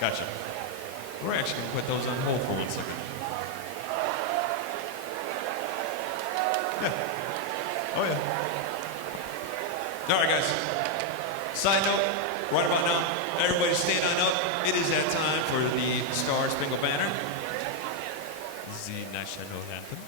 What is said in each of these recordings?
Gotcha. We're actually going to put those on hold for 1 second. Yeah. Oh, yeah. All right, guys. Side note, right about now, everybody stand on up. It is that time for the Star Spangled Banner, the national anthem.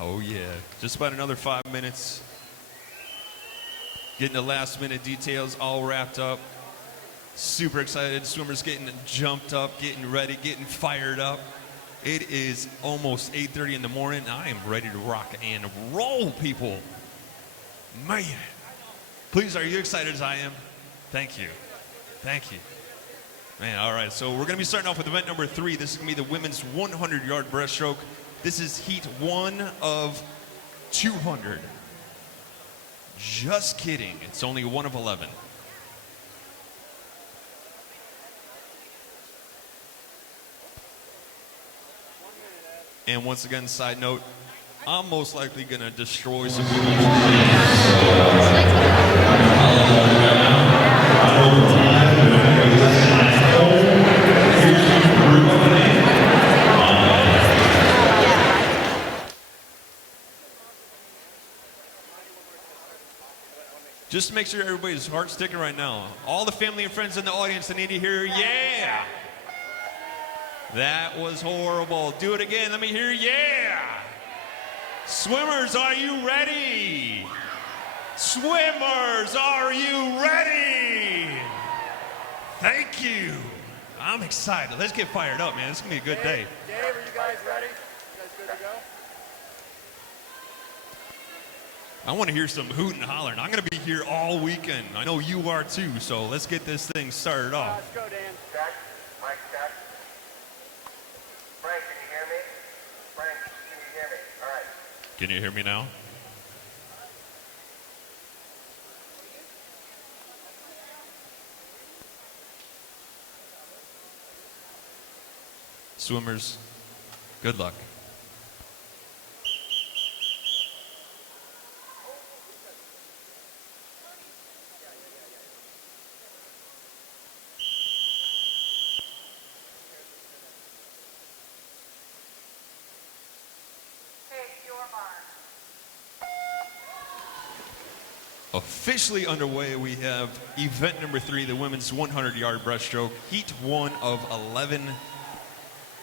Oh, yeah. Just about another 5 minutes. Getting the last minute details all wrapped up. Super excited. Swimmers getting jumped up, getting ready, getting fired up. It is almost 8:30 in the morning. I am ready to rock and roll, people. Man. Please, are you excited as I am? Thank you. Thank you. Man, all right. So we're going to be starting off with event number 3. This is going to be the women's 100-yard breaststroke. This is heat 1 of 200. Just kidding. It's only 1 of 11. And once again, side note, I'm most likely going to destroy some people. Just to make sure everybody's heart's sticking right now. All the family and friends in the audience, I need to hear, yeah. That was horrible. Do it again. Let me hear, yeah. Swimmers, are you ready? Swimmers, are you ready? Thank you. I'm excited. Let's get fired up, man. It's going to be a good day. Dave, are you guys ready? You guys good to go? I want to hear some hoot and hollering. I'm going to be here all weekend. I know you are too, so let's get this thing started off. Let's go, Dan. Check. Mike, check. Frank, can you hear me? Frank, can you hear me? All right. Can you hear me now? Swimmers, good luck. Officially underway, we have event number 3, the women's 100-yard breaststroke, heat 1 of 11.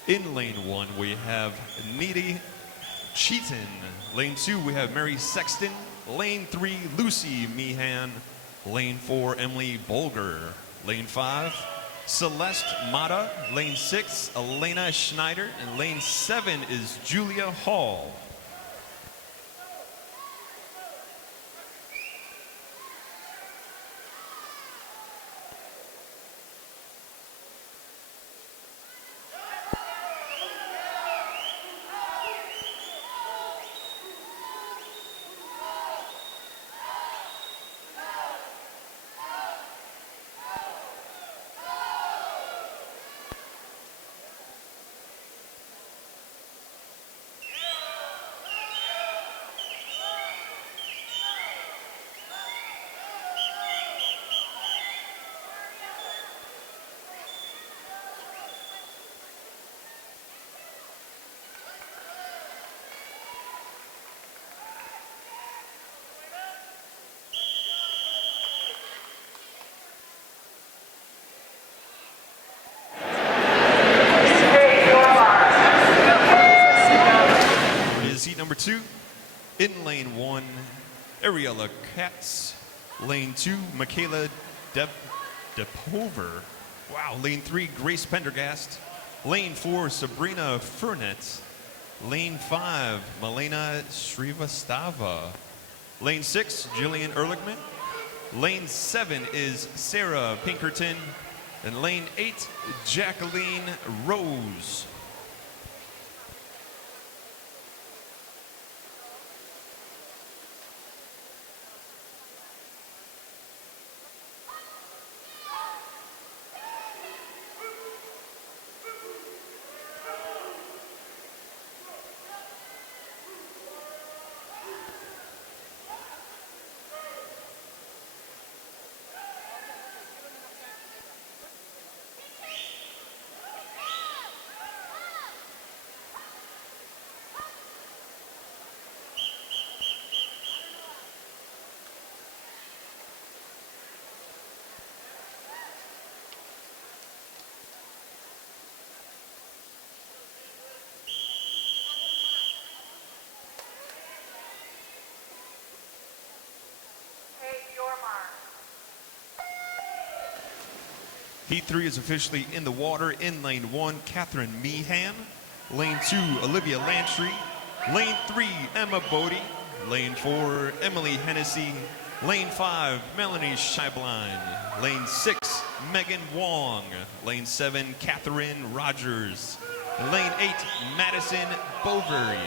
In lane 1, we have Needy Cheaton. Lane 2, we have Mary Sexton. Lane 3, Lucy Meehan. Lane 4, Emily Bolger. Lane 5, Celeste Mata. Lane 6, Elena Schneider. And lane 7 is Julia Hall. 2. In lane 1, Ariella Katz. Lane 2, Michaela Depover. Wow. Lane 3, Grace Pendergast. Lane 4, Sabrina Furnet. Lane 5, Milena Srivastava. Lane 6, Jillian Ehrlichman. Lane 7 is Sarah Pinkerton. And lane 8, Jacqueline Rose. Heat 3 is officially in the water. In lane 1, Catherine Meehan. Lane 2, Olivia Lantry. Lane 3, Emma Bodie. Lane 4, Emily Hennessy. Lane 5, Melanie Scheiblein. Lane 6, Megan Wong. Lane 7, Catherine Rogers. Lane 8, Madison Bovary.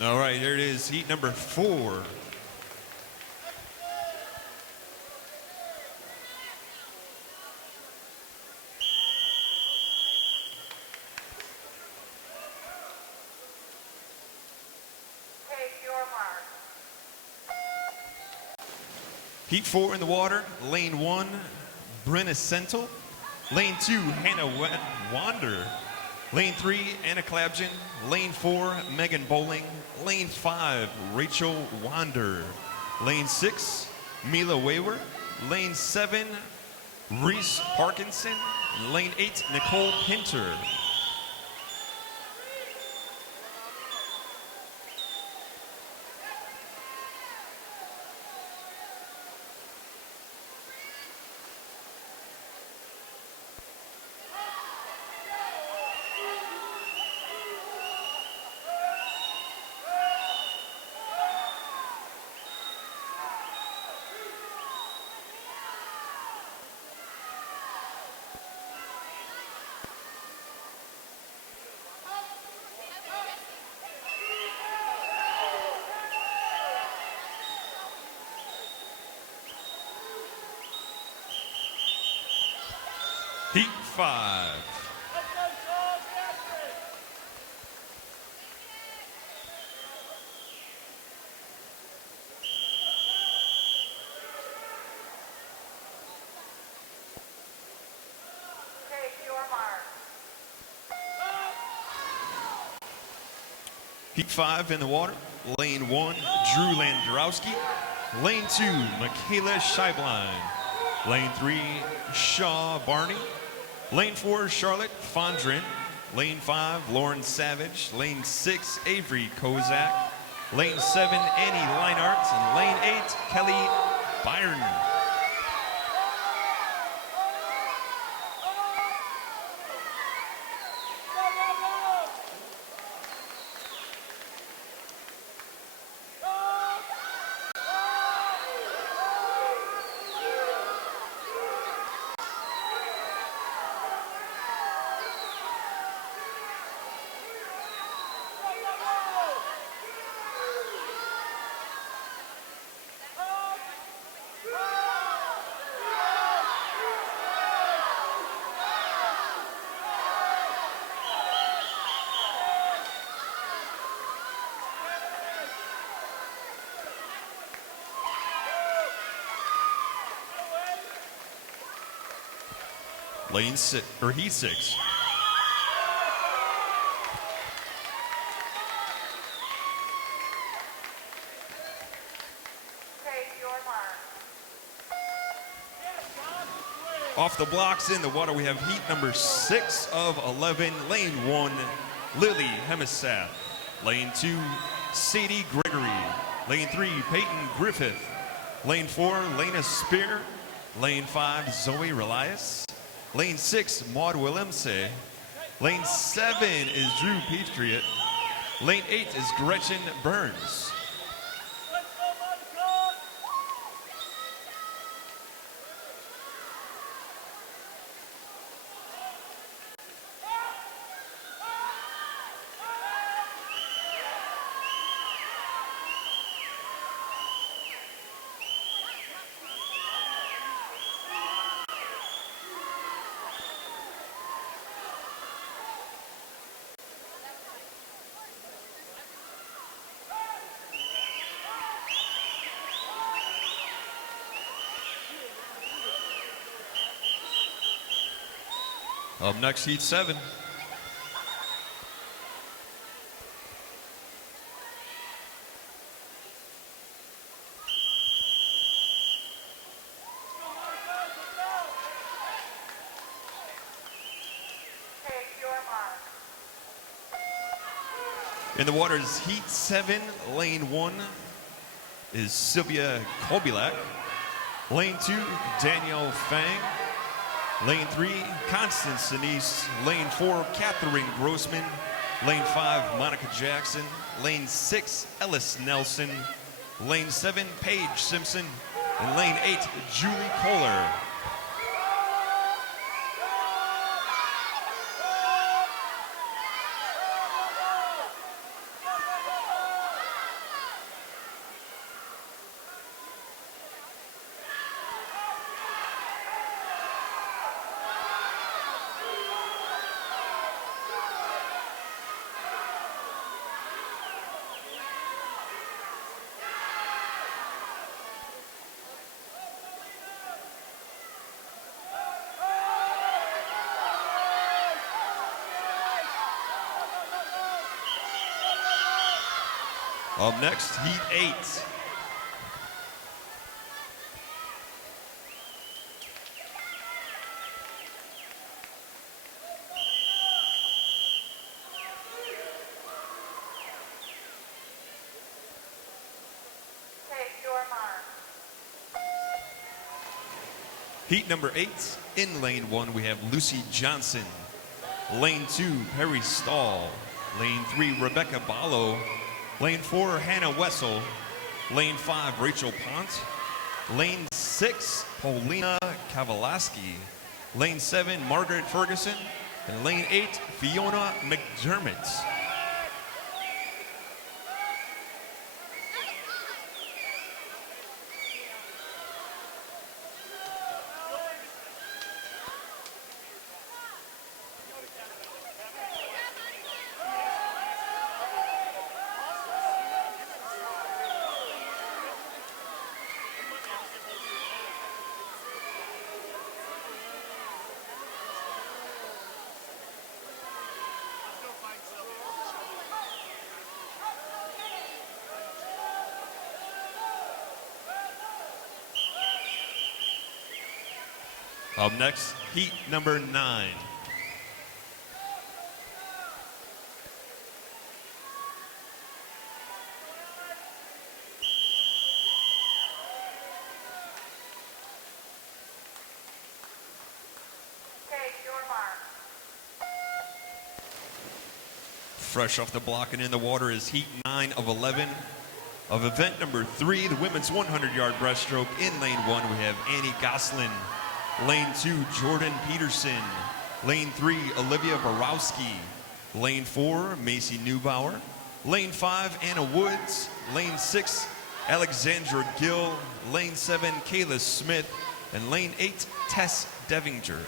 All right, there it is, heat number 4. Heat 4 in the water. Lane 1, Brenna Sentel. Lane 2, Hannah Wander. Lane 3, Anna Klabjan. Lane 4, Megan Bowling. Lane 5, Rachel Wander. Lane 6, Mila Wayward. Lane 7, Reese Parkinson. Lane 8, Nicole Pinter. Heat 5. Heat 5 in the water. Lane 1, Drew Landrowski. Lane 2, Michaela Scheiblein. Lane 3, Shaw Barney. Lane 4, Charlotte Fondren. Lane 5, Lauren Savage. Lane 6, Avery Kozak. Lane 7, Annie Leinart. And lane 8, Kelly Byron. Lane 6, or heat 6. Take your mark. Off the blocks in the water, we have heat number 6 of 11, lane 1, Lily Hemisat. Lane 2, Sadie Gregory. Lane 3, Peyton Griffith. Lane 4, Lena Spear. Lane 5, Zoe Relias. Lane 6, Maud Willemse. Lane 7 is Drew Patriot. Lane 8 is Gretchen Burns. Up next, heat 7. Take your mark. In the water is heat 7, lane 1 is Sylvia Kobilak. Lane 2, Danielle Fang. Lane 3, Constance Denise. Lane 4, Catherine Grossman. Lane 5, Monica Jackson. Lane 6, Ellis Nelson. Lane 7, Paige Simpson. And lane 8, Julie Kohler. Up next, heat 8. Take your mark. Heat number 8, in lane 1, we have Lucy Johnson. Lane 2, Perry Stahl. Lane 3, Rebecca Ballo. Lane 4, Hannah Wessel. Lane 5, Rachel Pont. Lane 6, Paulina Kavalaski. Lane 7, Margaret Ferguson. And lane 8, Fiona McDermott. Up next, heat number 9. Take your mark. Fresh off the block and in the water is heat 9 of 11. Of event number 3, the women's 100-yard breaststroke. In lane 1, we have Annie Goslin. Lane 2, Jordan Peterson. Lane 3, Olivia Borowski. Lane 4, Macy Neubauer. Lane 5, Anna Woods. Lane 6, Alexandra Gill. Lane 7, Kayla Smith. And lane 8, Tess Devinger.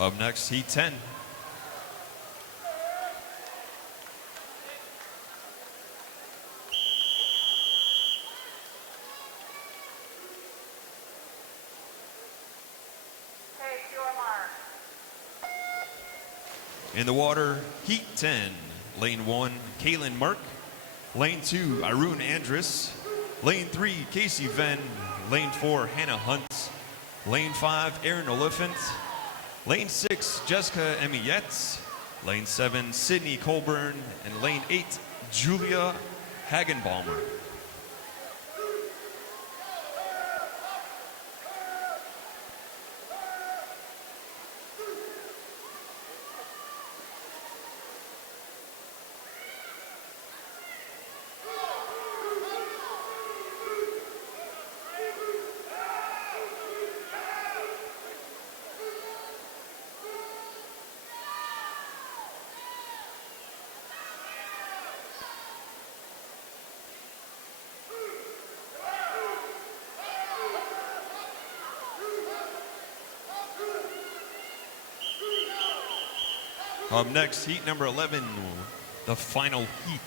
Up next, Heat 10. Take your mark. In the water, Heat 10. Lane 1, Kaylin Mark. Lane 2, Arun Andrus. Lane 3, Casey Venn. Lane 4, Hannah Hunt. Lane 5, Aaron Oliphant. Lane 6, Jessica Emiette. Lane 7, Sydney Colburn. And lane 8, Julia Hagenbaumer. Up next, heat number 11, the final heat.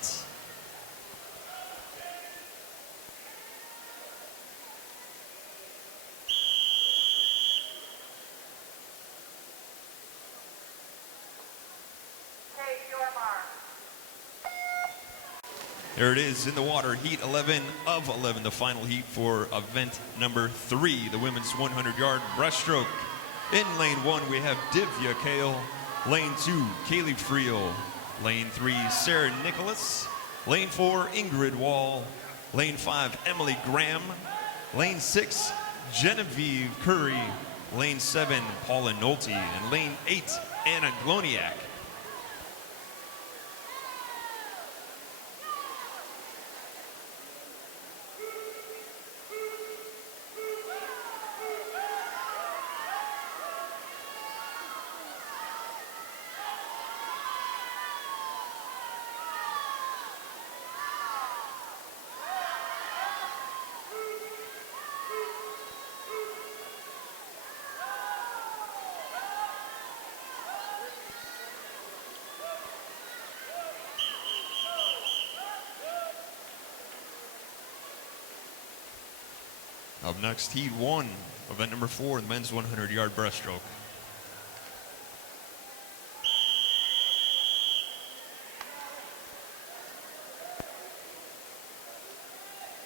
Take your mark. There it is in the water, heat 11 of 11, the final heat for event number 3, the women's 100-yard breaststroke. In lane 1, we have Divya Kale. Lane 2, Kaylee Friel. Lane 3, Sarah Nicholas. Lane 4, Ingrid Wall. Lane 5, Emily Graham. Lane 6, Genevieve Curry. Lane 7, Paula Nolte. And lane 8, Anna Gloniak. Up next, heat 1, event number 4, the men's 100-yard breaststroke.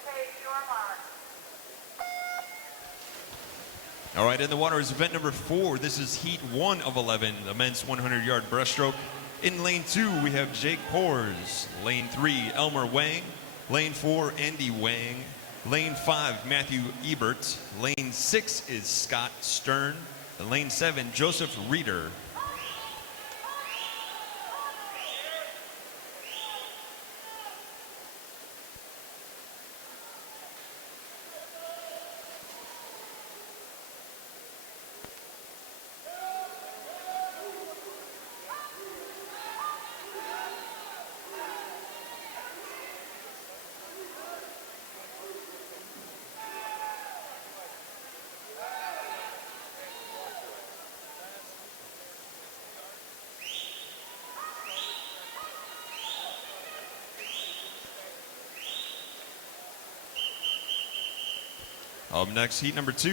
Take your mark. All right, in the water is event number 4. This is heat 1 of 11, the men's 100-yard breaststroke. In lane 2, we have Jake Pors. Lane 3, Elmer Wang. Lane 4, Andy Wang. Lane 5, Matthew Ebert. Lane 6 is Scott Stern. And lane 7, Joseph Reeder. Up next, heat number 2.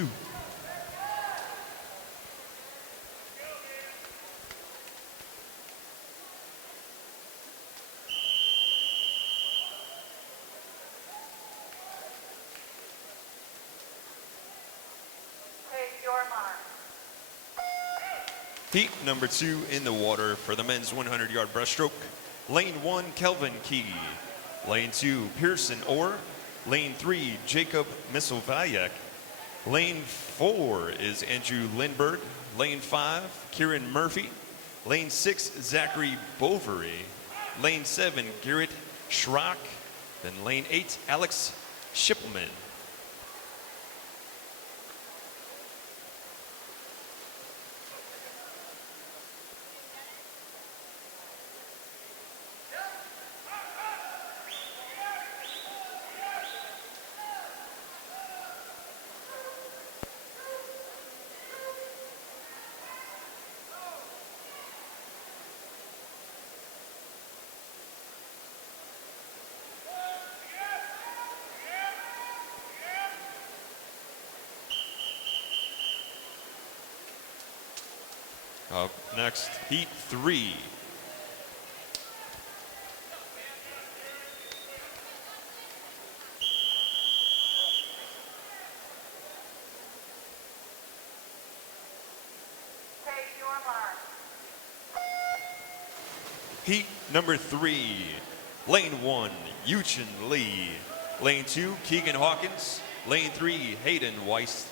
Take your mark. Heat number 2 in the water for the men's 100-yard breaststroke. Lane 1, Kelvin Key. Lane 2, Pearson Orr. Lane 3, Jacob Misselvayak. Lane 4 is Andrew Lindberg. Lane 5, Kieran Murphy. Lane 6, Zachary Bovary. Lane 7, Garrett Schrock. Then lane 8, Alex Schippelman. Up next, Heat 3. Take your mark. Heat number 3. Lane 1, Yuchin Lee. Lane 2, Keegan Hawkins. Lane 3, Hayden Weiss.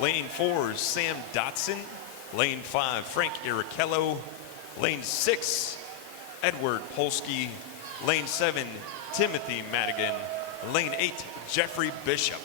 Lane 4, Sam Dotson. Lane 5, Frank Irikello. Lane 6, Edward Polsky. Lane 7, Timothy Madigan. Lane 8, Jeffrey Bishop.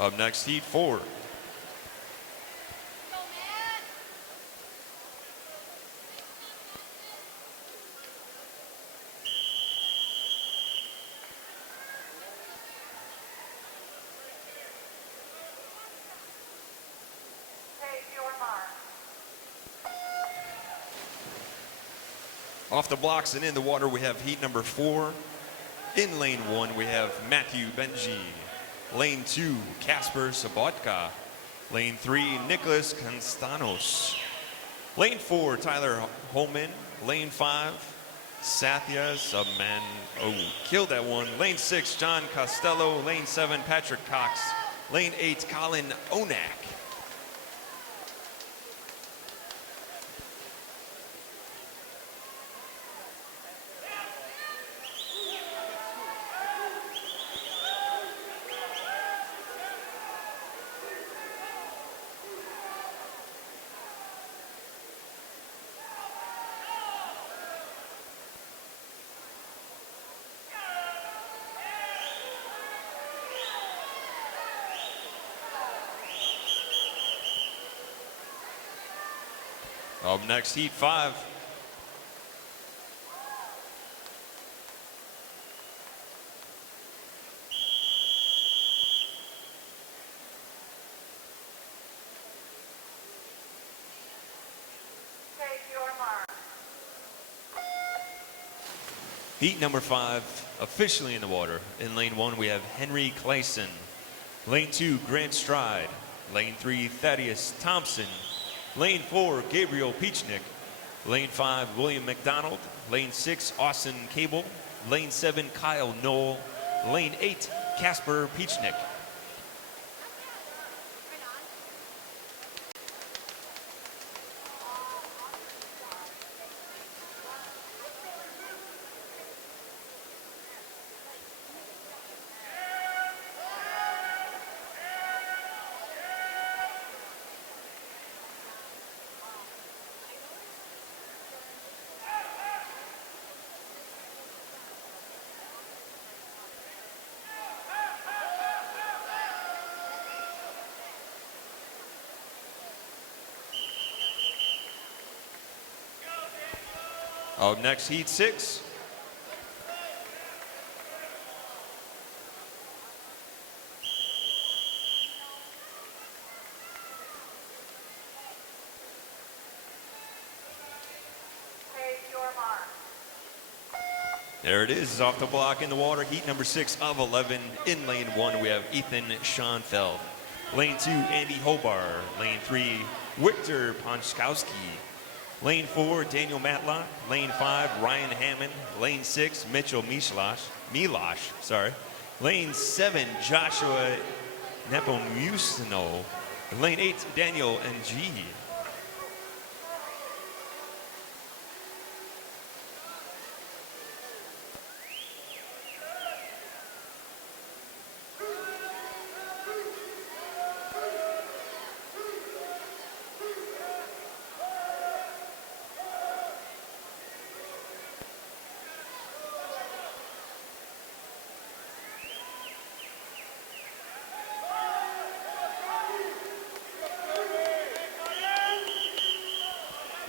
Up next, Heat 4. Take your mark. Off the blocks and in the water, we have Heat number 4. In lane 1, we have Matthew Benji. Lane 2, Casper Sabotka. Lane 3, Nicholas Constanos. Lane 4, Tyler Holman. Lane 5, Sathya Subman. Oh, killed that one. Lane 6, John Costello. Lane 7, Patrick Cox. Lane 8, Colin Onak. Up next, Heat 5. Take your mark. Heat number 5, officially in the water. In lane 1, we have Henry Clayson. Lane 2, Grant Stride. Lane 3, Thaddeus Thompson. Lane 4, Gabriel Peachnick. Lane 5, William McDonald. Lane 6, Austin Cable. Lane 7, Kyle Knoll. Lane 8, Casper Peachnick. Up next, Heat 6. Take your mark. There it is, off the block in the water. Heat number 6 of 11. In lane 1, we have Ethan Schoenfeld. Lane 2, Andy Hobar. Lane 3, Victor Ponchkowski. Lane 4, Daniel Matlock. Lane 5, Ryan Hammond. Lane 6, Mitchell Milosh. Lane 7, Joshua Nepomuceno. Lane 8, Daniel Ng.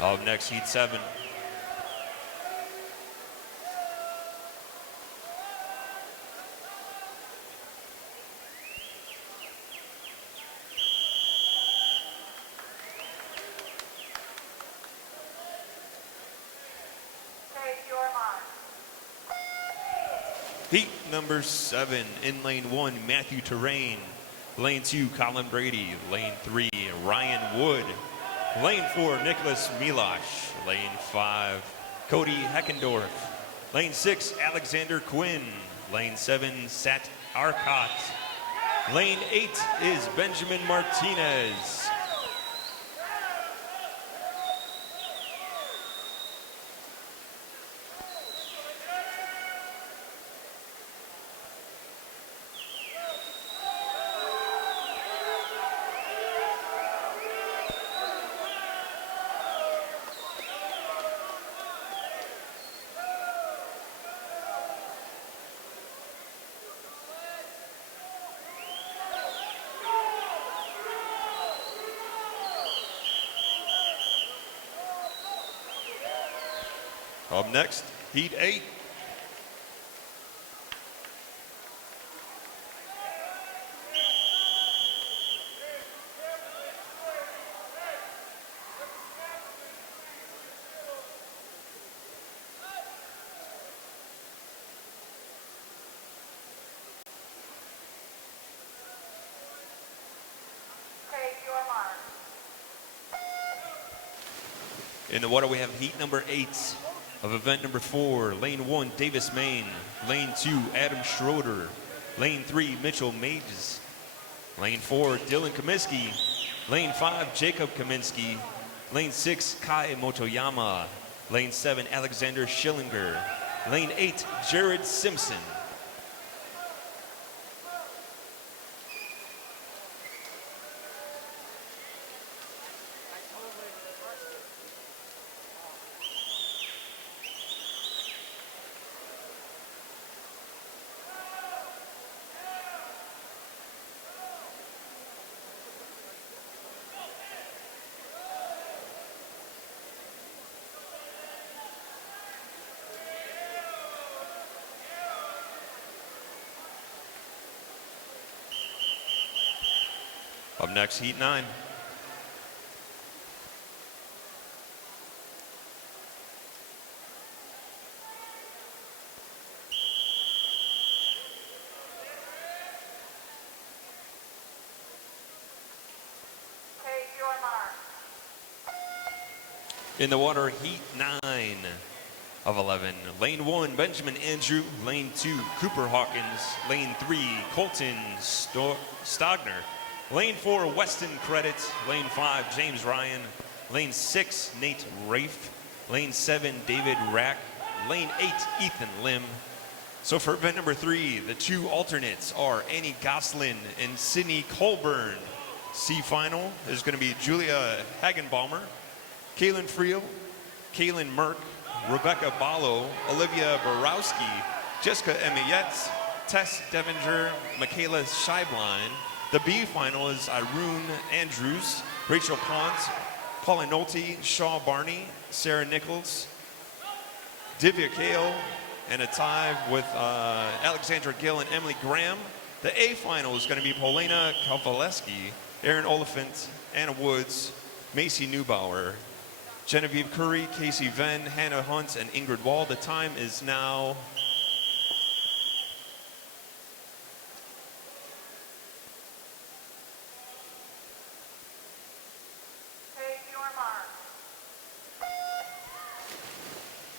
Up next, heat 7. Heat number 7, in lane 1, Matthew Terrain. Lane 2, Colin Brady. Lane 3, Ryan Wood. Lane 4, Nicholas Milosh. Lane 5, Cody Heckendorf. Lane 6, Alexander Quinn. Lane 7, Sat Arcot. Lane 8 is Benjamin Martinez. Up next, heat 8. In the water, we have heat number 8 of event number 4. Lane 1, Davis Main. Lane 2, Adam Schroeder. Lane 3, Mitchell Mages. Lane 4, Dylan Kaminsky. Lane 5, Jacob Kaminsky. Lane 6, Kai Motoyama. Lane 7, Alexander Schillinger. Lane 8, Jared Simpson. Up next, heat 9. In the water, heat 9 of 11. Lane 1, Benjamin Andrew. Lane 2, Cooper Hawkins. Lane 3, Colton Stogner. Lane 4, Weston Credit. Lane 5, James Ryan. Lane 6, Nate Rafe. Lane 7, David Rack. Lane 8, Ethan Lim. So for event number 3, the 2 alternates are Annie Goslin and Sydney Colburn. C final is going to be Julia Hagenbaumer, Kaylin Friel, Kaylin Merck, Rebecca Ballo, Olivia Borowski, Jessica Emiette, Tess Devinger, Michaela Scheiblein. The B final is Irene Andrews, Rachel Pons, Paula Nolte, Shaw Barney, Sarah Nichols, Divya Kale, and a tie with Alexandra Gill and Emily Graham. The A final is going to be Paulina Kovaleski, Aaron Oliphant, Anna Woods, Macy Neubauer, Genevieve Curry, Casey Venn, Hannah Hunt, and Ingrid Wall. The time is now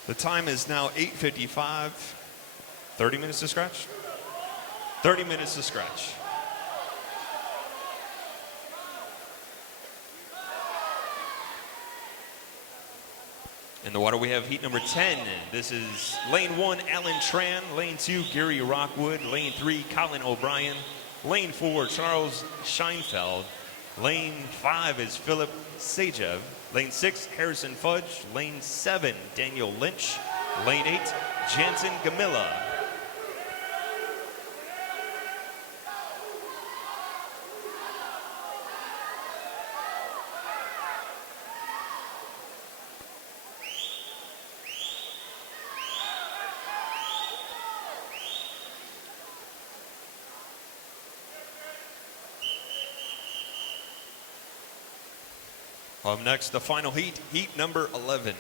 The time is now 8:55. 30 minutes to scratch? 30 minutes to scratch. In the water, we have heat number 10. This is lane 1, Alan Tran. Lane 2, Gary Rockwood. Lane 3, Colin O'Brien. Lane 4, Charles Scheinfeld. Lane 5 is Philip Sajev. Lane 6, Harrison Fudge. Lane 7, Daniel Lynch. Lane 8, Jansen Gamilla. Up next, the final heat, heat number 11.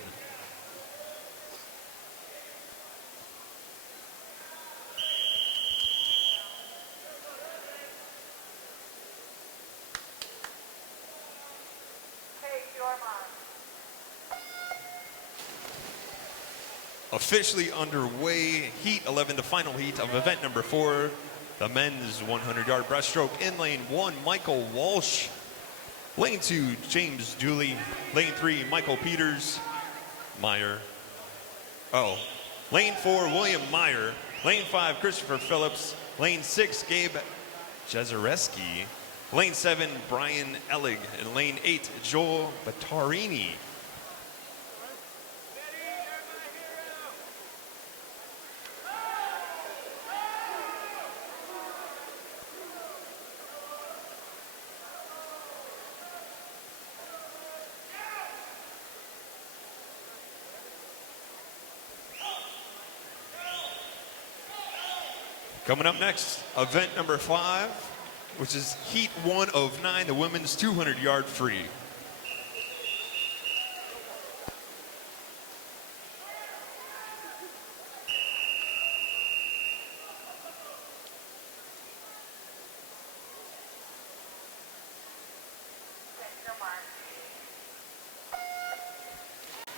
Officially underway, heat 11, the final heat of event number 4, the men's 100-yard breaststroke. In lane 1, Michael Walsh. Lane 2, James Dooley. Lane 3, Michael Peters. Lane 4, William Meyer. Lane 5, Christopher Phillips. Lane 6, Gabe Jezereski. Lane 7, Brian Ellig. And lane 8, Joel Battarini. Coming up next, event number 5, which is heat 1 of 9, the women's 200-yard free.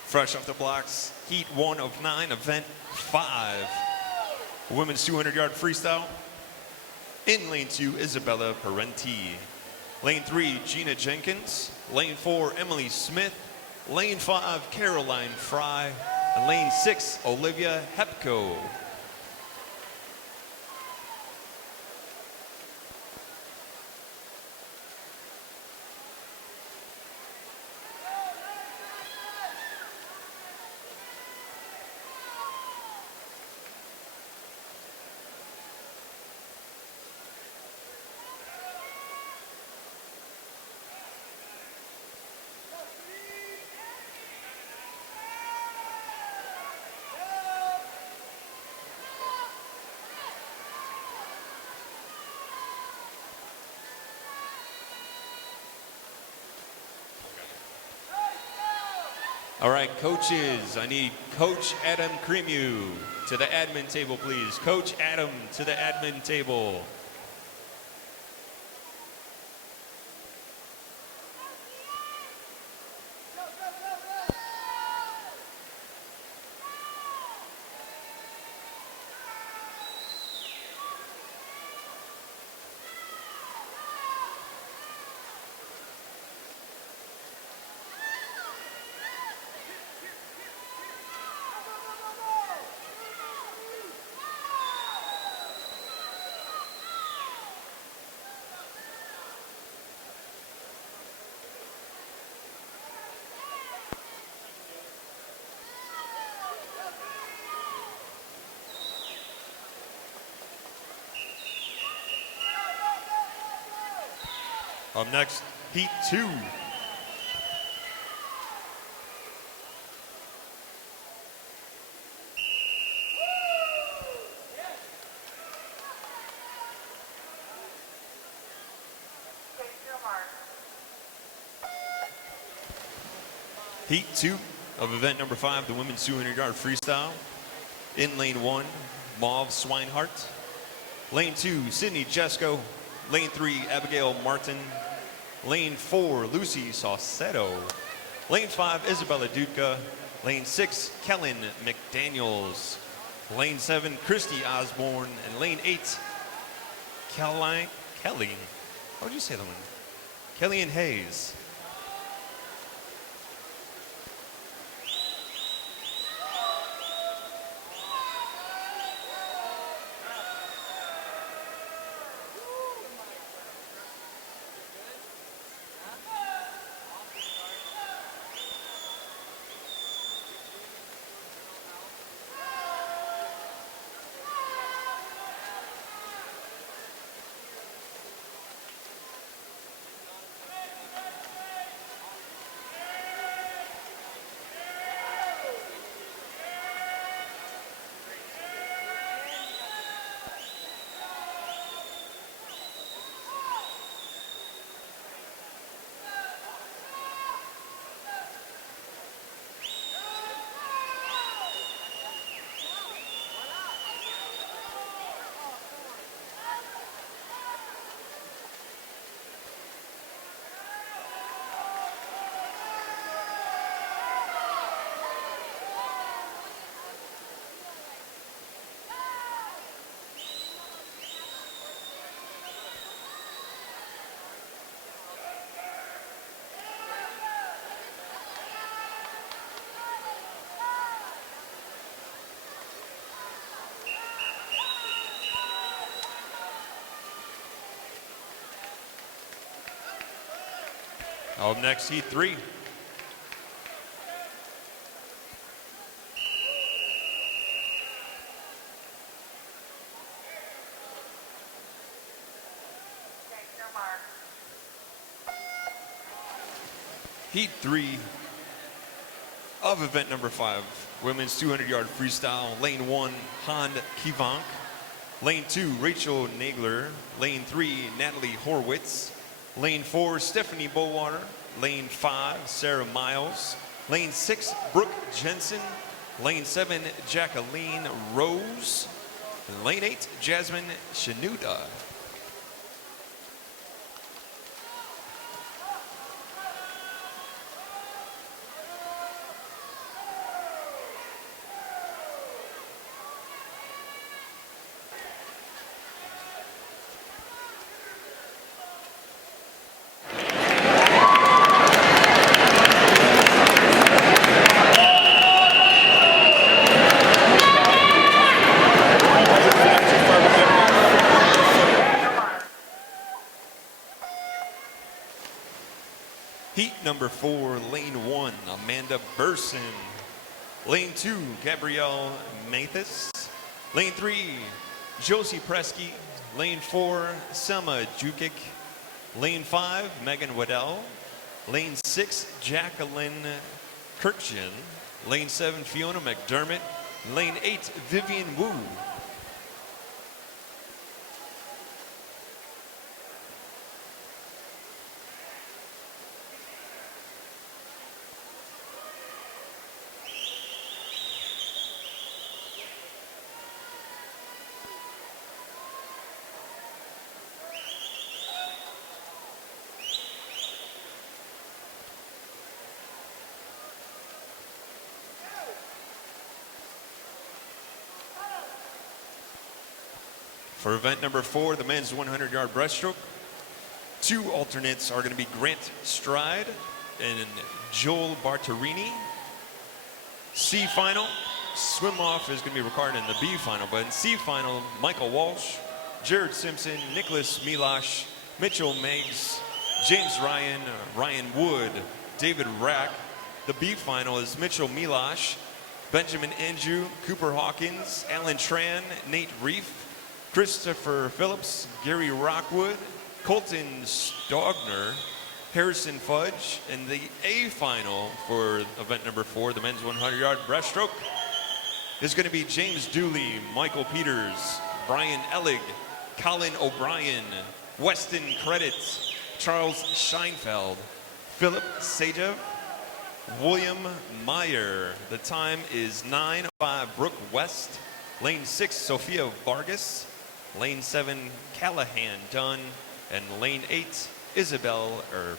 Fresh off the blocks, heat 1 of 9, event 5. Women's 200-yard freestyle. In lane 2, Isabella Parenti. Lane 3, Gina Jenkins. Lane 4, Emily Smith. Lane 5, Caroline Fry. And lane 6, Olivia Hepko. All right, coaches, I need Coach Adam Cremu to the admin table, please. Coach Adam to the admin table. Up next, heat 2. Heat 2 of event number 5, the women's 200-yard freestyle. In lane 1, Mauve Swinehart. Lane 2, Sydney Jesko. Lane 3, Abigail Martin. Lane 4, Lucy Saucedo. Lane 5, Isabella Dudka. Lane 6, Kellen McDaniels. Lane 7, Christy Osborne. And lane 8, Kelly. How would you say that one? Kellyanne Hayes. Up next, Heat 3. Heat 3 of event number 5, women's 200-yard freestyle. Lane 1, Han Kivank. Lane 2, Rachel Nagler. Lane 3, Natalie Horwitz. Lane 4, Stephanie Bowater. Lane 5, Sarah Miles. Lane 6, Brooke Jensen. Lane 7, Jacqueline Rose. And lane 8, Jasmine Shanuda. Heat number 4, lane 1, Amanda Burson. Lane 2, Gabrielle Mathis. Lane 3, Josie Presky. Lane 4, Selma Jukic. Lane 5, Megan Waddell. Lane 6, Jacqueline Kirkjian. Lane 7, Fiona McDermott. Lane 8, Vivian Wu. For event number 4, the men's 100-yard breaststroke, 2 alternates are going to be Grant Stride and Joel Bartarini. C final, swim off is going to be required in the B final, but in C final, Michael Walsh, Jared Simpson, Nicholas Milosh, Mitchell Meggs, James Ryan, Ryan Wood, David Rack. The B final is Mitchell Milosh, Benjamin Andrew, Cooper Hawkins, Alan Tran, Nate Reef, Christopher Phillips, Gary Rockwood, Colton Stogner, Harrison Fudge. And the A final for event number 4, the men's 100-yard breaststroke, is going to be James Dooley, Michael Peters, Brian Ellig, Colin O'Brien, Weston Credits, Charles Scheinfeld, Philip Sajev, William Meyer. The time is 9:05, Brooke West. Lane 6, Sophia Vargas. Lane 7, Callahan Dunn. And lane 8, Isabel Erb.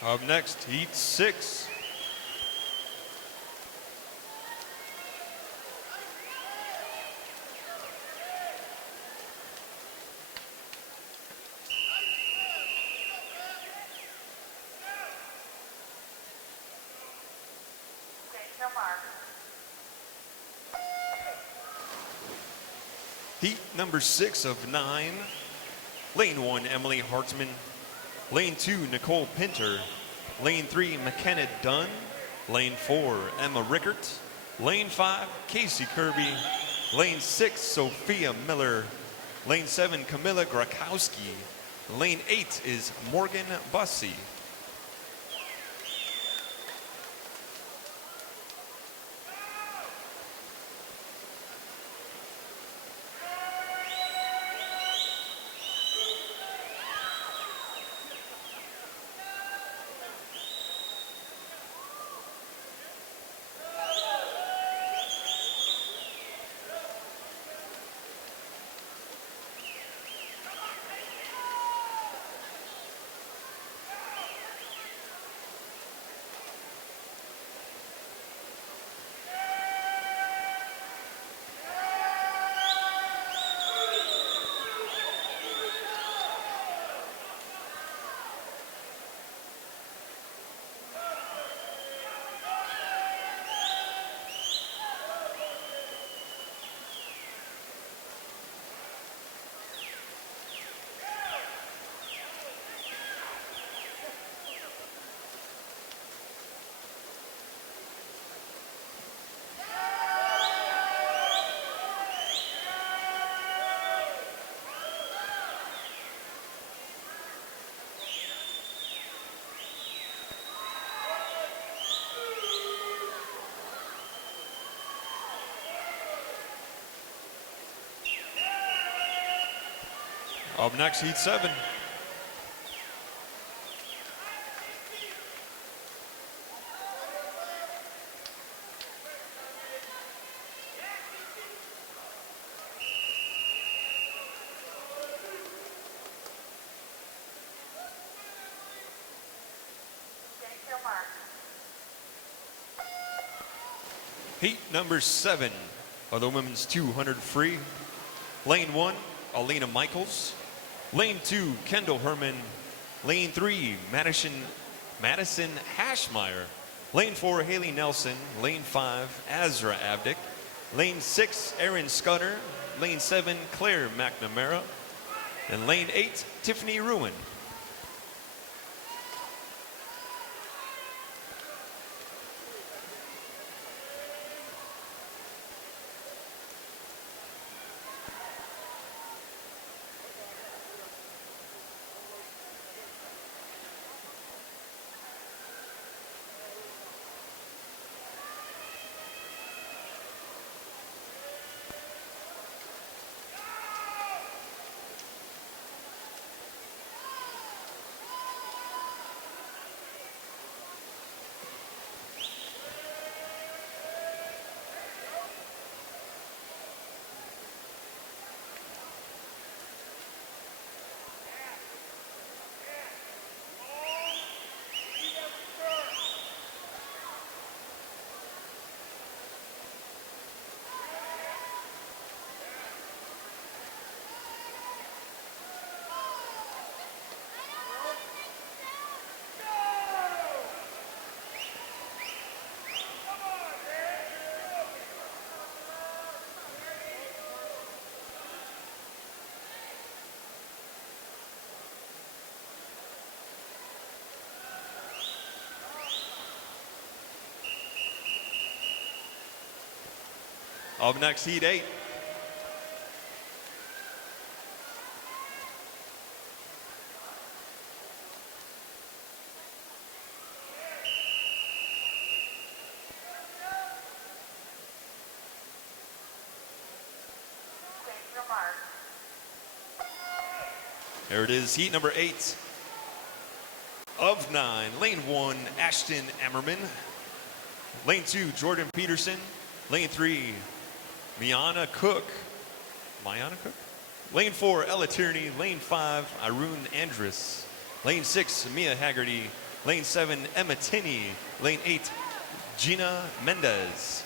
Up next, Heat 6. Heat number 6 of 9. Lane 1, Emily Hartman. Lane 2, Nicole Pinter. Lane 3, McKenna Dunn. Lane 4, Emma Rickert. Lane 5, Casey Kirby. Lane 6, Sophia Miller. Lane 7, Camilla Grakowski. Lane 8 is Morgan Bussey. Up next, Heat 7. Heat number 7 of the women's 200 free. Lane 1, Alina Michaels. Lane 2, Kendall Herman. Lane 3, Madison Hashmeyer. Lane 4, Haley Nelson. Lane 5, Azra Abdick. Lane 6, Erin Scudder. Lane 7, Claire McNamara. And lane 8, Tiffany Ruin. Up next, Heat 8. There it is, Heat number 8 of 9. Lane 1, Ashton Emmerman. Lane 2, Jordan Peterson. Lane 3, Miana Cook. Lane 4, Ella Tierney. Lane 5, Arun Andrus. Lane 6, Mia Haggerty. Lane 7, Emma Tinney. Lane 8, Gina Mendez.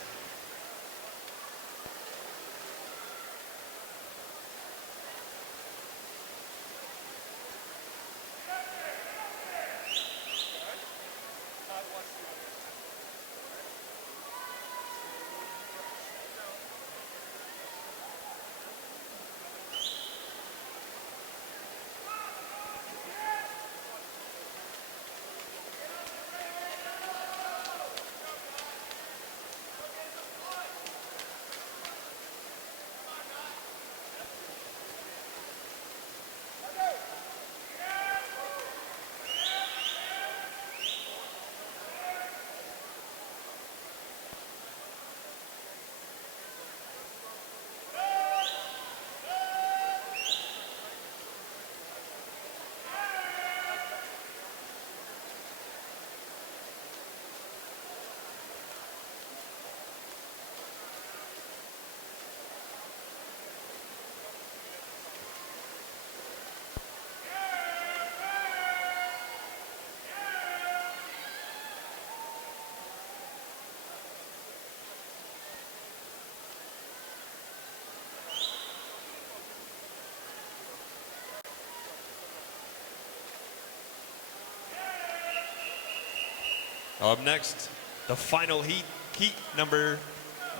Up next, the final heat, heat number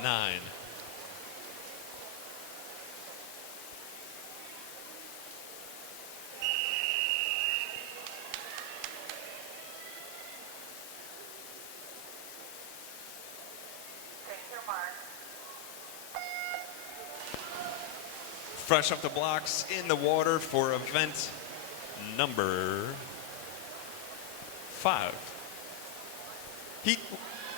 9. Fresh off the blocks in the water for event number 5. Heat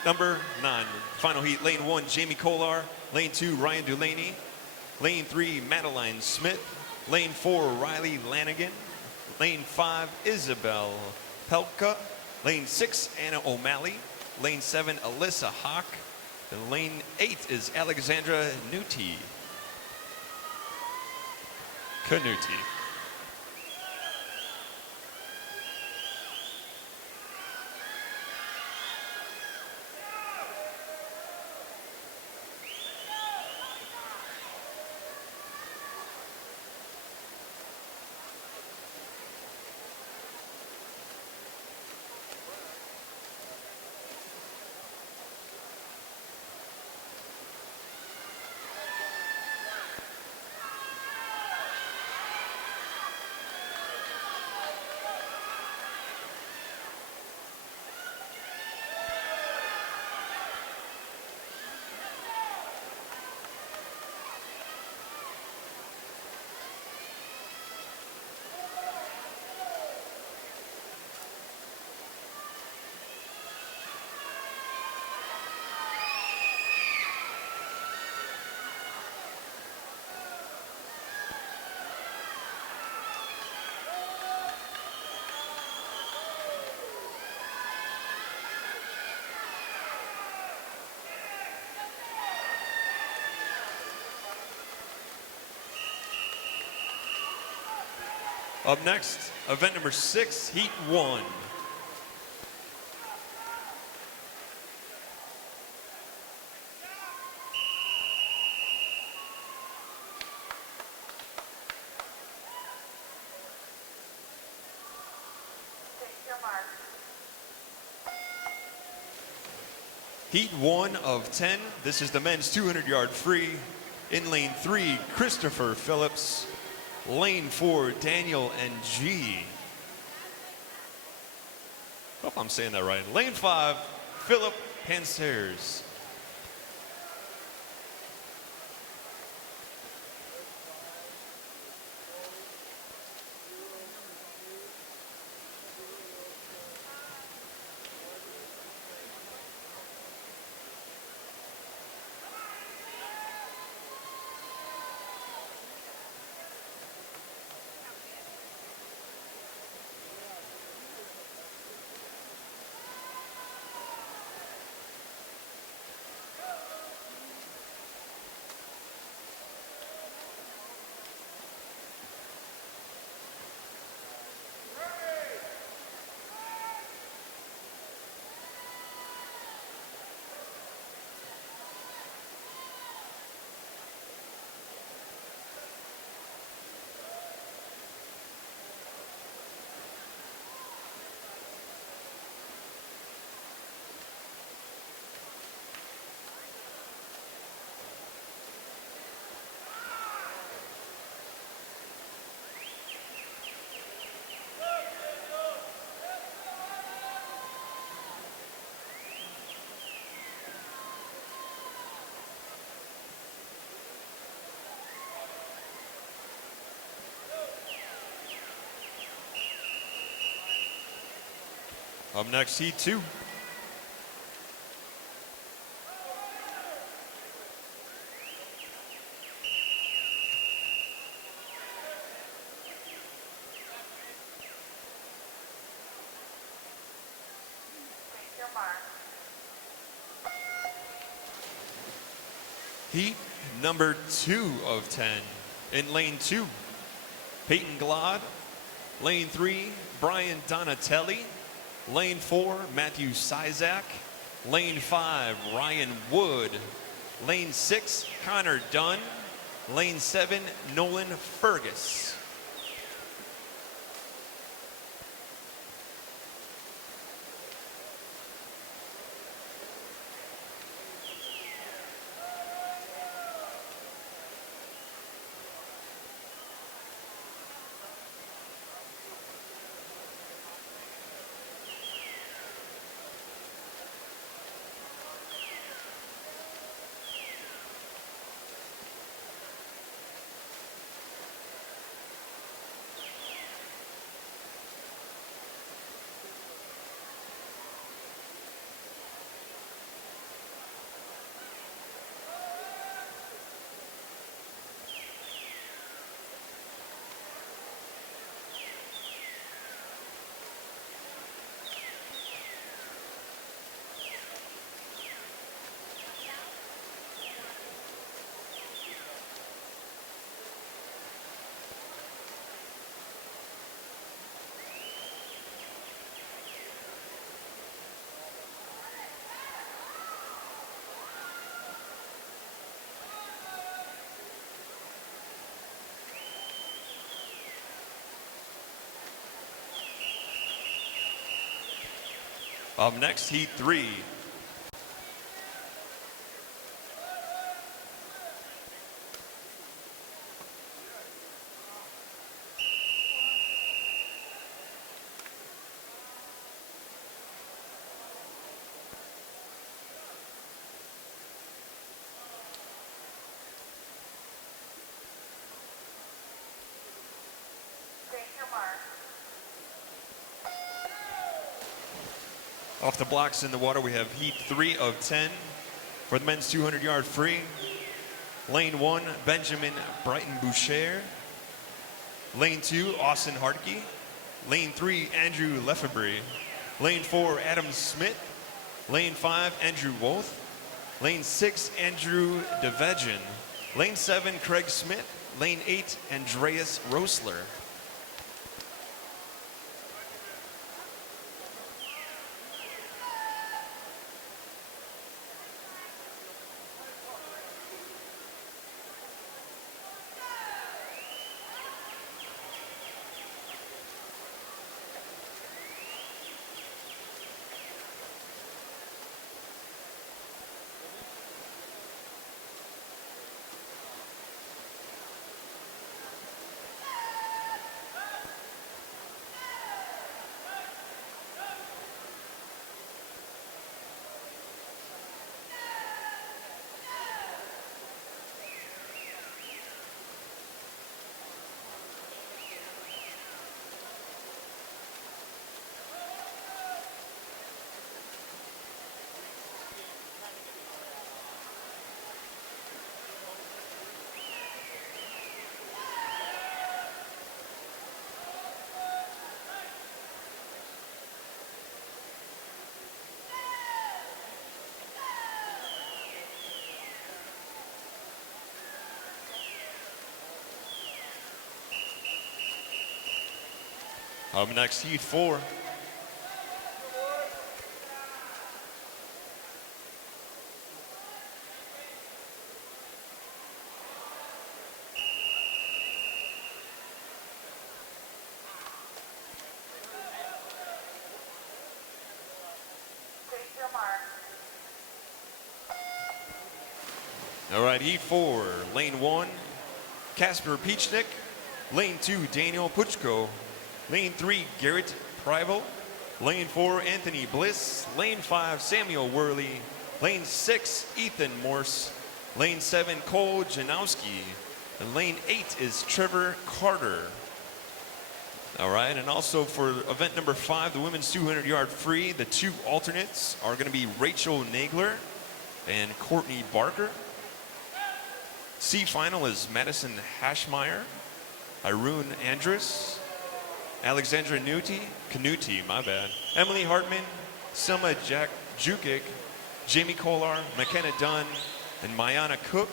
number 9. Final heat, lane 1, Jamie Kolar. Lane 2, Ryan Delaney. Lane 3, Madeline Smith. Lane 4, Riley Lanigan. Lane 5, Isabel Pelka. Lane 6, Anna O'Malley. Lane 7, Alyssa Hawk. And lane 8 is Alexandra Canuti. Up next, event number 6, heat 1. Heat 1 of 10. This is the men's 200-yard free. In lane 3, Christopher Phillips. Lane 4, Daniel Ng. Hope I'm saying that right. Lane 5, Philip Pansters. Up next, heat 2. Heat number 2 of 10. In lane 2, Peyton Glod. Lane 3, Brian Donatelli. Lane 4, Matthew Sizak. Lane 5, Ryan Wood. Lane 6, Connor Dunn. Lane 7, Nolan Fergus. Up next, heat 3. Off the blocks in the water, we have heat 3 of 10 for the men's 200-yard free. Lane 1, Benjamin Brighton Boucher. Lane 2, Austin Hartke. Lane 3, Andrew Lefebvre. Lane 4, Adam Smith. Lane 5, Andrew Wolf. Lane 6, Andrew DeVegin. Lane 7, Craig Smith. Lane 8, Andreas Rosler. Up next, heat 4. All right, heat 4, lane 1, Casper Peachnick. Lane 2, Daniel Puchko. Lane 3, Garrett Prival. Lane 4, Anthony Bliss. Lane 5, Samuel Worley. Lane 6, Ethan Morse. Lane 7, Cole Janowski. And lane 8 is Trevor Carter. All right, and also for event number 5, the women's 200-yard free, the 2 alternates are going to be Rachel Nagler and Courtney Barker. C final is Madison Hashmeyer, Irune Andrus, Alexandra Canuti, my bad, Emily Hartman, Selma Jukic, Jamie Kolar, McKenna Dunn, and Mayana Cook.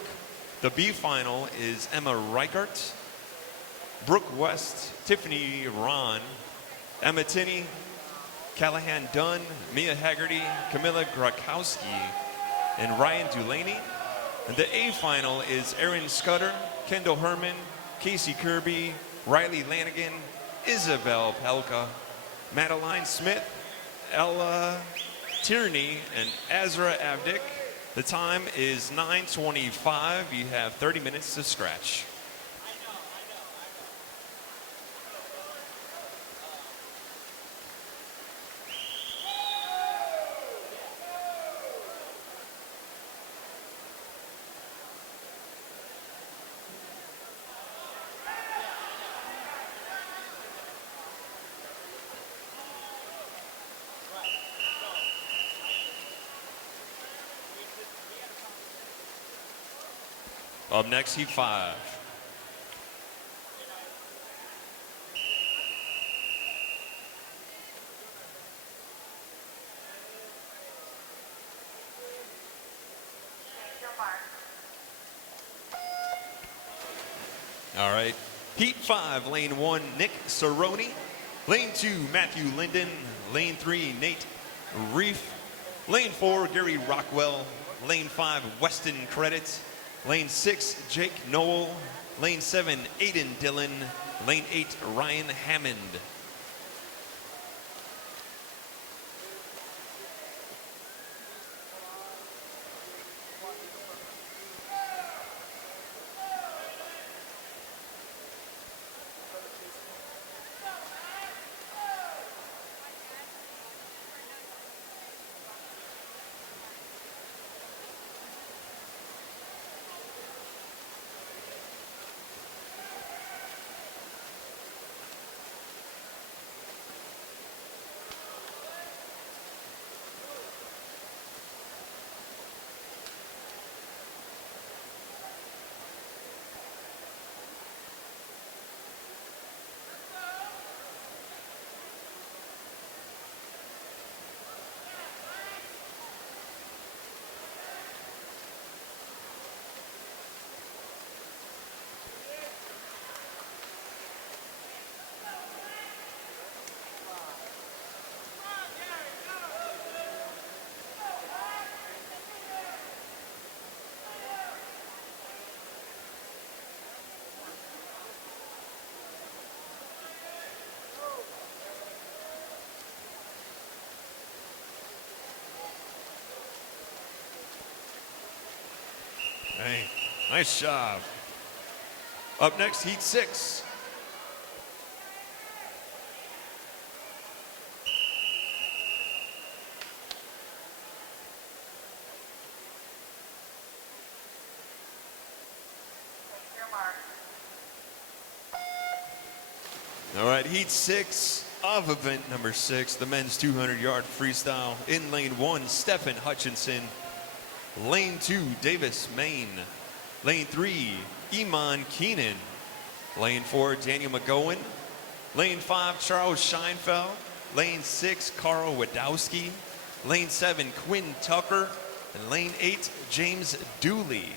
The B final is Emma Reichert, Brooke West, Tiffany Ron, Emma Tinney, Callahan Dunn, Mia Haggerty, Camilla Grakowski, and Ryan Dulaney. And the A final is Erin Scudder, Kendall Herman, Casey Kirby, Riley Lanigan, Isabel Pelka, Madeline Smith, Ella Tierney, and Azra Abdick. The time is 9:25. You have 30 minutes to scratch. Up next, heat 5. All right, heat 5, lane 1, Nick Cerrone. Lane 2, Matthew Linden. Lane 3, Nate Reef. Lane 4, Gary Rockwell. Lane 5, Weston Credit. Lane 6, Jake Noel. Lane 7, Aiden Dillon. Lane 8, Ryan Hammond. Nice job. Up next, heat 6. All right, heat 6 of event number 6, the men's 200-yard freestyle. In lane 1, Stephen Hutchinson. Lane 2, Davis Main. Lane 3, Iman Keenan. Lane 4, Daniel McGowan. Lane 5, Charles Scheinfeld. Lane 6, Carl Wadowski. Lane 7, Quinn Tucker. And lane 8, James Dooley.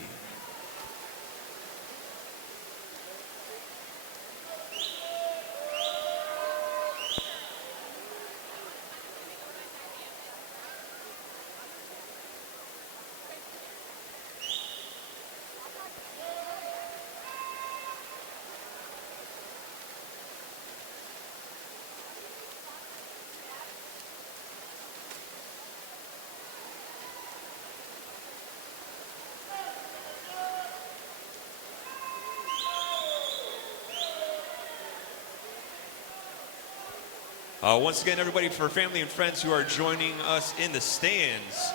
Once again, everybody, for family and friends who are joining us in the stands,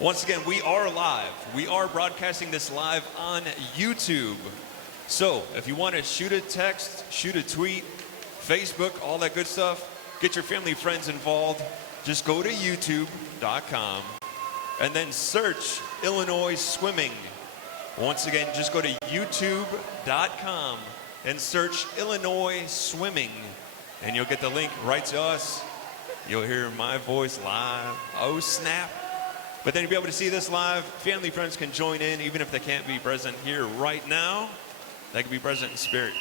once again, we are live. We are broadcasting this live on YouTube. So if you want to shoot a text, shoot a tweet, Facebook, all that good stuff, get your family and friends involved, just go to youtube.com and then search Illinois Swimming. Once again, just go to youtube.com and search Illinois Swimming. And you'll get the link right to us. You'll hear my voice live. Oh, snap. But then you'll be able to see this live. Family, friends can join in, even if they can't be present here right now. They can be present in spirit.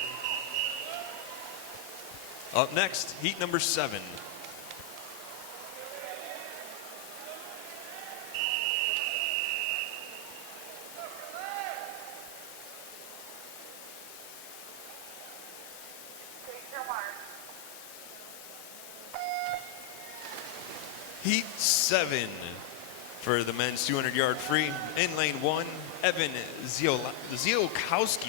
Up next, heat number 7. Heat 7 for the men's 200-yard free. In lane 1, Evan Ziolkowski.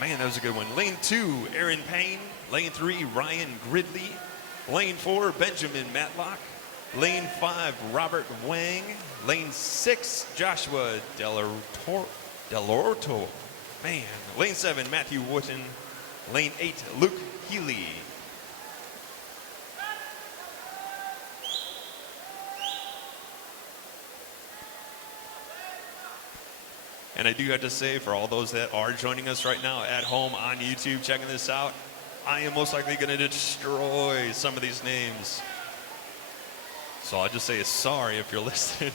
Man, that was a good one. Lane 2, Aaron Payne. Lane 3, Ryan Gridley. Lane 4, Benjamin Matlock. Lane 5, Robert Wang. Lane 6, Joshua Delorto. Man. Lane 7, Matthew Wooten. Lane 8, Luke Healy. And I do have to say, for all those that are joining us right now at home on YouTube, checking this out, I am most likely going to destroy some of these names. So I'll just say sorry if you're listening.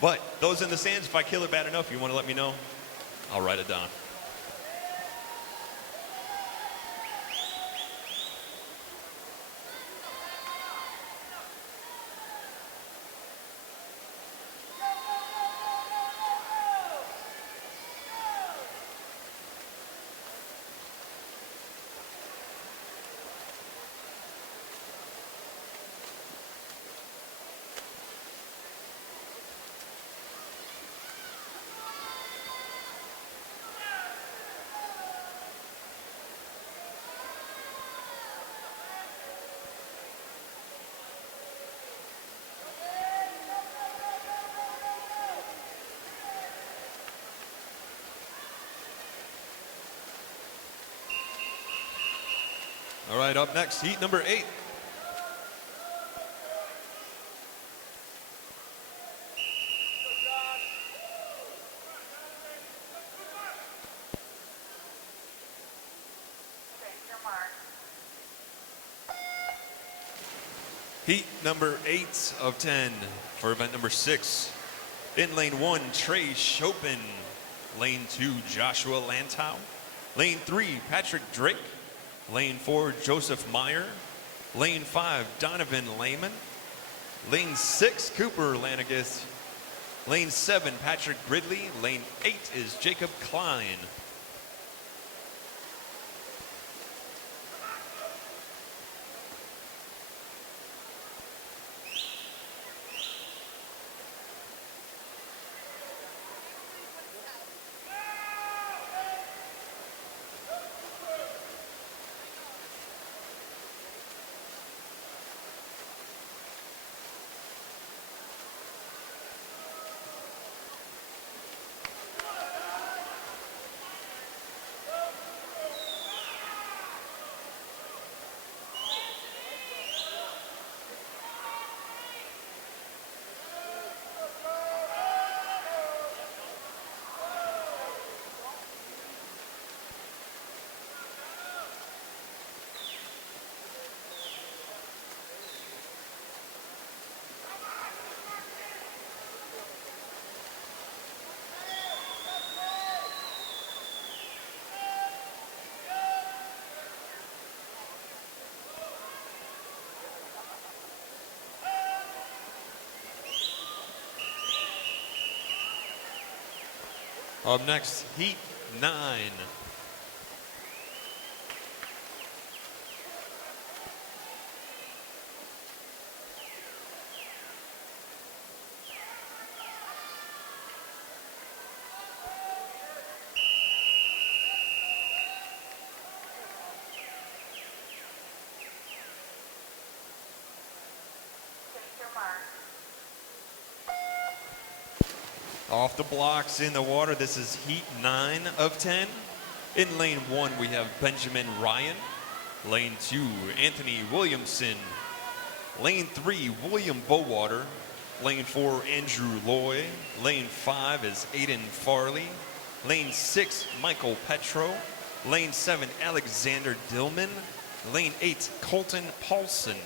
But those in the stands, if I kill it bad enough, you want to let me know, I'll write it down. All right, up next, heat number 8. Heat number 8 of 10 for event number 6. In lane 1, Trey Chopin. Lane 2, Joshua Lantow. Lane 3, Patrick Drake. Lane 4, Joseph Meyer. Lane 5, Donovan Lehman. Lane 6, Cooper Lanigas. Lane 7, Patrick Gridley. Lane 8 is Jacob Klein. Up next, Heat 9. Off the blocks in the water, this is Heat 9 of 10. In lane 1, we have Benjamin Ryan. Lane 2, Anthony Williamson. Lane 3, William Bowater. Lane 4, Andrew Loy. Lane 5 is Aiden Farley. Lane 6, Michael Petro. Lane 7, Alexander Dillman. Lane 8, Colton Paulson.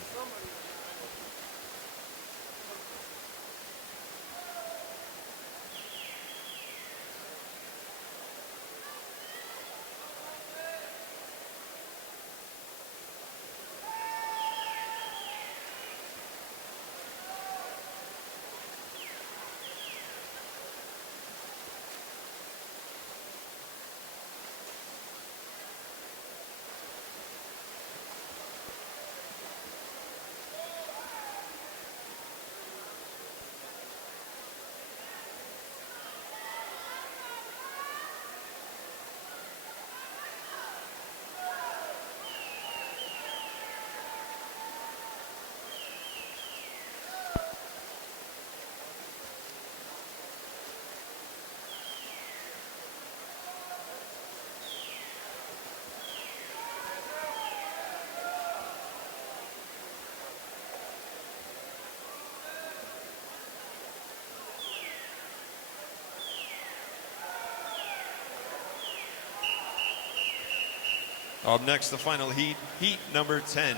Up next, the final heat, Heat number 10.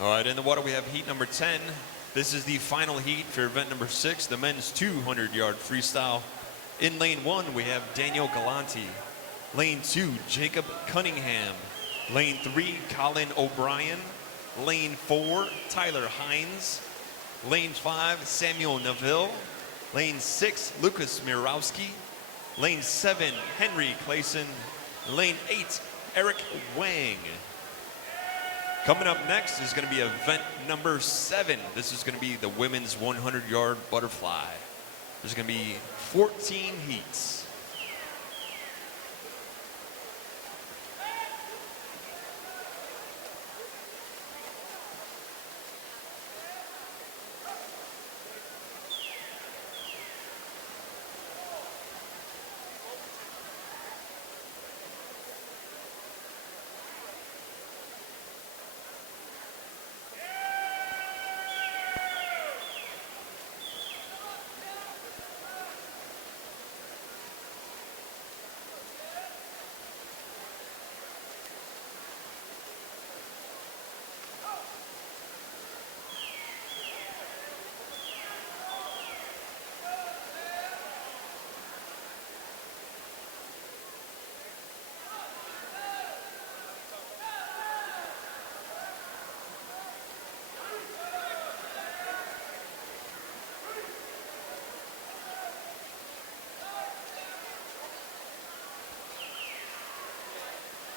All right, in the water we have heat number 10. This is the final heat for event number 6, the men's 200-yard freestyle. In lane 1, we have Daniel Galanti. Lane 2, Jacob Cunningham. Lane 3, Colin O'Brien. Lane 4, Tyler Hines. Lane 5, Samuel Neville. Lane 6, Lucas Mirowski. Lane 7, Henry Clayson. Lane 8, Eric Wang. Coming up next is going to be event number 7. This is going to be the women's 100-yard butterfly. There's going to be 14 heats.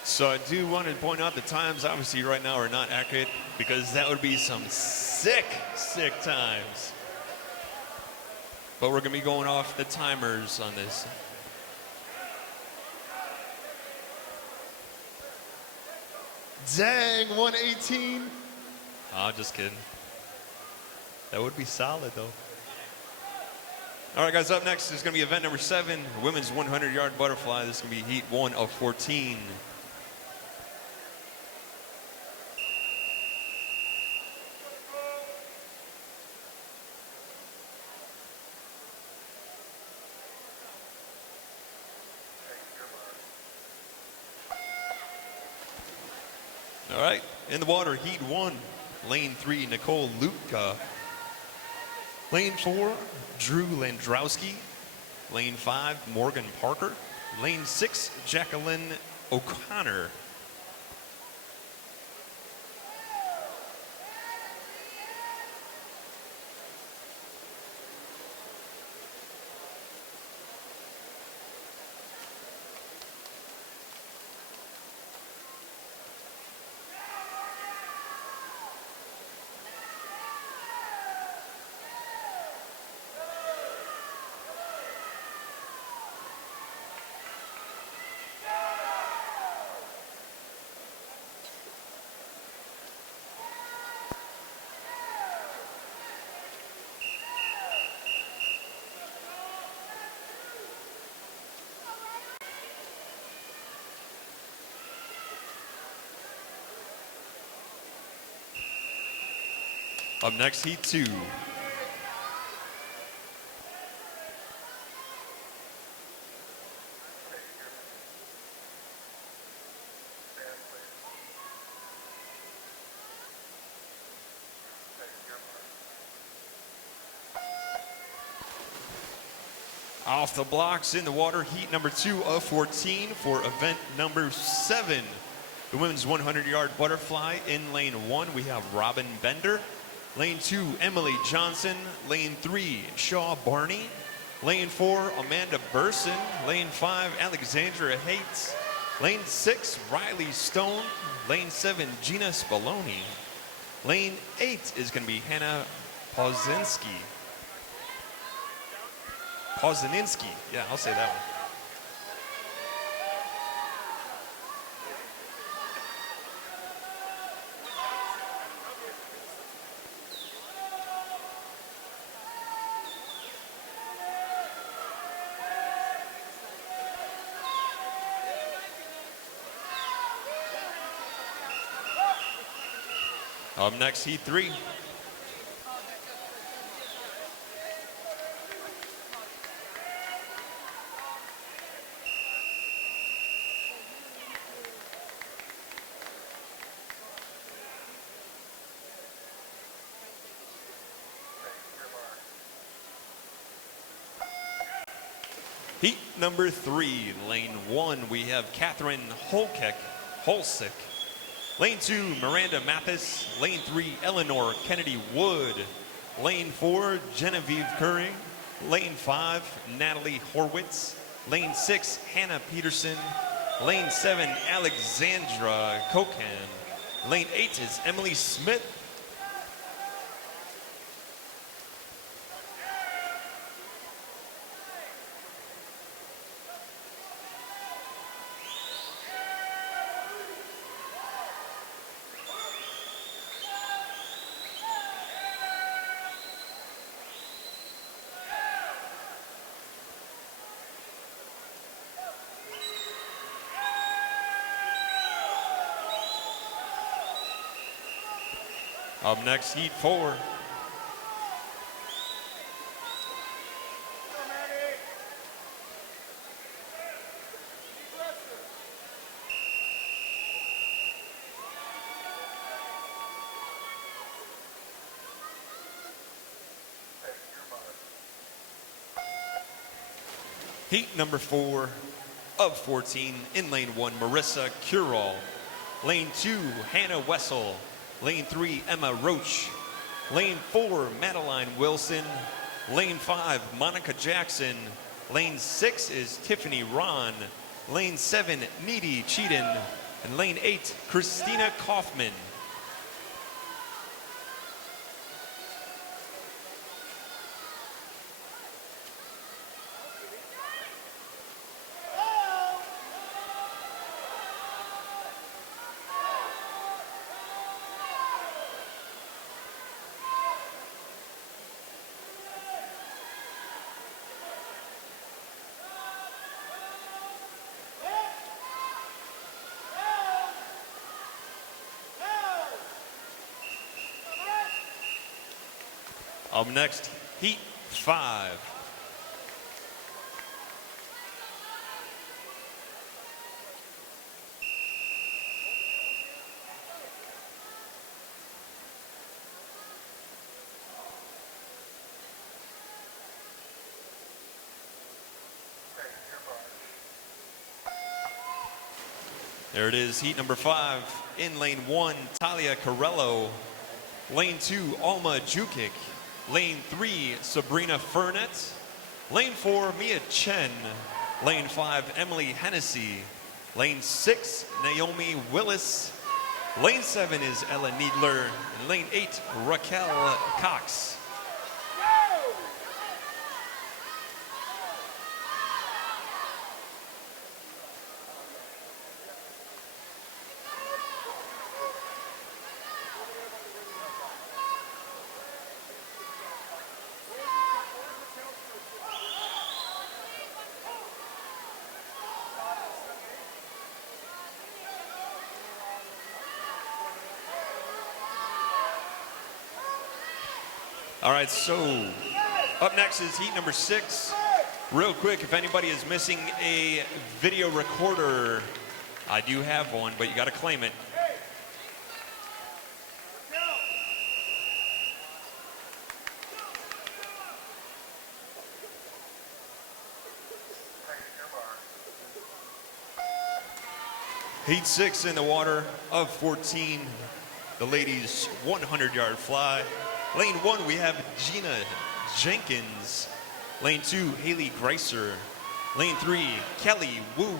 So I do want to point out the times obviously right now are not accurate because that would be some sick times. But we're going to be going off the timers on this. Dang, 118. Oh, just kidding. That would be solid though. All right, guys, up next is going to be event number 7, women's 100-yard butterfly. This is going to be heat 1 of 14. All right, in the water, heat 1. Lane 3, Nicole Lutka. Lane 4, Drew Landrowski. Lane 5, Morgan Parker. Lane 6, Jacqueline O'Connor. Up next, heat 2. Off the blocks in the water, heat number 2 of 14 for event number 7. The women's 100-yard butterfly. In lane 1, we have Robin Bender. Lane 2, Emily Johnson. Lane 3, Shaw Barney. Lane 4, Amanda Burson. Lane 5, Alexandra Hates. Lane 6, Riley Stone. Lane 7, Gina Spalloni. Lane 8 is going to be Hannah Pozinski. Poznaninski. Yeah, I'll say that one. Up next, heat 3. Heat number 3, lane 1, we have Catherine Holsick. Lane 2, Miranda Mathis. Lane 3, Eleanor Kennedy Wood. Lane 4, Genevieve Curry. Lane 5, Natalie Horwitz. Lane 6, Hannah Peterson. Lane 7, Alexandra Kokan. Lane 8 is Emily Smith. Up next, heat 4. Heat number 4 of 14. In lane 1, Marissa Curall. Lane 2, Hannah Wessel. Lane 3, Emma Roach. Lane 4, Madeline Wilson. Lane 5, Monica Jackson. Lane 6 is Tiffany Ron. Lane 7, Needy Cheaton. And lane 8, Christina Kaufman. Up next, heat 5. There it is, heat number 5. In lane 1, Talia Carello. Lane 2, Alma Jukic. Lane 3, Sabrina Furnet. Lane 4, Mia Chen. Lane 5, Emily Hennessy. Lane 6, Naomi Willis. Lane 7 is Ella Needler. And lane 8, Raquel Cox. All right, so up next is heat number 6. Real quick, if anybody is missing a video recorder, I do have one, but you got to claim it. Heat 6 in the water of 14. The ladies 100-yard fly. Lane 1, we have Gina Jenkins. Lane 2, Haley Greiser. Lane 3, Kelly Wu.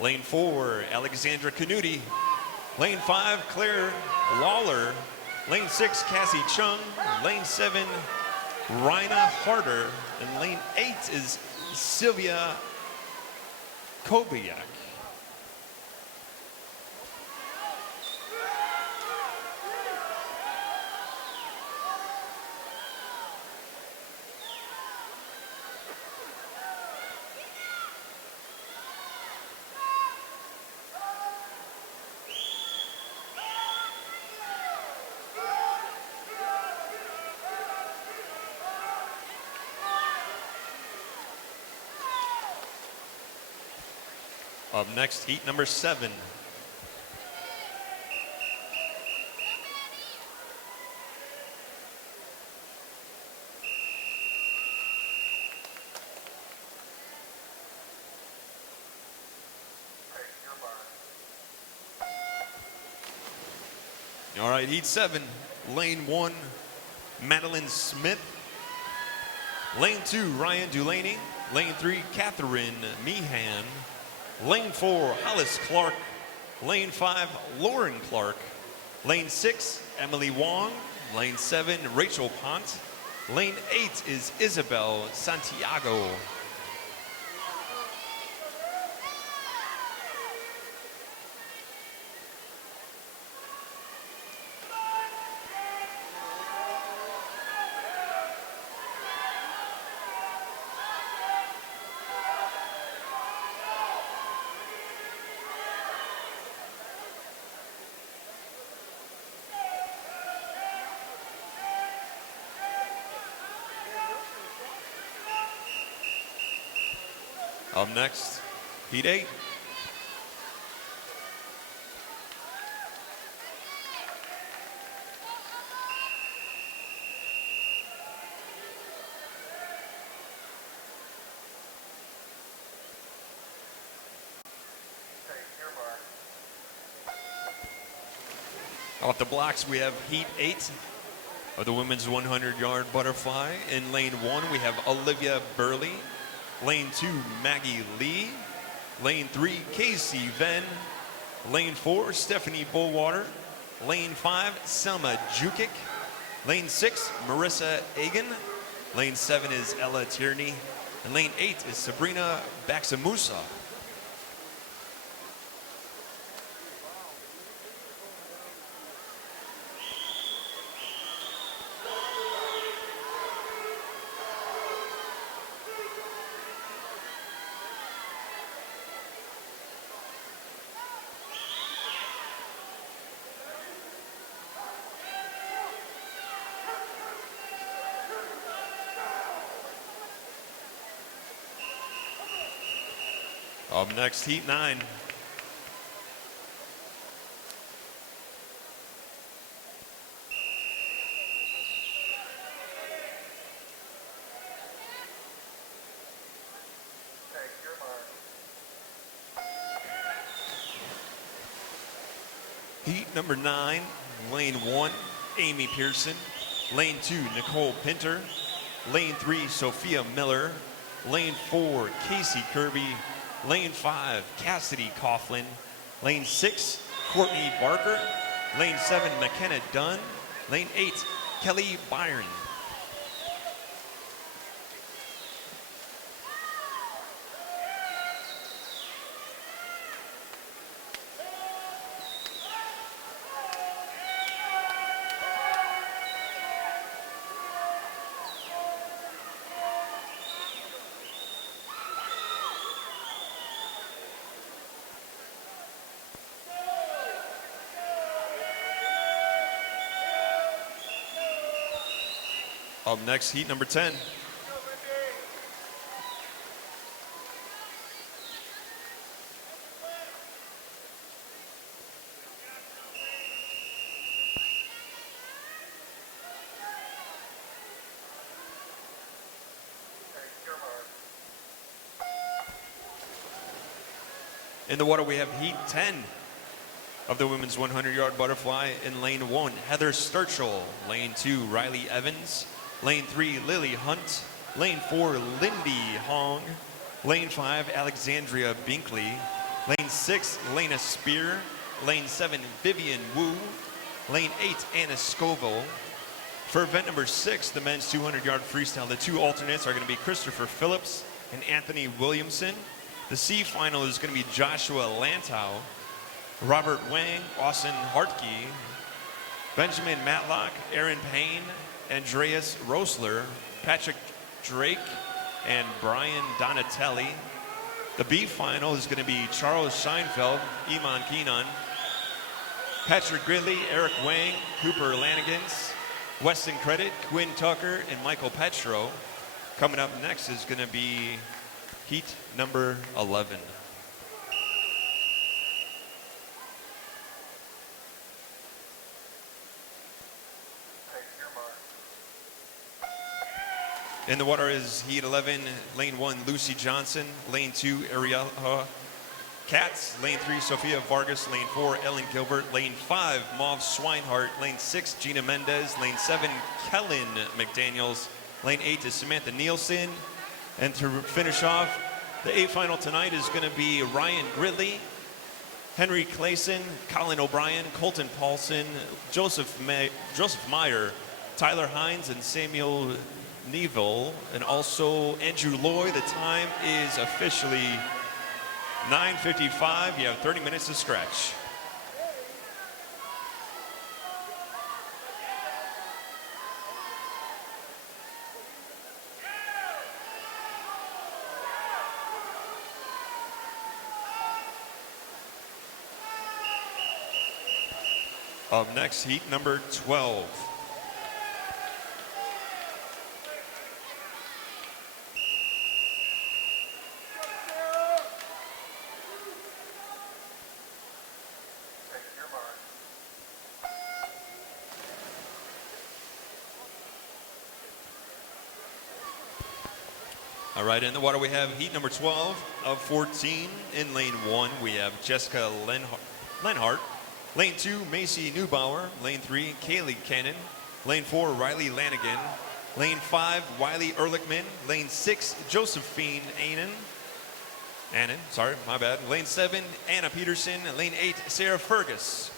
Lane 4, Alexandra Canuti. Lane 5, Claire Lawler. Lane 6, Cassie Chung. Lane 7, Rhina Harder. And lane 8 is Sylvia Kobiak. Up next, heat number 7. All right, heat 7. Lane 1, Madeline Smith. Lane 2, Ryan Dulaney. Lane 3, Catherine Meehan. Lane 4, Hollis Clark. Lane 5, Lauren Clark. Lane 6, Emily Wong. Lane 7, Rachel Pont. Lane 8 is Isabel Santiago. Up next, heat 8. Off the blocks, we have heat 8 of the women's 100-yard butterfly. In lane 1, we have Olivia Burley. Lane 2, Maggie Lee. Lane 3, Casey Venn. Lane 4, Stephanie Bullwater. Lane 5, Selma Jukic. Lane 6, Marissa Egan. Lane 7 is Ella Tierney. And lane 8 is Sabrina Baxamusa. Up next, heat 9. Heat number 9, lane 1, Amy Pearson. Lane 2, Nicole Pinter. Lane 3, Sophia Miller. Lane 4, Casey Kirby. Lane 5, Cassidy Coughlin. Lane 6, Courtney Barker. Lane 7, McKenna Dunn. Lane 8, Kelly Byron. Up next, heat number 10. In the water, we have heat 10 of the women's 100-yard butterfly. In lane 1, Heather Sturchell. Lane 2, Riley Evans. Lane 3, Lily Hunt. Lane 4, Lindy Hong. Lane 5, Alexandria Binkley. Lane 6, Lena Spear. Lane 7, Vivian Wu. Lane 8, Anna Scoville. For event number 6, the men's 200-yard freestyle, the two alternates are going to be Christopher Phillips and Anthony Williamson. The C final is going to be Joshua Lantow, Robert Wang, Austin Hartke, Benjamin Matlock, Aaron Payne, Andreas Rosler, Patrick Drake, and Brian Donatelli. The B final is going to be Charles Scheinfeld, Iman Keenan, Patrick Gridley, Eric Wang, Cooper Lanigans, Weston Credit, Quinn Tucker, and Michael Petro. Coming up next is going to be heat number 11. In the water is heat 11, lane 1, Lucy Johnson. Lane 2, Ariella Katz. Lane 3, Sophia Vargas. Lane 4, Ellen Gilbert. Lane 5, Mauve Swinehart. Lane 6, Gina Mendez. Lane 7, Kellen McDaniels. Lane 8 is Samantha Nielsen. And to finish off, the 8 final tonight is going to be Ryan Gridley, Henry Clayson, Colin O'Brien, Colton Paulson, Joseph Meyer, Tyler Hines, and Samuel Neville, and also Andrew Loy. The time is officially 9:55. You have 30 minutes to scratch. Up next, heat number 12. All right, in the water we have heat number 12 of 14. In lane 1, we have Jessica Lenhart. Lane 2, Macy Neubauer. Lane 3, Kaylee Cannon. Lane 4, Riley Lanigan. Lane 5, Wiley Ehrlichman. Lane 6, Josephine Annan, sorry, my bad. Lane 7, Anna Peterson. Lane 8, Sarah Fergus.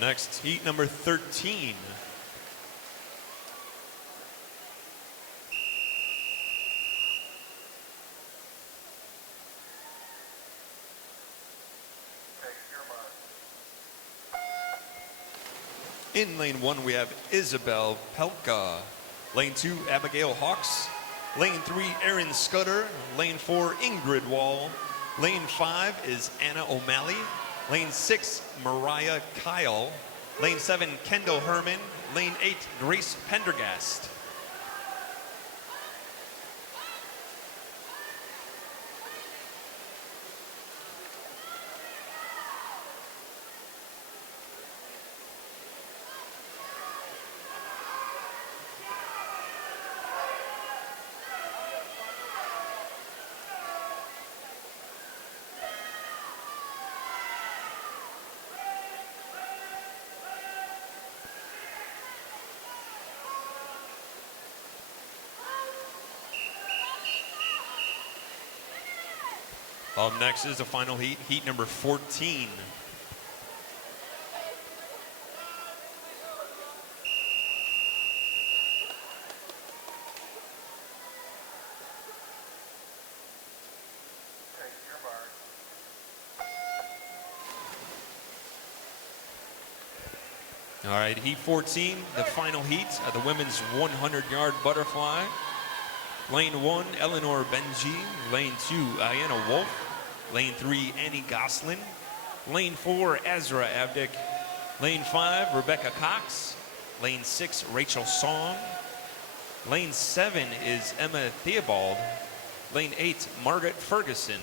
Next, heat number 13. In lane 1, we have Isabel Pelka. Lane 2, Abigail Hawks. Lane 3, Erin Scudder. Lane 4, Ingrid Wall. Lane 5 is Anna O'Malley. Lane 6, Mariah Kyle. Lane 7, Kendall Herman. Lane 8, Grace Pendergast. Up next is the final heat, heat number 14. All right, heat 14, the final heat of the women's 100-yard butterfly. Lane 1, Eleanor Benji. Lane 2, Ayanna Wolf. Lane 3, Annie Goslin. Lane 4, Ezra Abdick. Lane 5, Rebecca Cox. Lane 6, Rachel Song. Lane 7 is Emma Theobald. Lane 8, Margaret Ferguson.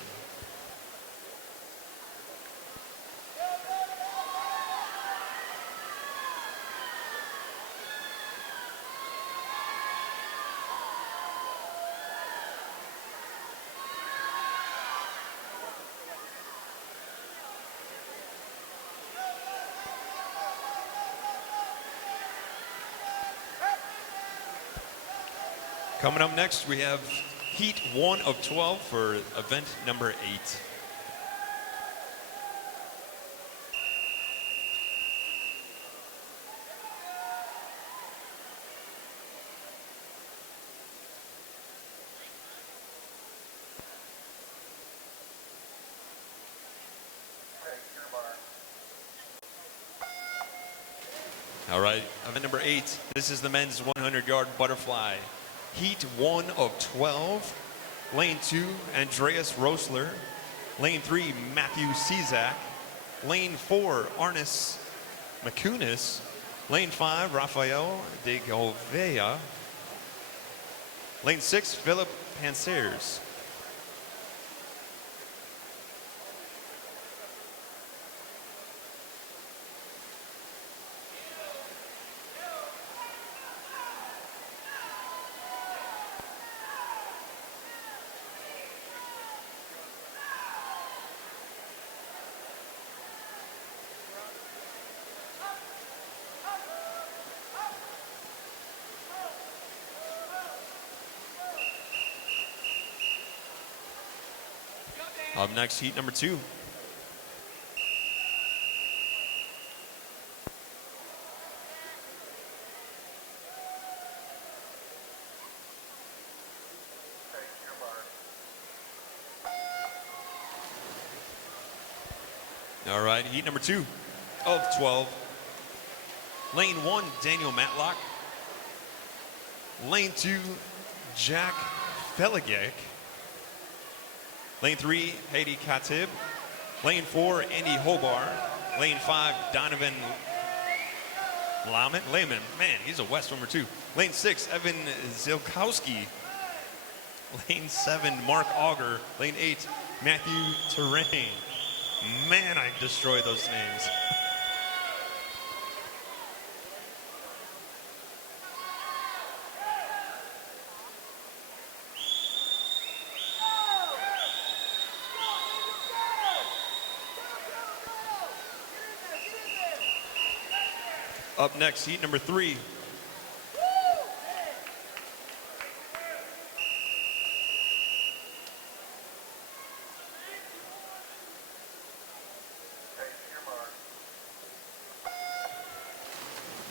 Coming up next, we have heat 1 of 12 for event number 8. All right, event number 8. This is the men's 100-yard butterfly. Heat 1 of 12. Lane 2, Andreas Rosler. Lane 3, Matthew Cizak. Lane 4, Arnis McCunis. Lane 5, Rafael de Gouveia. Lane 6, Philip Pansers. Up next, heat number 2. All right, heat number 2 of 12. Lane 1, Daniel Matlock. Lane 2, Jack Feligek. Lane 3, Haiti Khatib. Lane 4, Andy Hobar. Lane 5, Donovan Lehman. Man, he's a West Swimmer too. Lane 6, Evan Zilkowski. Lane 7, Mark Auger. Lane 8, Matthew Terrain. Man, I destroyed those names. Up next, heat number 3.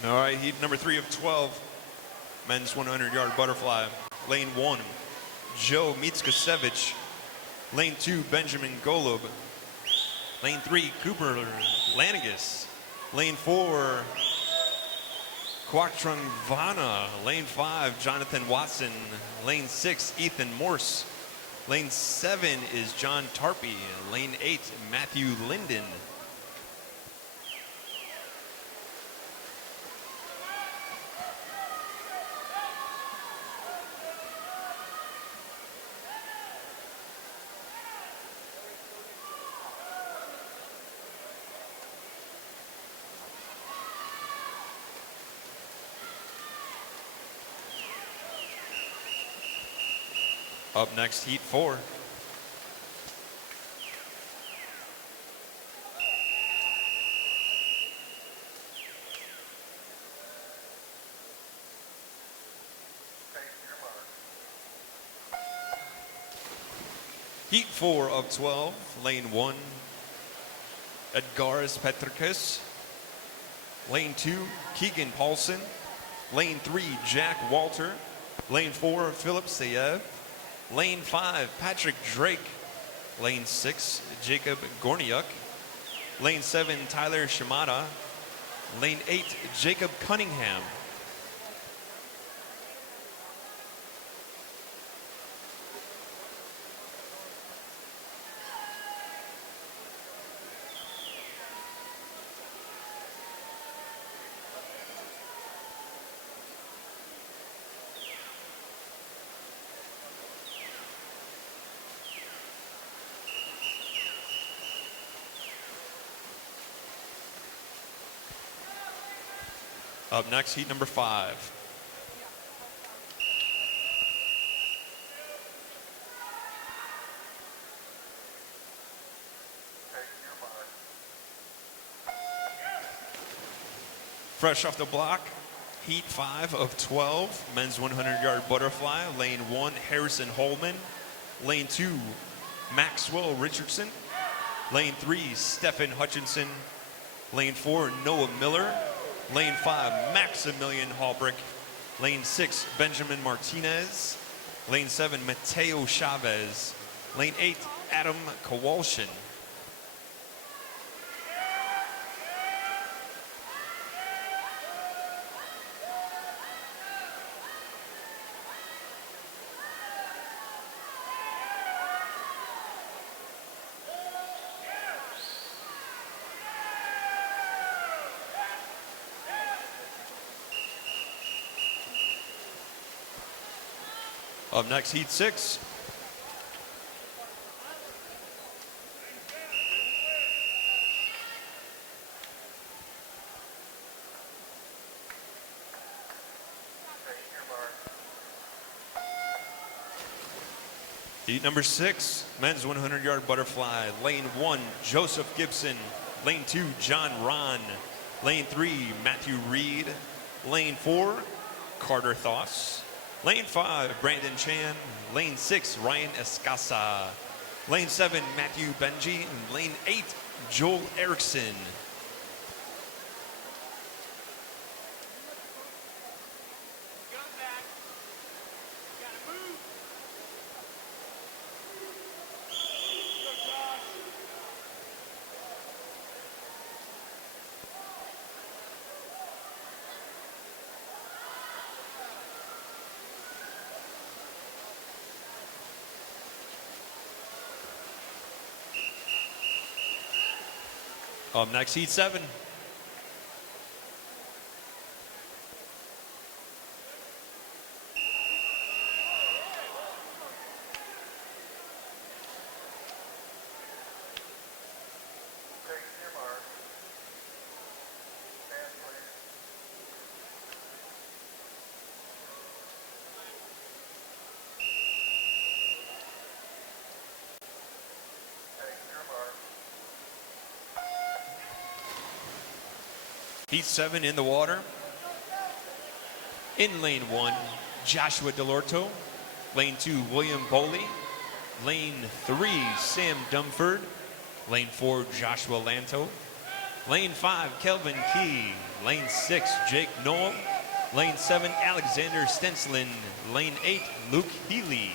All right, heat number 3 of 12. Men's 100-yard butterfly. Lane 1, Joe Mitskasevich. Lane 2, Benjamin Golob. Lane 3, Cooper Lanigas. Lane 4, Quactrung Vana. Lane 5, Jonathan Watson. Lane 6, Ethan Morse. Lane 7 is John Tarpey. Lane 8, Matthew Linden. Up next, heat 4. Heat 4 of 12, lane 1, Edgaris Petrikis. Lane 2, Keegan Paulson. Lane 3, Jack Walter. Lane 4, Philip Sayev. Lane 5, Patrick Drake. Lane 6, Jacob Gorniuk. Lane 7, Tyler Shimada. Lane 8, Jacob Cunningham. Up next, heat number 5. Fresh off the block, heat 5 of 12, men's 100-yard butterfly. Lane 1, Harrison Holman. Lane 2, Maxwell Richardson. Lane 3, Stephen Hutchinson. Lane 4, Noah Miller. Lane 5, Maximilian Hallbrick. Lane 6, Benjamin Martinez. Lane 7, Mateo Chavez. Lane 8, Adam Kowalshin. Up next, heat 6. Heat number 6, men's 100-yard butterfly. Lane 1, Joseph Gibson. Lane 2, John Ron. Lane 3, Matthew Reed. Lane 4, Carter Thoss. Lane 5, Brandon Chan. Lane 6, Ryan Escasa. Lane 7, Matthew Benji. And lane 8, Joel Erickson. Up next, heat 7. Heat 7 in the water. In lane 1, Joshua Delorto. Lane 2, William Boley. Lane 3, Sam Dumford. Lane 4, Joshua Lanto. Lane 5, Kelvin Key. Lane 6, Jake Knoll. Lane 7, Alexander Stenslin. Lane 8, Luke Healy.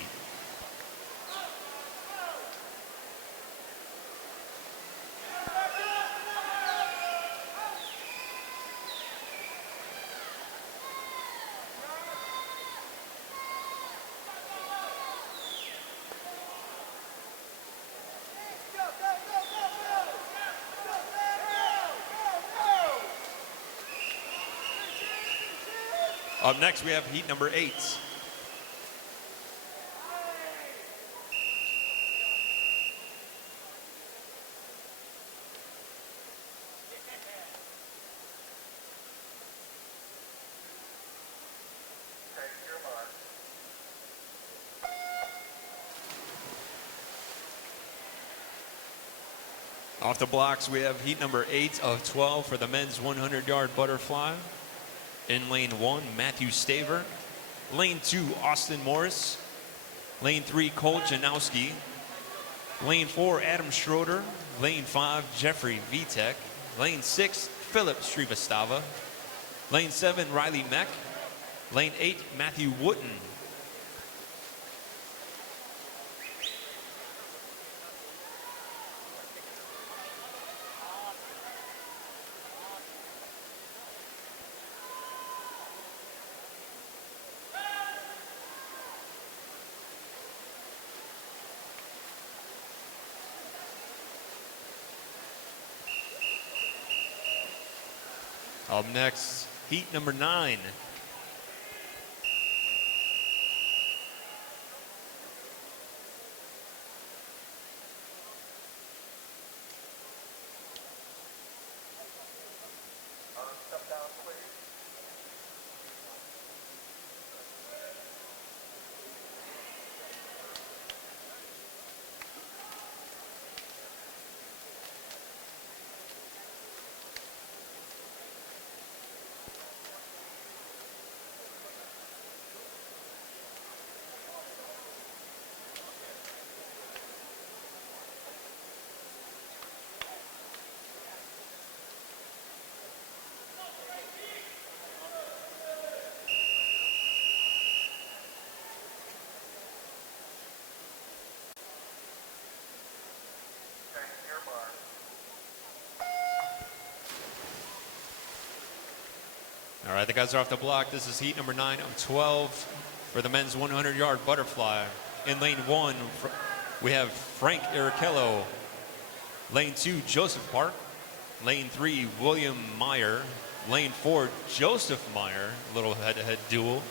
Up next, we have heat number 8. Off the blocks, we have heat number 8 of 12 for the men's 100-yard butterfly. In lane 1, Matthew Staver. Lane 2, Austin Morris. Lane 3, Cole Janowski. Lane 4, Adam Schroeder. Lane 5, Jeffrey Vitek. Lane 6, Philip Srivastava. Lane 7, Riley Meck. Lane 8, Matthew Wooten. Up next, heat number 9. Step down, please. Okay, your mark. All right, the guys are off the block. This is heat number 9 of 12 for the men's 100-yard butterfly. In lane 1, we have Frank Irikello. Lane 2, Joseph Park. Lane 3, William Meyer. Lane 4, Joseph Meyer, little head-to-head duel.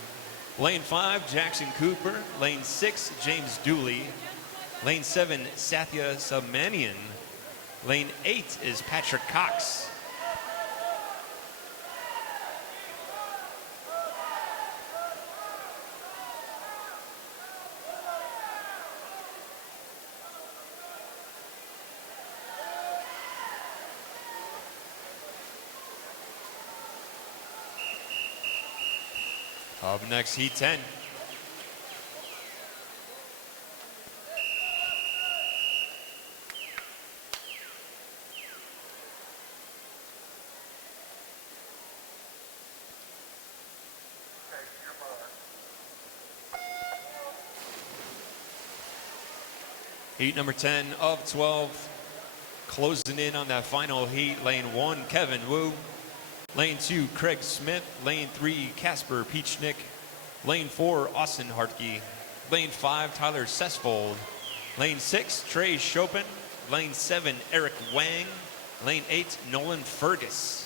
Lane 5, Jackson Cooper. Lane 6, James Dooley. Lane 7, Sathya Submanian. Lane 8 is Patrick Cox. Up next, heat 10. Okay, your mark. Heat number 10 of 12. Closing in on that final heat. Lane 1, Kevin Wu. Lane 2, Craig Smith. Lane 3, Casper Peachnick. Lane 4, Austin Hartke. Lane 5, Tyler Sesfold. Lane 6, Trey Chopin. Lane 7, Eric Wang. Lane 8, Nolan Fergus.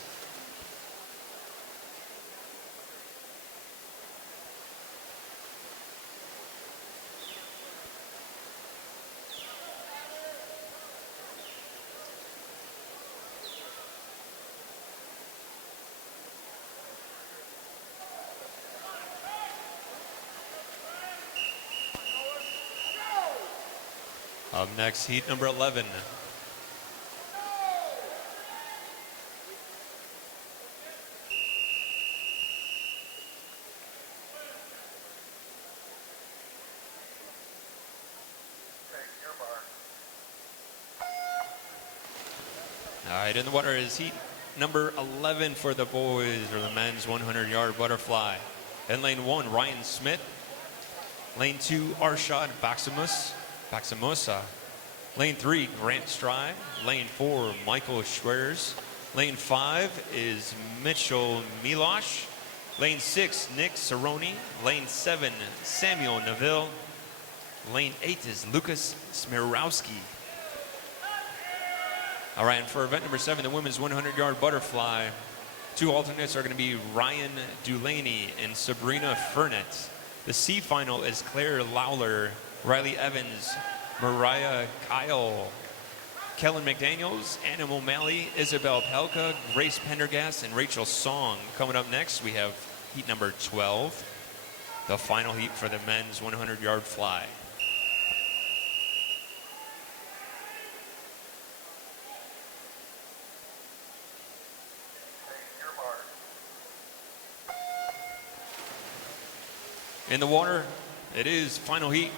Up next, heat number 11. Okay, your mark. All right, in the water is heat number 11 for the boys, or the men's 100-yard butterfly. In lane 1, Ryan Smith. Lane 2, Arshad Baxamosa. Lane 3, Grant Stride. Lane 4, Michael Schwers. Lane 5 is Mitchell Milosh. Lane 6, Nick Cerrone. Lane 7, Samuel Neville. Lane 8 is Lucas Smirowski. All right, and for event number 7, the women's 100-yard butterfly, 2 alternates are going to be Ryan Dulaney and Sabrina Furnett. The C final is Claire Lawler, Riley Evans, Mariah Kyle, Kellen McDaniels, Anna O'Malley, Isabel Pelka, Grace Pendergast, and Rachel Song. Coming up next, we have heat number 12, the final heat for the men's 100-yard fly. In the water, it is final heat.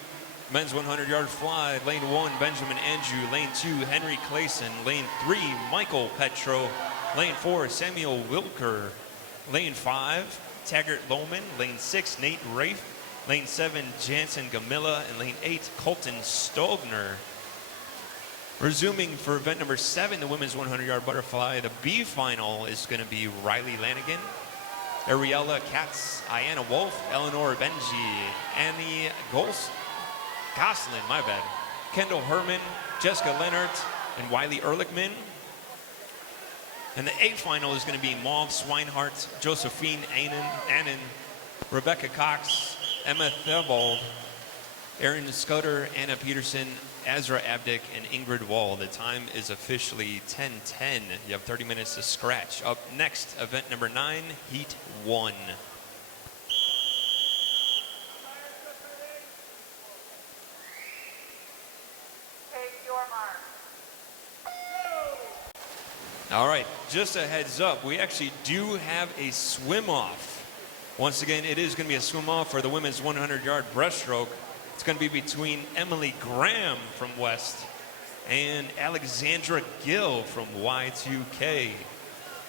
Men's 100-yard fly, lane 1, Benjamin Andrew. Lane 2, Henry Clayson. Lane 3, Michael Petro. Lane 4, Samuel Wilker. Lane 5, Taggart Lohman. Lane 6, Nate Rafe. Lane 7, Jansen Gamilla. And lane 8, Colton Stovner. Resuming for event number 7, the women's 100-yard butterfly. The B final is going to be Riley Lanigan, Ariella Katz, Ayanna Wolf, Eleanor Benji, Annie Goslin, Kendall Herman, Jessica Leonard, and Wiley Ehrlichman. And the A final is going to be Mauve Swinehart, Josephine Annan, Rebecca Cox, Emma Thebold, Erin Scudder, Anna Peterson, Azra Abdick, and Ingrid Wall. The time is officially 10:10. You have 30 minutes to scratch. Up next, event number 9, heat 1. Take your mark. All right, just a heads up, we actually do have a swim off. Once again, it is going to be a swim off for the women's 100-yard breaststroke. It's going to be between Emily Graham from West and Alexandra Gill from Y2K.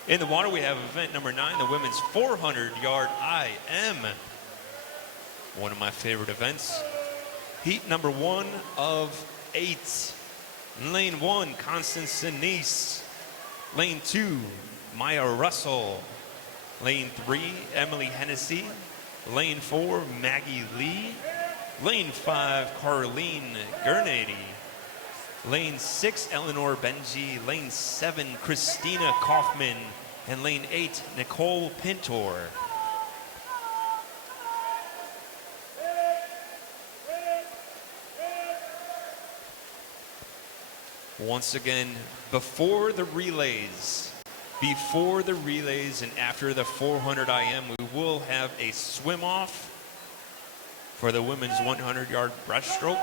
In the water, we have event number 9, the women's 400-yard IM. One of my favorite events. Heat number 1 of 8. Lane 1, Constance Denise. Lane 2, Maya Russell. Lane 3, Emily Hennessy. Lane 4, Maggie Lee. Lane 5, Carlene Gurnady. Lane 6, Eleanor Benji. Lane 7, Christina Kaufman. And lane 8, Nicole Pintor. Once again, before the relays and after the 400 IM, we will have a swim off for the women's 100-yard breaststroke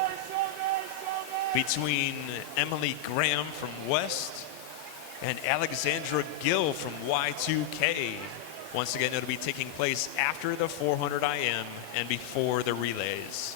between Emily Graham from West and Alexandra Gill from Y2K. Once again, it'll be taking place after the 400 IM and before the relays.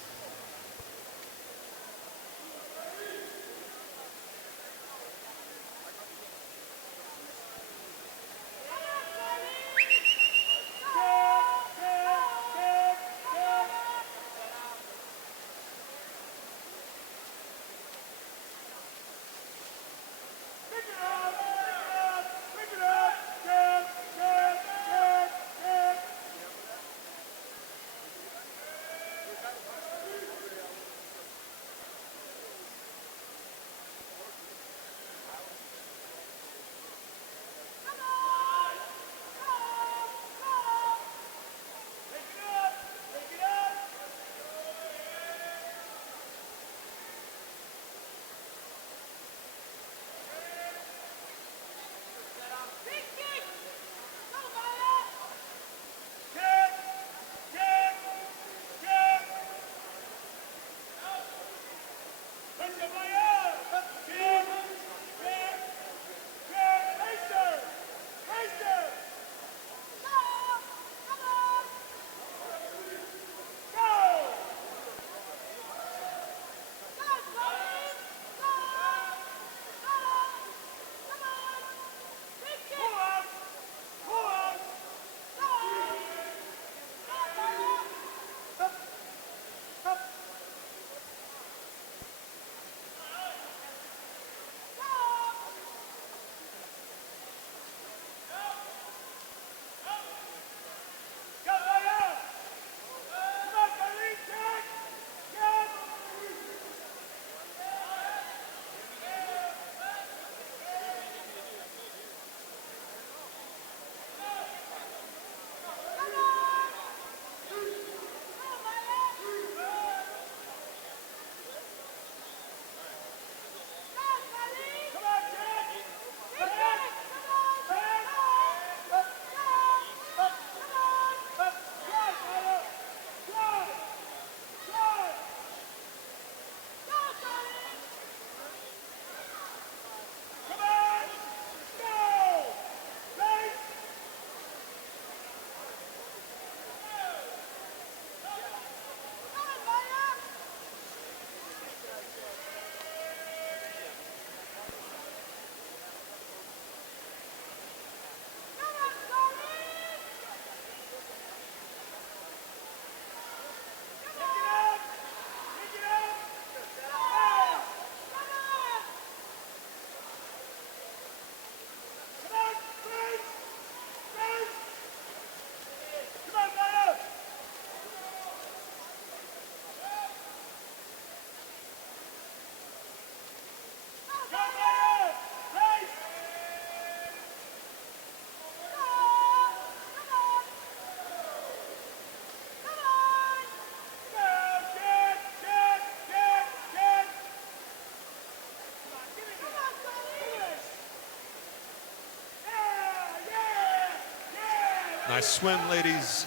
Nice swim, ladies.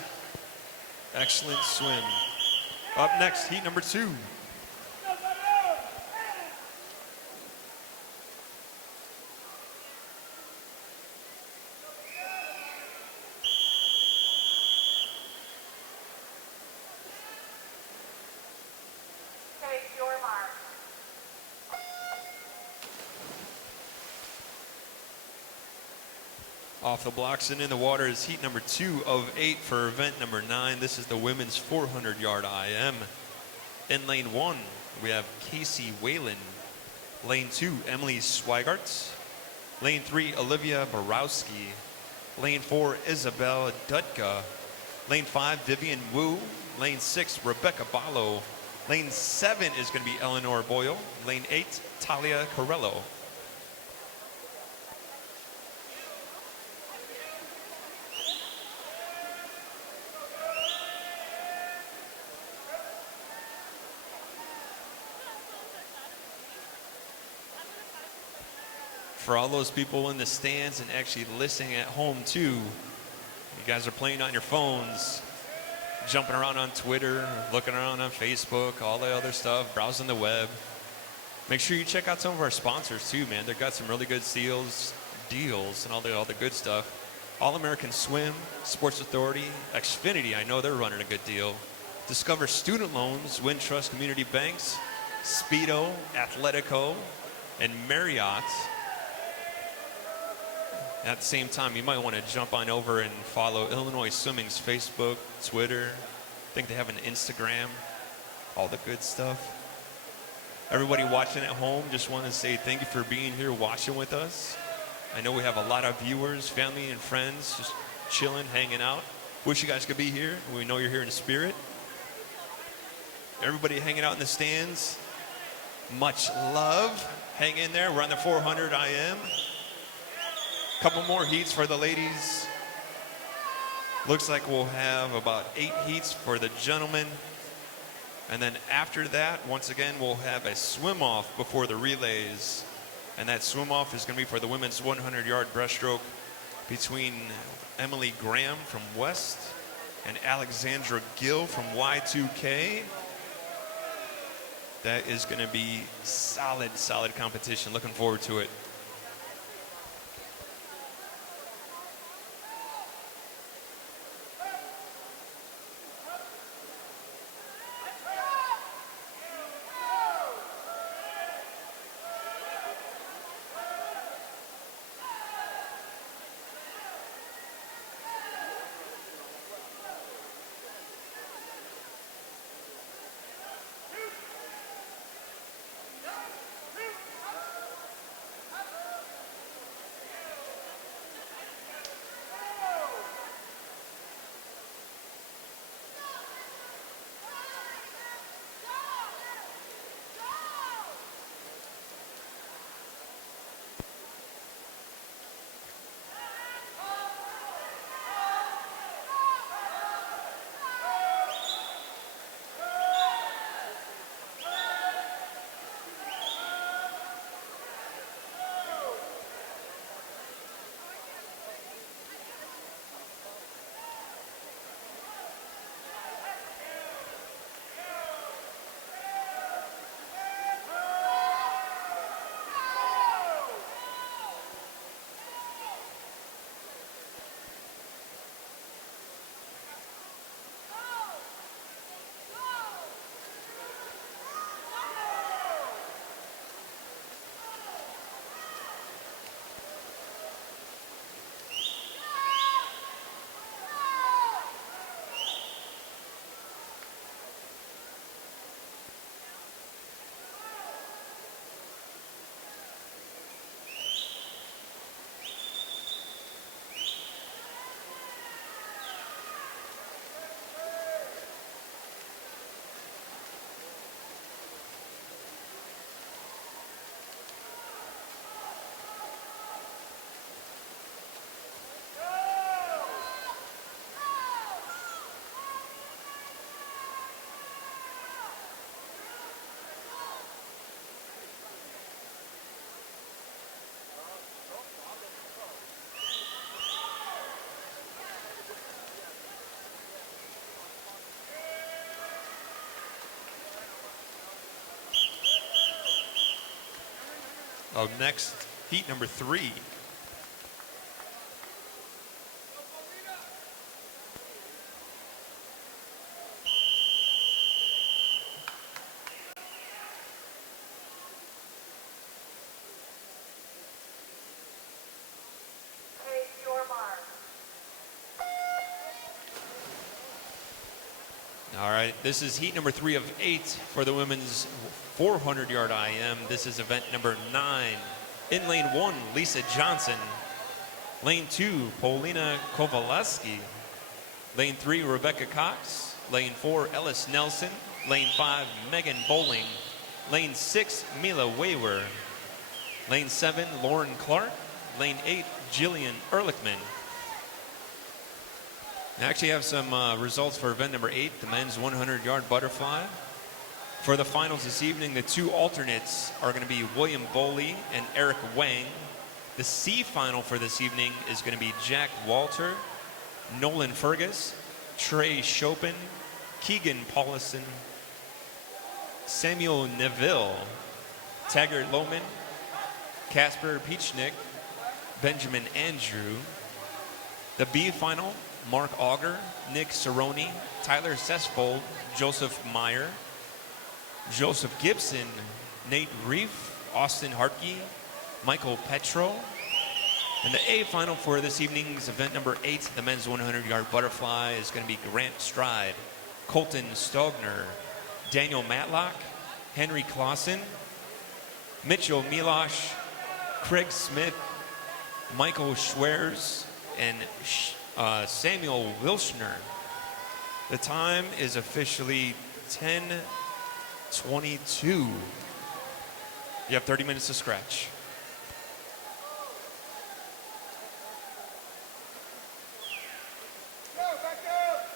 Excellent swim. Up next, heat number 2. Take your mark. Off the blocks and in the water is heat number 2 of 8 for event number 9. This is the women's 400-yard IM. In lane 1, we have Casey Whalen. Lane 2, Emily Swigart. Lane 3, Olivia Borowski. Lane 4, Isabel Dutka. Lane 5, Vivian Wu. Lane 6, Rebecca Ballo. Lane 7 is going to be Eleanor Boyle. Lane 8, Talia Corello. For all those people in the stands and actually listening at home too, you guys are playing on your phones, jumping around on Twitter, looking around on Facebook, all the other stuff, browsing the web. Make sure you check out some of our sponsors too, man. They've got some really good deals, and all the good stuff. All American Swim, Sports Authority, Xfinity, I know they're running a good deal. Discover Student Loans, Wintrust Community Banks, Speedo, Athletico, and Marriott. At the same time, you might want to jump on over and follow Illinois Swimming's Facebook, Twitter. I think they have an Instagram, all the good stuff. Everybody watching at home, just want to say thank you for being here watching with us. I know we have a lot of viewers, family and friends, just chilling, hanging out. Wish you guys could be here. We know you're here in spirit. Everybody hanging out in the stands, much love. Hang in there. We're on the 400 IM. Couple more heats for the ladies. Looks like we'll have about 8 heats for the gentlemen. And then after that, once again, we'll have a swim off before the relays. And that swim off is going to be for the women's 100-yard breaststroke between Emily Graham from West and Alexandra Gill from Y2K. That is going to be solid competition. Looking forward to it. Up next, heat number 3. Take your mark. All right, this is heat number 3 of 8 for the women's 400-yard IM. This is event number 9. In lane 1, Lisa Johnson. Lane 2, Paulina Kowaleski. Lane 3, Rebecca Cox. Lane 4, Ellis Nelson. Lane 5, Megan Bowling. Lane 6, Mila Wawer. Lane 7, Lauren Clark. Lane 8, Jillian Ehrlichman. I actually have some results for event number 8, the men's 100-yard butterfly. For the finals this evening, the 2 alternates are going to be William Boley and Eric Wang. The C final for this evening is going to be Jack Walter, Nolan Fergus, Trey Chopin, Keegan Paulison, Samuel Neville, Taggart Lohman, Casper Peachnick, Benjamin Andrew. The B final, Mark Auger, Nick Cerrone, Tyler Sesfold, Joseph Meyer, Joseph Gibson, Nate Reef, Austin Hartke, Michael Petro. And the A final for this evening's event number 8, the men's 100-yard butterfly, is going to be Grant Stride, Colton Stogner, Daniel Matlock, Henry Clausen, Mitchell Milosh, Craig Smith, Michael Schwers, and Samuel Wilshner. The time is officially 10:22. You have 30 minutes to scratch. Go, back up!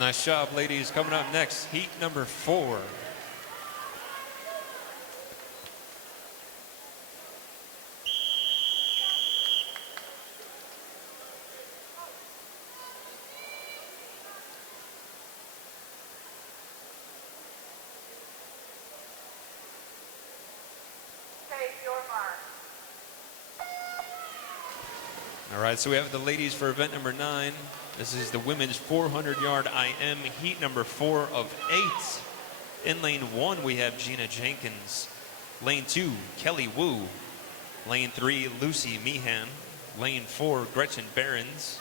Nice job, ladies. Coming up next, heat number 4. Take your mark. All right, so we have the ladies for event number 9. This is the women's 400-yard IM, heat number 4 of 8. In lane 1, we have Gina Jenkins. Lane 2, Kelly Wu. Lane 3, Lucy Meehan. Lane 4, Gretchen Behrens.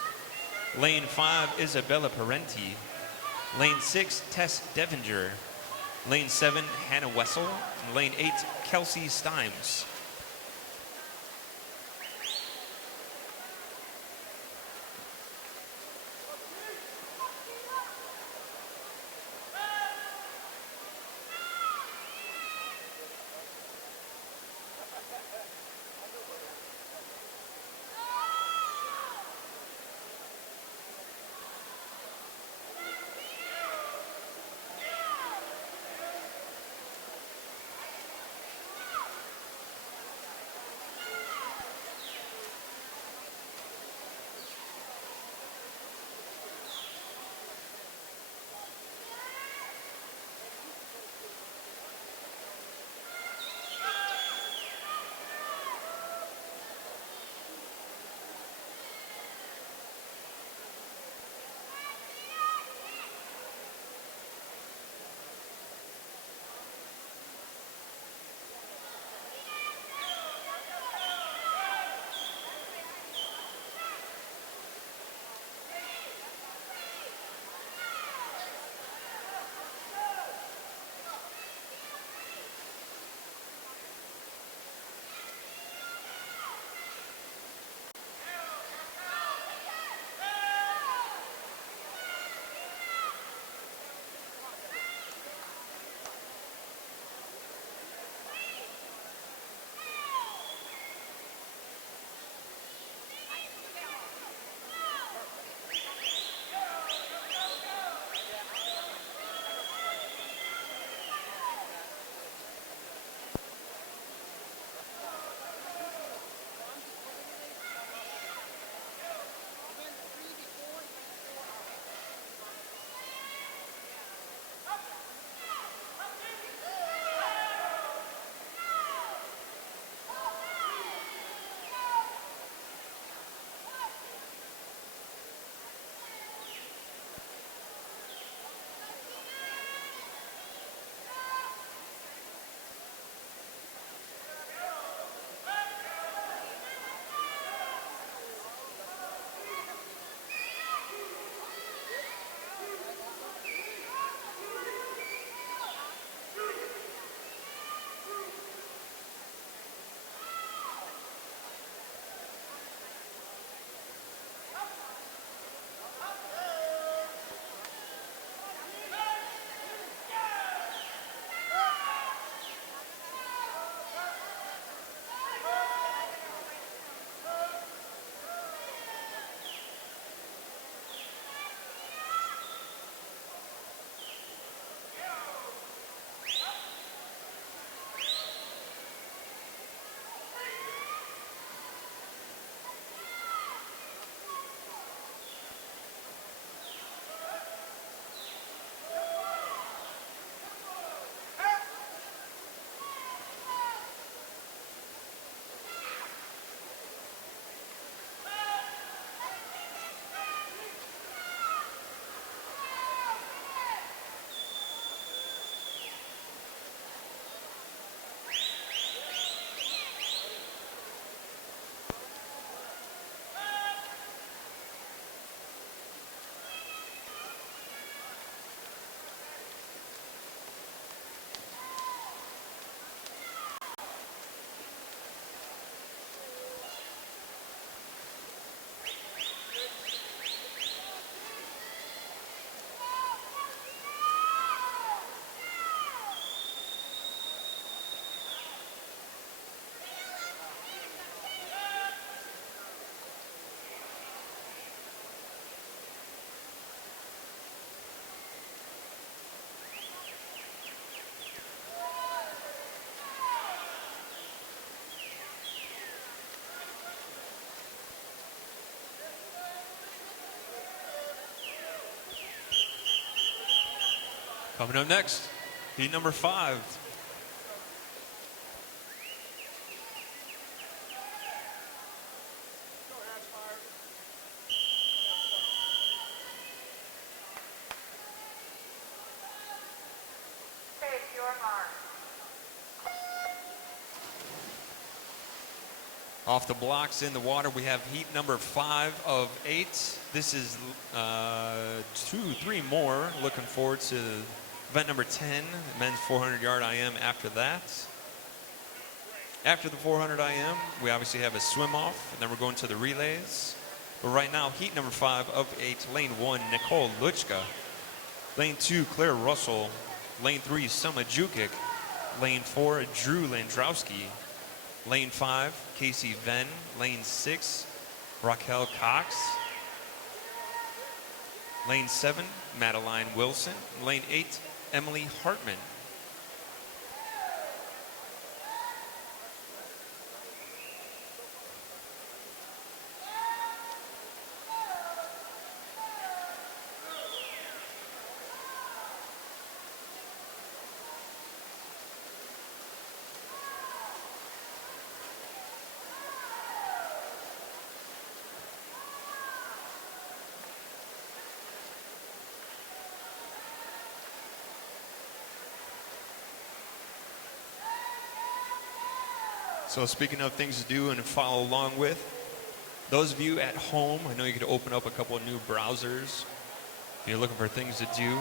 Lane 5, Isabella Parenti. Lane 6, Tess Devinger. Lane 7, Hannah Wessel. And lane 8, Kelsey Stimes. Coming up next, heat number 5. Take your mark. Off the blocks in the water, we have heat number 5 of 8. This is 3 more. Looking forward to event number 10, men's 400-yard IM after that. After the 400 IM, we obviously have a swim off, and then we're going to the relays. But right now, heat number 5 of 8, lane 1, Nicole Luchka. Lane 2, Claire Russell. Lane 3, Selma Jukic. Lane 4, Drew Landrowski. Lane 5, Casey Venn. Lane 6, Raquel Cox. Lane 7, Madeline Wilson. Lane 8, Emily Hartman. So speaking of things to do and follow along with, those of you at home, I know you could open up a couple of new browsers if you're looking for things to do.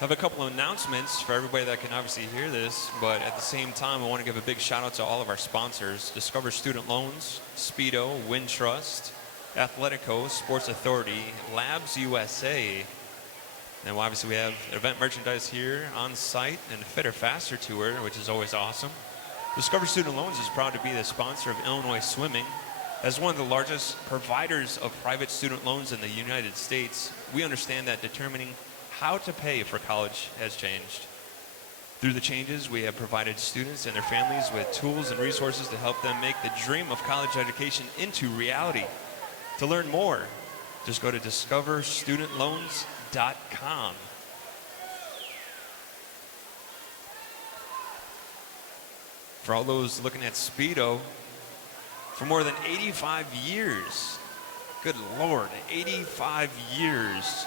Have a couple of announcements for everybody that can obviously hear this, but at the same time, I want to give a big shout out to all of our sponsors: Discover Student Loans, Speedo, Wintrust, Athletico, Sports Authority, Labs USA. And obviously we have event merchandise here on site and a Fitter Faster tour, which is always awesome. Discover Student Loans is proud to be the sponsor of Illinois Swimming. As one of the largest providers of private student loans in the United States, we understand that determining how to pay for college has changed. Through the changes, we have provided students and their families with tools and resources to help them make the dream of college education into reality. To learn more, just go to discoverstudentloans.com. For all those looking at Speedo, for more than 85 years, good Lord, 85 years,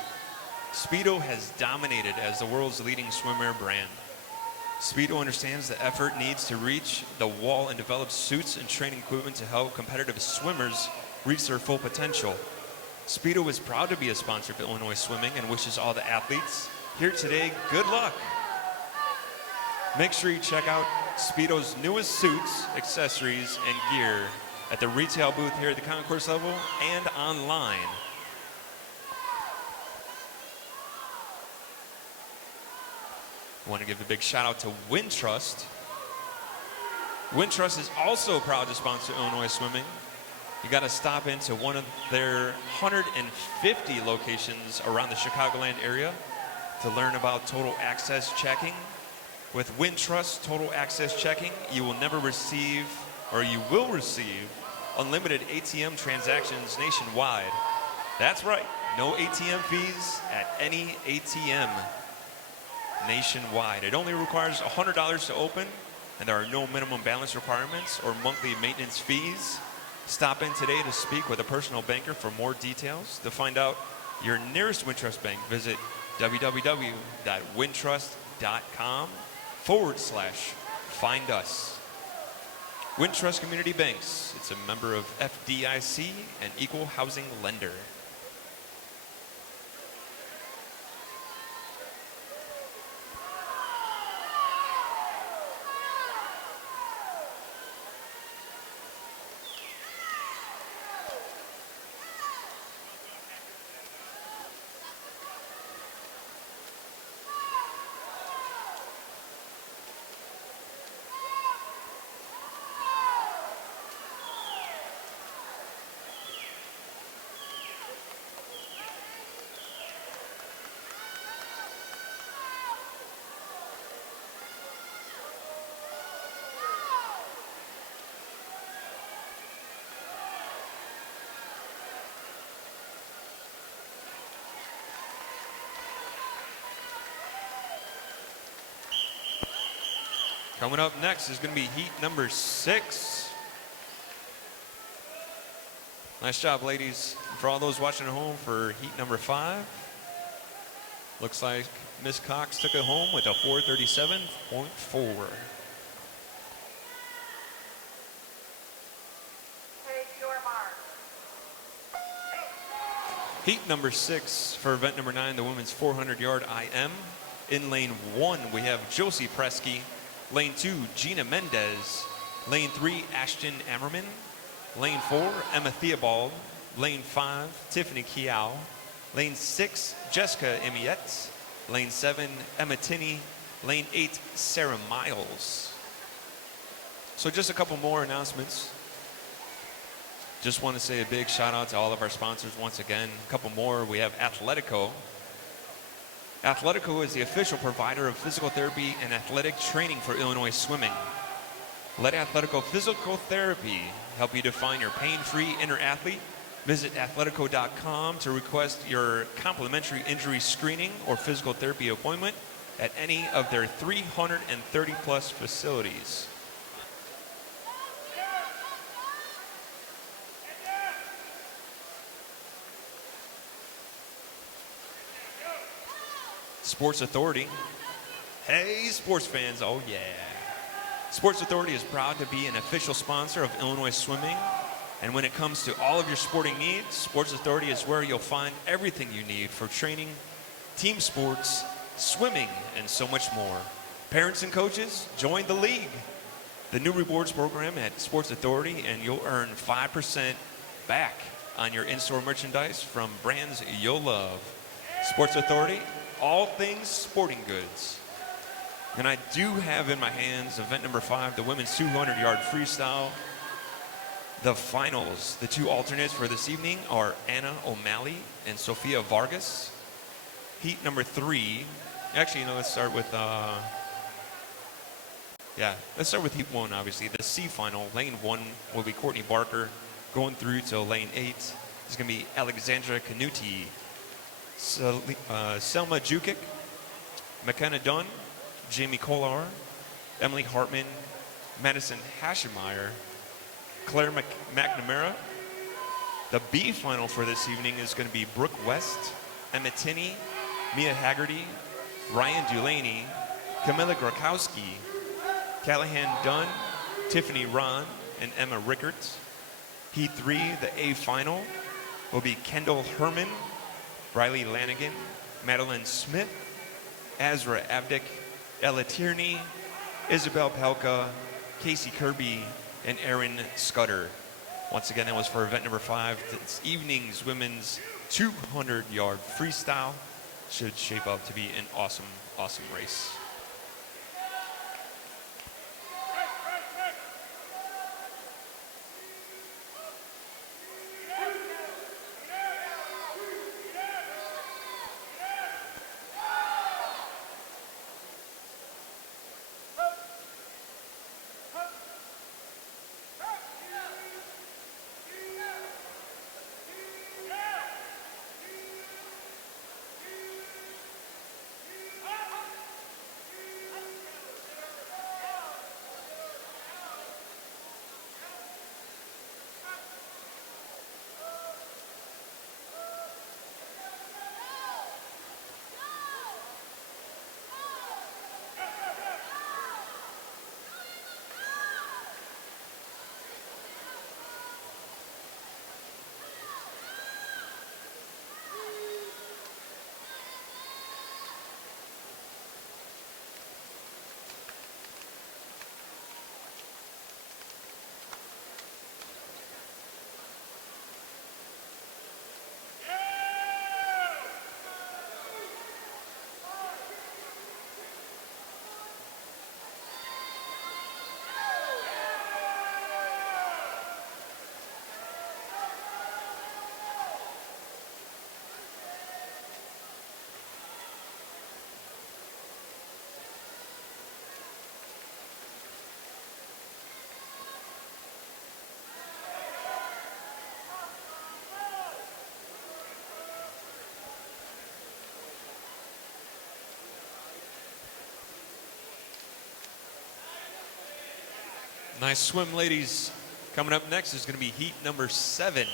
Speedo has dominated as the world's leading swimwear brand. Speedo understands the effort needs to reach the wall and develop suits and training equipment to help competitive swimmers reach their full potential. Speedo is proud to be a sponsor of Illinois Swimming and wishes all the athletes here today good luck. Make sure you check out Speedo's newest suits, accessories, and gear at the retail booth here at the concourse level and online. I want to give a big shout out to Wintrust. Wintrust is also proud to sponsor Illinois Swimming. You got to stop into one of their 150 locations around the Chicagoland area to learn about total access checking. With Wintrust Total Access Checking, you will never receive, or you will receive, unlimited ATM transactions nationwide. That's right, no ATM fees at any ATM nationwide. It only requires $100 to open, and there are no minimum balance requirements or monthly maintenance fees. Stop in today to speak with a personal banker for more details. To find out your nearest Wintrust bank, visit www.wintrust.com/find us. Wintrust Community Banks, it's a member of FDIC and equal housing lender. Coming up next is going to be heat number 6. Nice job, ladies. For all those watching at home for heat number 5, looks like Miss Cox took it home with a 437.4. Take your mark. Heat number 6 for event number 9, the women's 400-yard IM. In lane 1, we have Josie Presky. Lane 2, Gina Mendez. Lane 3, Ashton Ammerman. Lane 4, Emma Theobald. Lane 5, Tiffany Kiao. Lane 6, Jessica Emiette. Lane 7, Emma Tinney. Lane 8, Sarah Miles. So just a couple more announcements. Just want to say a big shout out to all of our sponsors once again. A couple more. We have Athletico. Athletico is the official provider of physical therapy and athletic training for Illinois swimming. Let Athletico Physical Therapy help you define your pain-free inner athlete. Visit athletico.com to request your complimentary injury screening or physical therapy appointment at any of their 330-plus facilities. Sports Authority. Hey, sports fans, oh yeah. Sports Authority is proud to be an official sponsor of Illinois swimming. And when it comes to all of your sporting needs, Sports Authority is where you'll find everything you need for training, team sports, swimming, and so much more. Parents and coaches, join the league. The new rewards program at Sports Authority, and you'll earn 5% back on your in-store merchandise from brands you'll love. Sports Authority, all things sporting goods. And I do have in my hands event number 5, the women's 200-yard freestyle. The finals, the 2 alternates for this evening are Anna O'Malley and Sofia Vargas. Heat number 3, actually, let's start with, let's start with heat 1, obviously. The C final, lane 1 will be Courtney Barker. Going through to lane 8 is going to be Alexandra Canuti, Selma Jukic, McKenna Dunn, Jamie Kolar, Emily Hartman, Madison Haschemeyer, Claire McNamara. The B final for this evening is going to be Brooke West, Emma Tinney, Mia Haggerty, Ryan Dulaney, Camilla Grakowski, Callahan Dunn, Tiffany Ron, and Emma Rickert. Heat 3, the A final, will be Kendall Herman, Riley Lanigan, Madeline Smith, Azra Abdick, Ella Tierney, Isabel Pelka, Casey Kirby, and Aaron Scudder. Once again, that was for event number 5. This evening's women's 200-yard freestyle should shape up to be an awesome, awesome race. Nice swim, ladies. Coming up next is going to be heat number 7.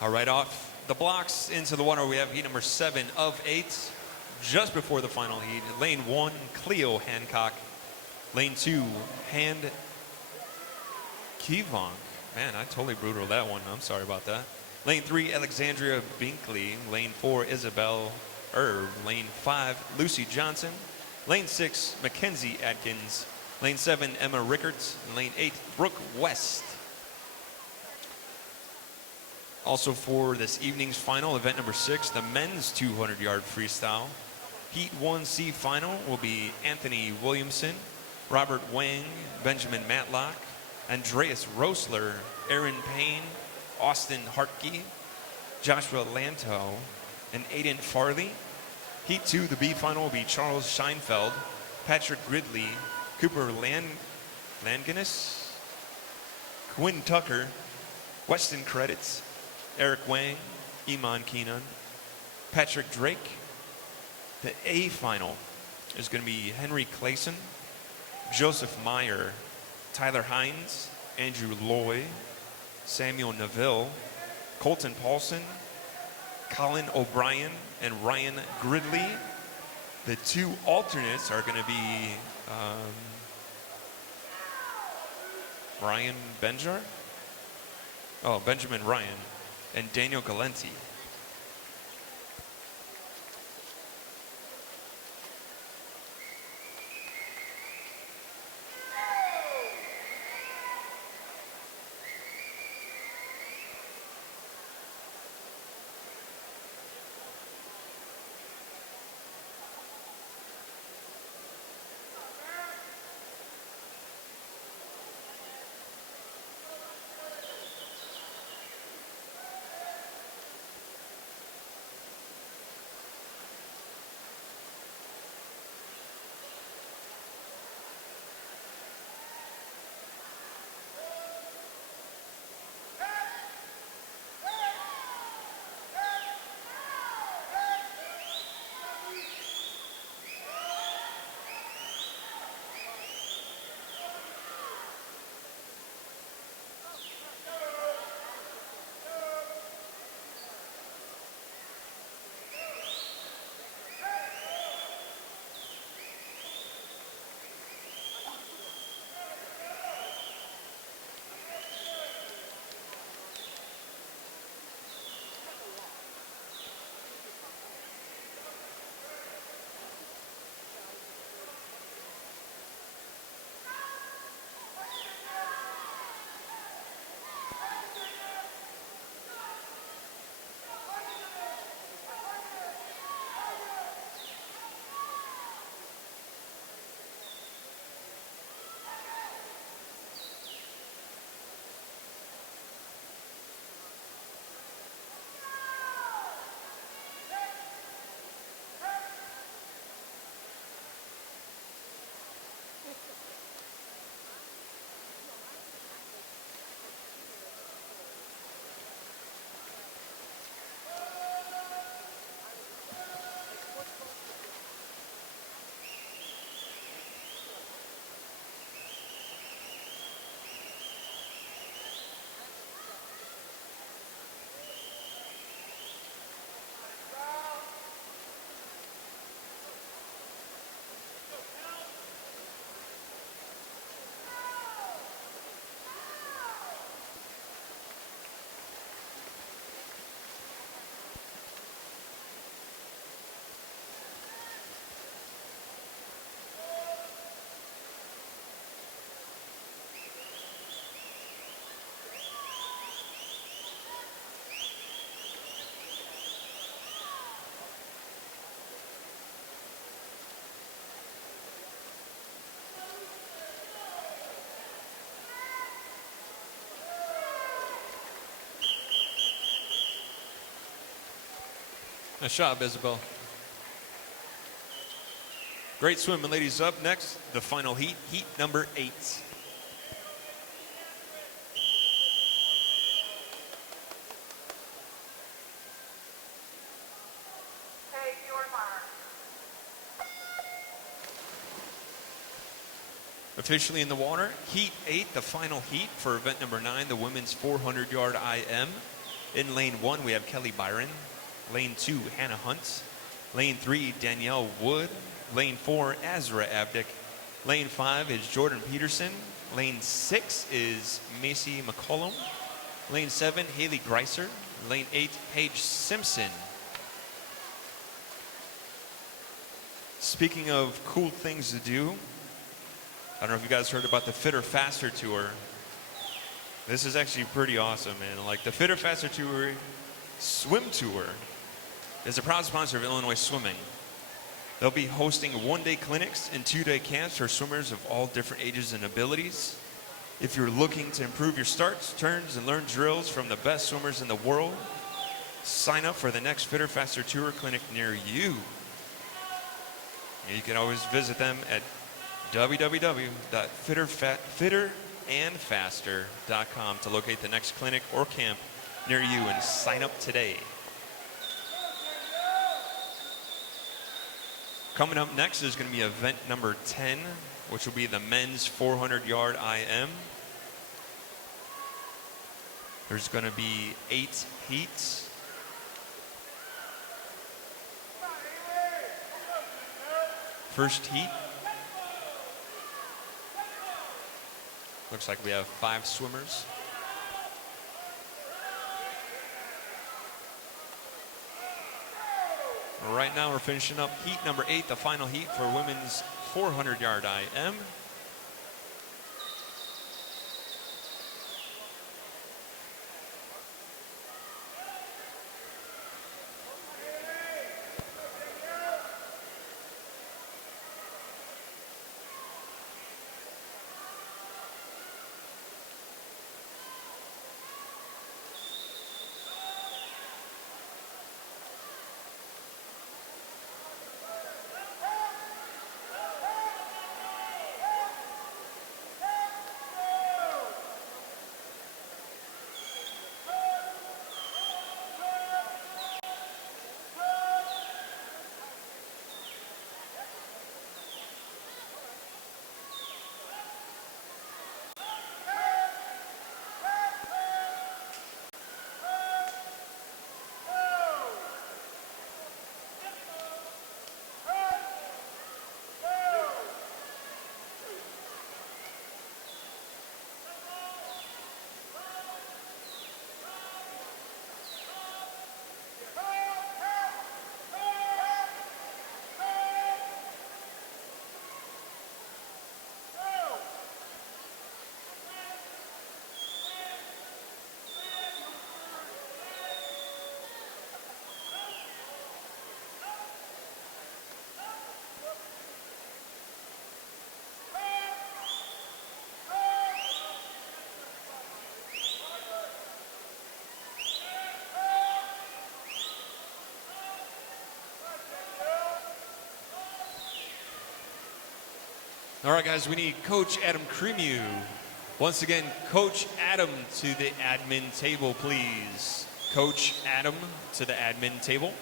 All right, off the blocks into the water, we have heat number 7 of 8. Just before the final heat, lane 1, Cleo Hancock. Lane 2, Hand Kivonk. Man, I totally brutaled that one. I'm sorry about that. Lane 3, Alexandria Binkley. Lane 4, Isabel Irv. Lane 5, Lucy Johnson. Lane 6, Mackenzie Atkins. Lane 7, Emma Rickards. And lane 8, Brooke West. Also for this evening's final, event number 6, the men's 200-yard freestyle. Heat 1C final will be Anthony Williamson, Robert Wang, Benjamin Matlock, Andreas Rosler, Aaron Payne, Austin Hartke, Joshua Lanto, and Aiden Farley. Heat 2, the B final, will be Charles Scheinfeld, Patrick Gridley, Cooper Langanis, Quinn Tucker, Weston Credits, Eric Wang, Iman Keenan, Patrick Drake. The A final is going to be Henry Clayson, Joseph Meyer, Tyler Hines, Andrew Loy, Samuel Neville, Colton Paulson, Colin O'Brien, and Ryan Gridley. The 2 alternates are going to be Ryan Benjar? Oh, Benjamin Ryan and Daniel Galenti. Nice job, Isabel. Great swim, and ladies, up next, the final heat, heat number 8. Take your mark. Officially in the water, heat 8, the final heat for event number 9, the women's 400-yard IM. In lane 1, we have Kelly Byron. Lane 2, Hannah Hunt. Lane 3, Danielle Wood. Lane 4, Azra Abdick. Lane 5 is Jordan Peterson. Lane 6 is Macy McCollum. Lane 7, Haley Greiser. Lane 8, Paige Simpson. Speaking of cool things to do, I don't know if you guys heard about the Fitter Faster Tour. This is actually pretty awesome, man. Like the Fitter Faster Tour Swim Tour is a proud sponsor of Illinois Swimming. They'll be hosting one-day clinics and 2-day camps for swimmers of all different ages and abilities. If you're looking to improve your starts, turns, and learn drills from the best swimmers in the world, sign up for the next Fitter Faster Tour clinic near you. And you can always visit them at www.fitterandfaster.com to locate the next clinic or camp near you and sign up today. Coming up next is going to be event number 10, which will be the men's 400-yard IM. There's going to be 8 heats. First heat. Looks like we have 5 swimmers. Right now we're finishing up heat number 8, the final heat for women's 400-yard IM. All right, guys, we need Coach Adam Cremieux. Once again, Coach Adam to the admin table, please. Coach Adam to the admin table.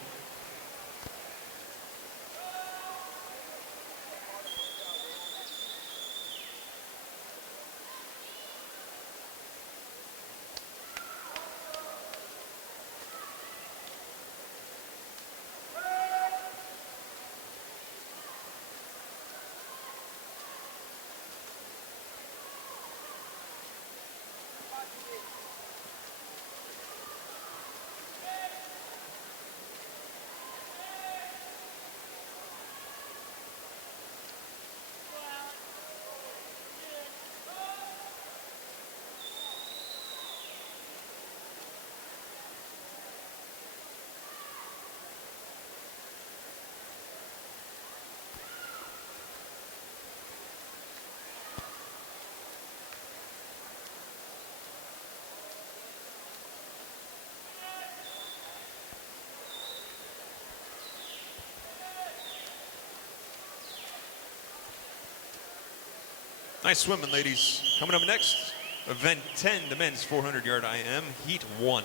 Nice swimming, ladies. Coming up next, event 10, the men's 400-yard IM, heat 1.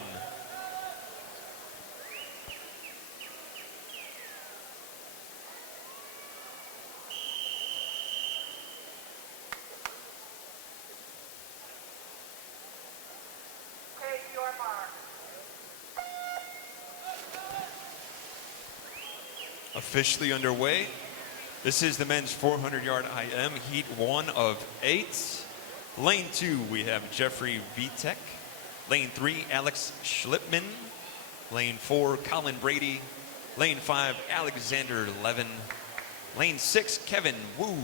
Take your mark. Officially underway. This is the men's 400-yard IM, heat 1 of 8. Lane 2, we have Jeffrey Vitek. Lane 3, Alex Schlipman. Lane 4, Colin Brady. Lane 5, Alexander Levin. Lane 6, Kevin Wu.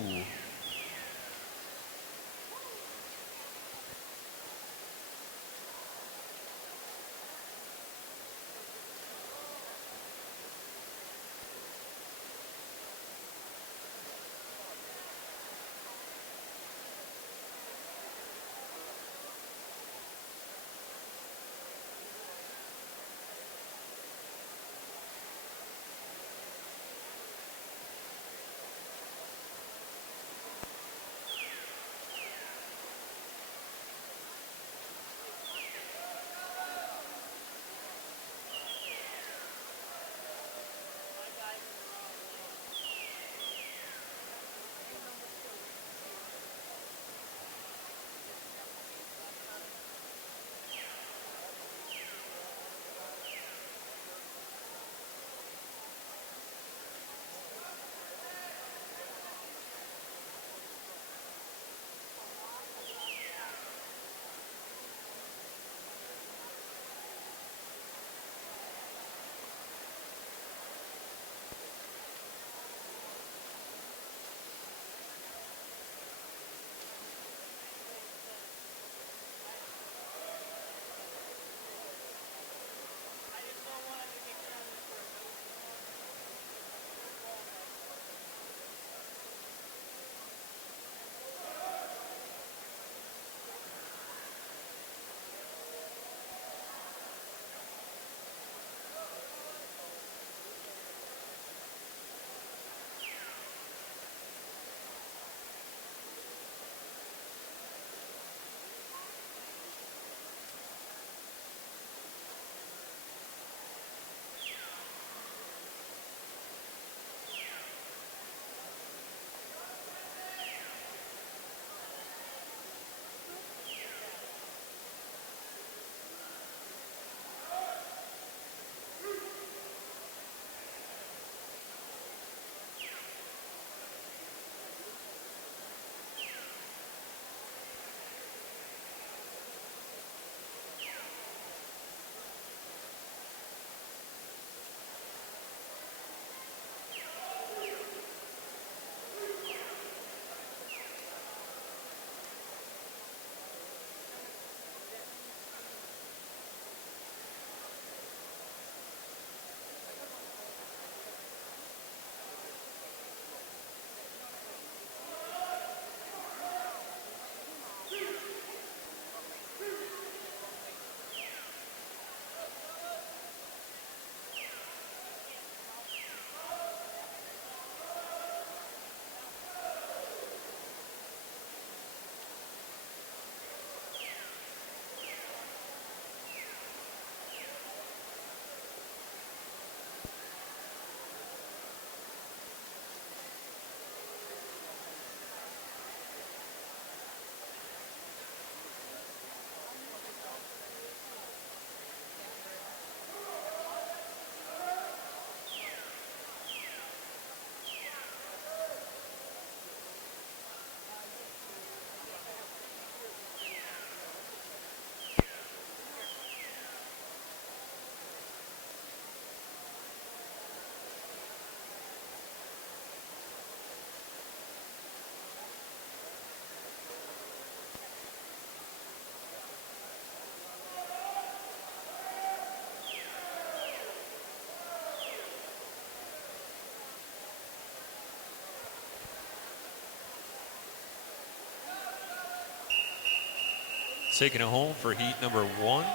Taking it home for heat number 1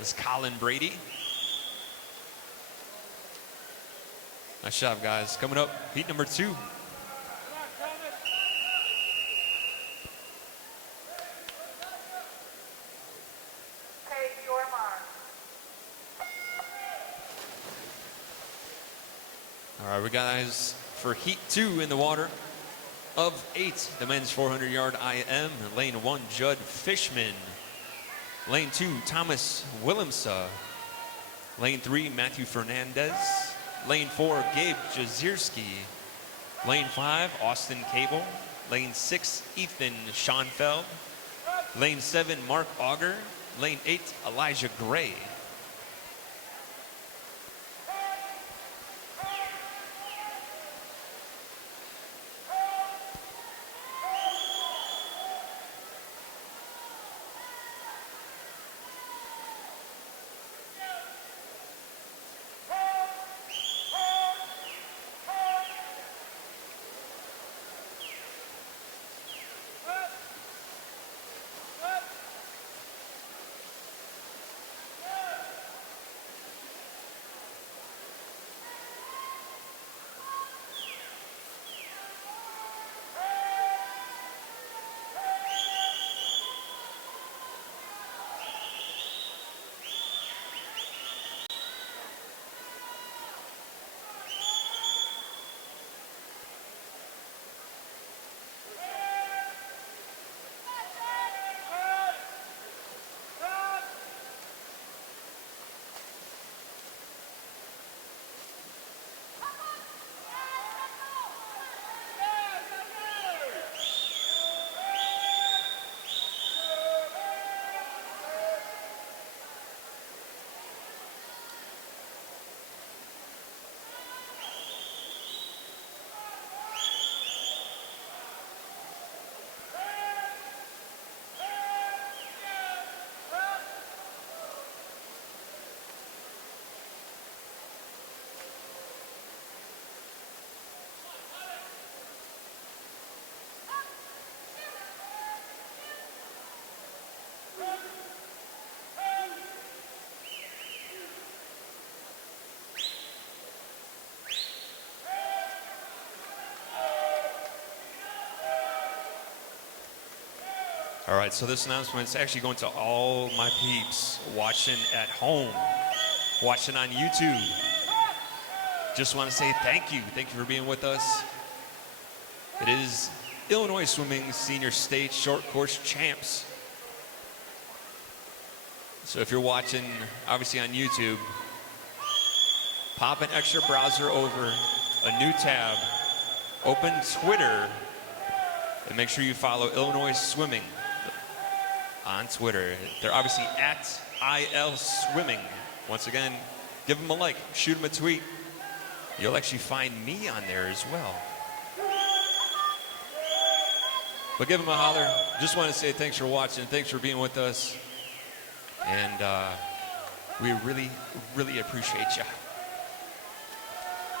is Colin Brady. Nice job, guys. Coming up, heat number 2. All right, we guys for heat 2 in the water of 8, the men's 400-yard IM. Lane 1, Judd Fishman. Lane 2, Thomas Willemsa. Lane 3, Matthew Fernandez. Lane 4, Gabe Jazierski. Lane 5, Austin Cable. Lane 6, Ethan Schoenfeld. Lane 7, Mark Auger. Lane 8, Elijah Gray. All right, so this announcement is actually going to all my peeps watching at home, watching on YouTube. Just want to say thank you. Thank you for being with us. It is Illinois Swimming Senior State Short Course Champs. So if you're watching, obviously on YouTube, pop an extra browser over, a new tab, open Twitter, and make sure you follow Illinois Swimming on Twitter. They're obviously at IL Swimming. Once again, give them a like, shoot them a tweet. You'll actually find me on there as well. But give them a holler. Just want to say thanks for watching. Thanks for being with us. And we really, really appreciate you.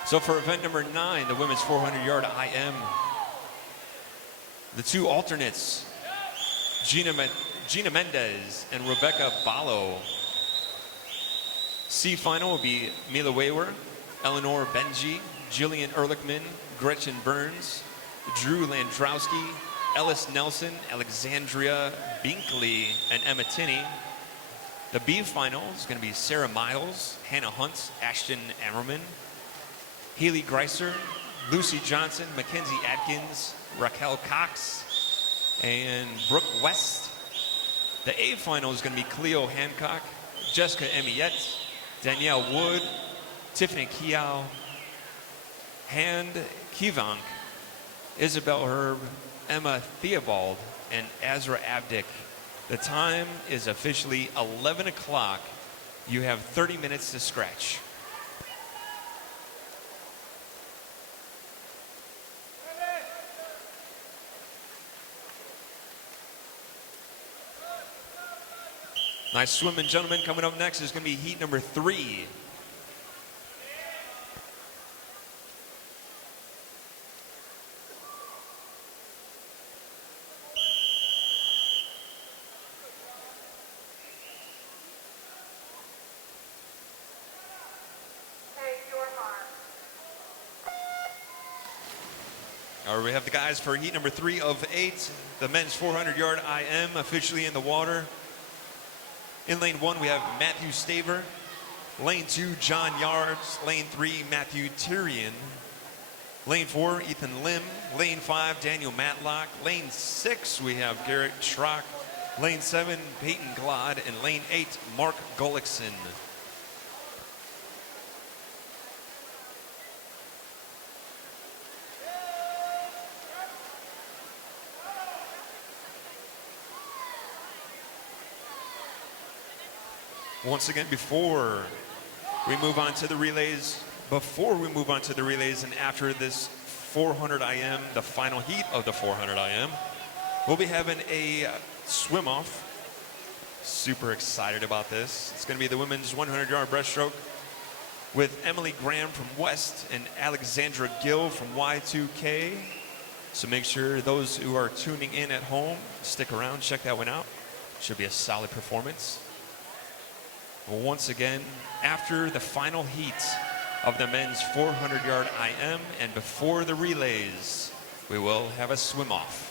So for event number 9, the women's 400-yard IM, the two alternates, Gina Mendez and Rebecca Ballo. C final will be Mila Wayward, Eleanor Benji, Jillian Ehrlichman, Gretchen Burns, Drew Landrowski, Ellis Nelson, Alexandria Binkley, and Emma Tinney. The B final is going to be Sarah Miles, Hannah Hunt, Ashton Ammerman, Haley Greiser, Lucy Johnson, Mackenzie Atkins, Raquel Cox, and Brooke West. The A final is going to be Cleo Hancock, Jessica Emiette, Danielle Wood, Tiffany Kiao, Hand Kivank, Isabel Herb, Emma Theobald, and Azra Abdick. The time is officially 11 o'clock. You have 30 minutes to scratch. Nice swimming, gentlemen. Coming up next is going to be heat number 3. All right, we have the guys for heat number 3 of 8. The men's 400-yard IM officially in the water. In lane 1, we have Matthew Staver. Lane 2, John Yards. Lane 3, Matthew Tyrion. Lane 4, Ethan Lim. Lane 5, Daniel Matlock. Lane 6, we have Garrett Schrock. Lane 7, Peyton Glod. And lane 8, Mark Gullickson. Once again, before we move on to the relays and after this 400 IM, the final heat of the 400 IM, we'll be having a swim off. Super excited about this. It's going to be the women's 100-yard breaststroke with Emily Graham from West and Alexandra Gill from Y2K. So make sure those who are tuning in at home, stick around, check that one out. Should be a solid performance. Once again, after the final heat of the men's 400-yard IM and before the relays, we will have a swim off.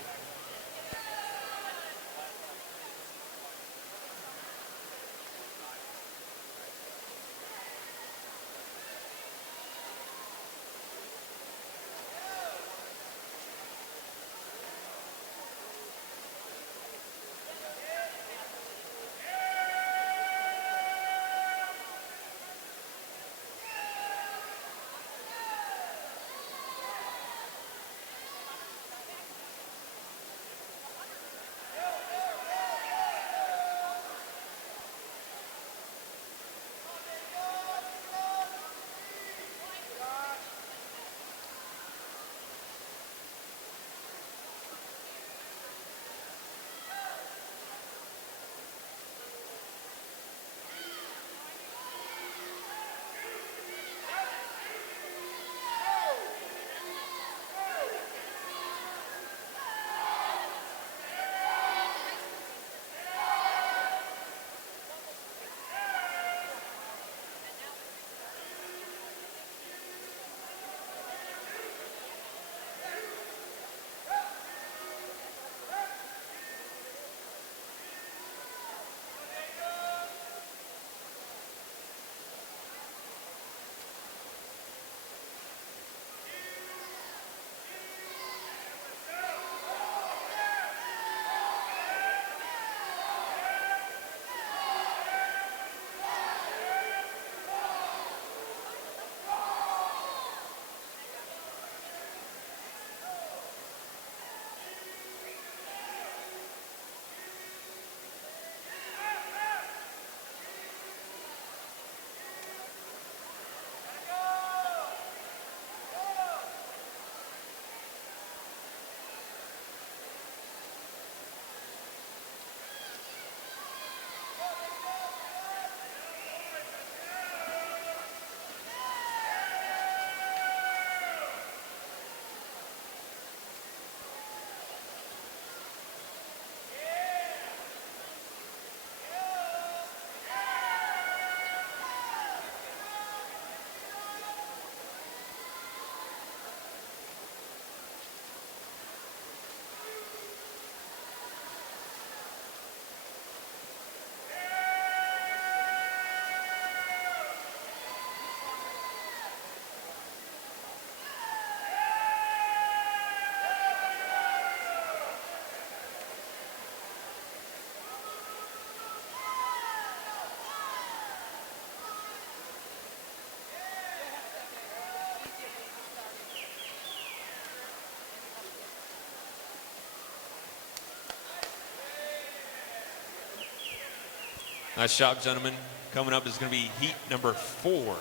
Nice job, gentlemen. Coming up is going to be heat number 4.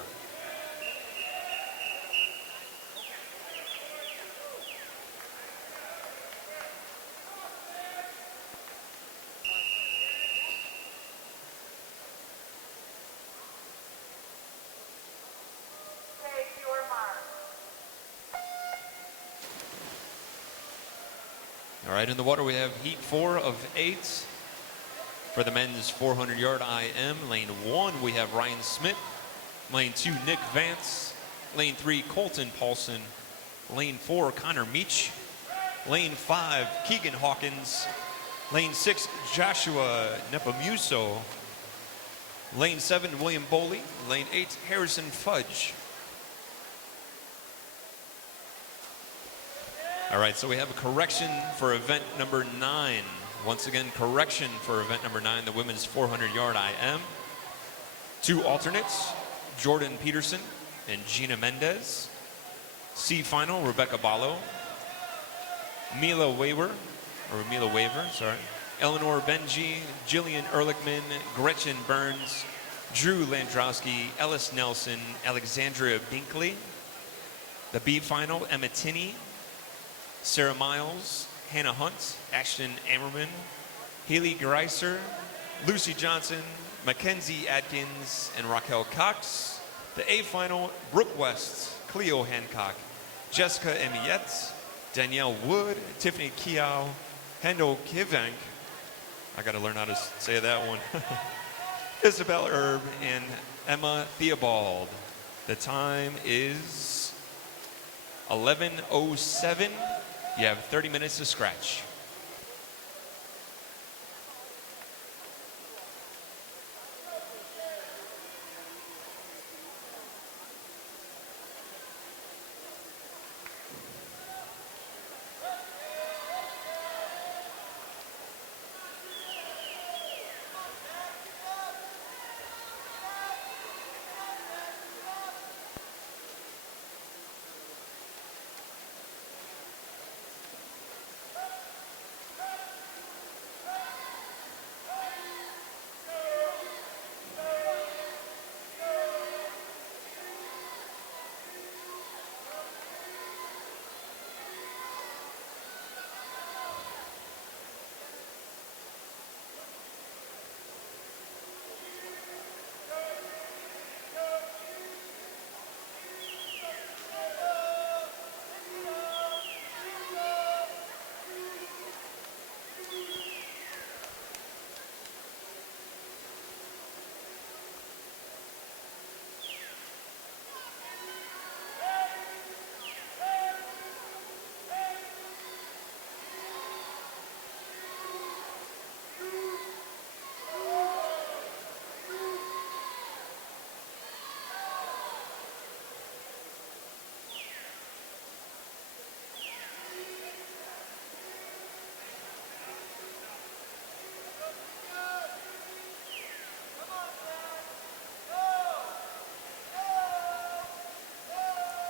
All right, in the water we have heat 4 of 8. For the men's 400-yard IM, lane 1, we have Ryan Smith. Lane 2, Nick Vance. Lane 3, Colton Paulson. Lane 4, Connor Meach. Lane 5, Keegan Hawkins. Lane 6, Joshua Nepomuso. Lane 7, William Boley. Lane 8, Harrison Fudge. All right, so we have a correction for event number 9. Once again, correction for event number 9, the women's 400-yard IM. 2 alternates, Jordan Peterson and Gina Mendez. C final, Rebecca Ballo. Mila Waver, sorry. Eleanor Benji, Jillian Ehrlichman, Gretchen Burns, Drew Landrowski, Ellis Nelson, Alexandria Binkley. The B final, Emma Tinney, Sarah Miles, Hannah Hunt, Ashton Ammerman, Haley Greiser, Lucy Johnson, Mackenzie Adkins, and Raquel Cox. The A final, Brooke West, Cleo Hancock, Jessica Emiette, Danielle Wood, Tiffany Kiao, Hendo Kivank, I gotta learn how to say that one, Isabel Erb, and Emma Theobald. The time is 11:07. You have 30 minutes to scratch.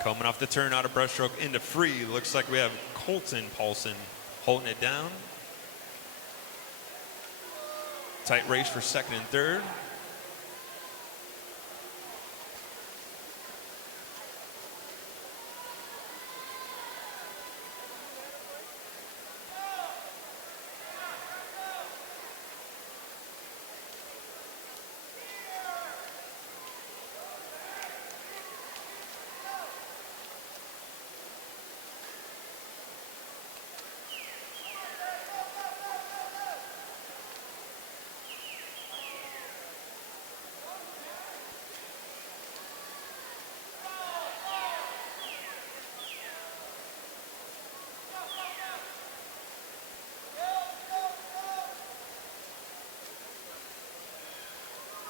Coming off the turn out of breaststroke into free. Looks like we have Colton Paulson holding it down. Tight race for second and third.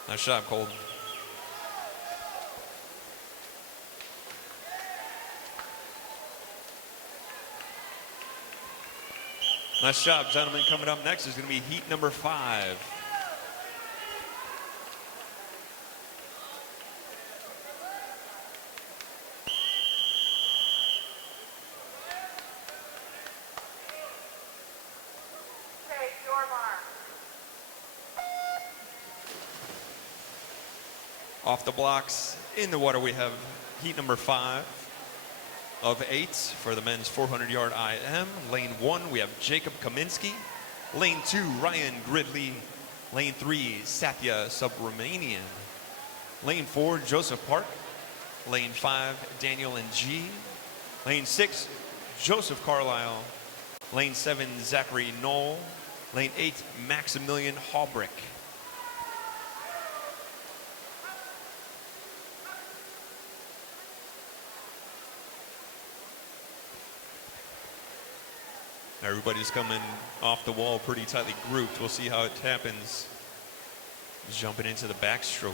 Nice shot, Colton. Nice job, gentlemen. Coming up next is going to be heat number 5. Off the blocks, in the water, we have heat number 5 of 8 for the men's 400-yard IM. Lane 1, we have Jacob Kaminsky. Lane 2, Ryan Gridley. Lane 3, Satya Subramanian. Lane 4, Joseph Park. Lane 5, Daniel Ng. Lane 6, Joseph Carlisle. Lane 7, Zachary Knoll. Lane 8, Maximilian Halbrick. Everybody's coming off the wall pretty tightly grouped. We'll see how it happens. jumping into the backstroke.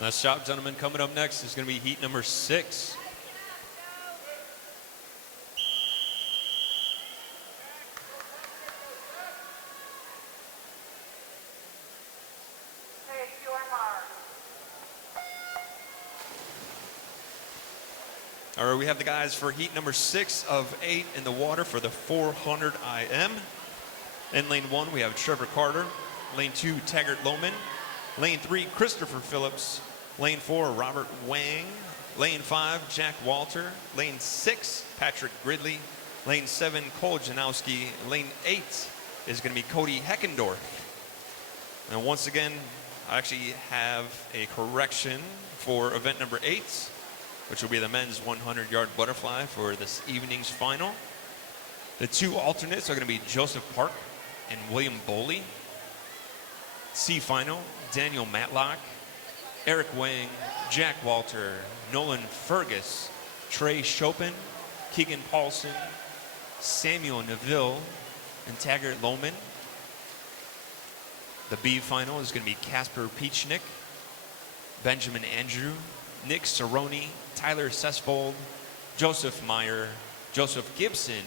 Nice job, gentlemen. Coming up next is going to be heat number 6. Hey, QMR. All right, we have the guys for heat number 6 of 8 in the water for the 400 IM. In lane 1, we have Trevor Carter. Lane 2, Taggart Lohman. Lane 3, Christopher Phillips. Lane 4, Robert Wang. Lane 5, Jack Walter. Lane 6, Patrick Gridley. Lane 7, Cole Janowski. Lane 8 is going to be Cody Heckendorf. And once again, I actually have a correction for event number 8, which will be the men's 100-yard butterfly for this evening's final. The 2 alternates are going to be Joseph Park and William Boley. C final, Daniel Matlock, Eric Wang, Jack Walter, Nolan Fergus, Trey Chopin, Keegan Paulson, Samuel Neville, and Taggart Lohman. The B final is going to be Casper Peachnick, Benjamin Andrew, Nick Cerrone, Tyler Sesfold, Joseph Meyer, Joseph Gibson,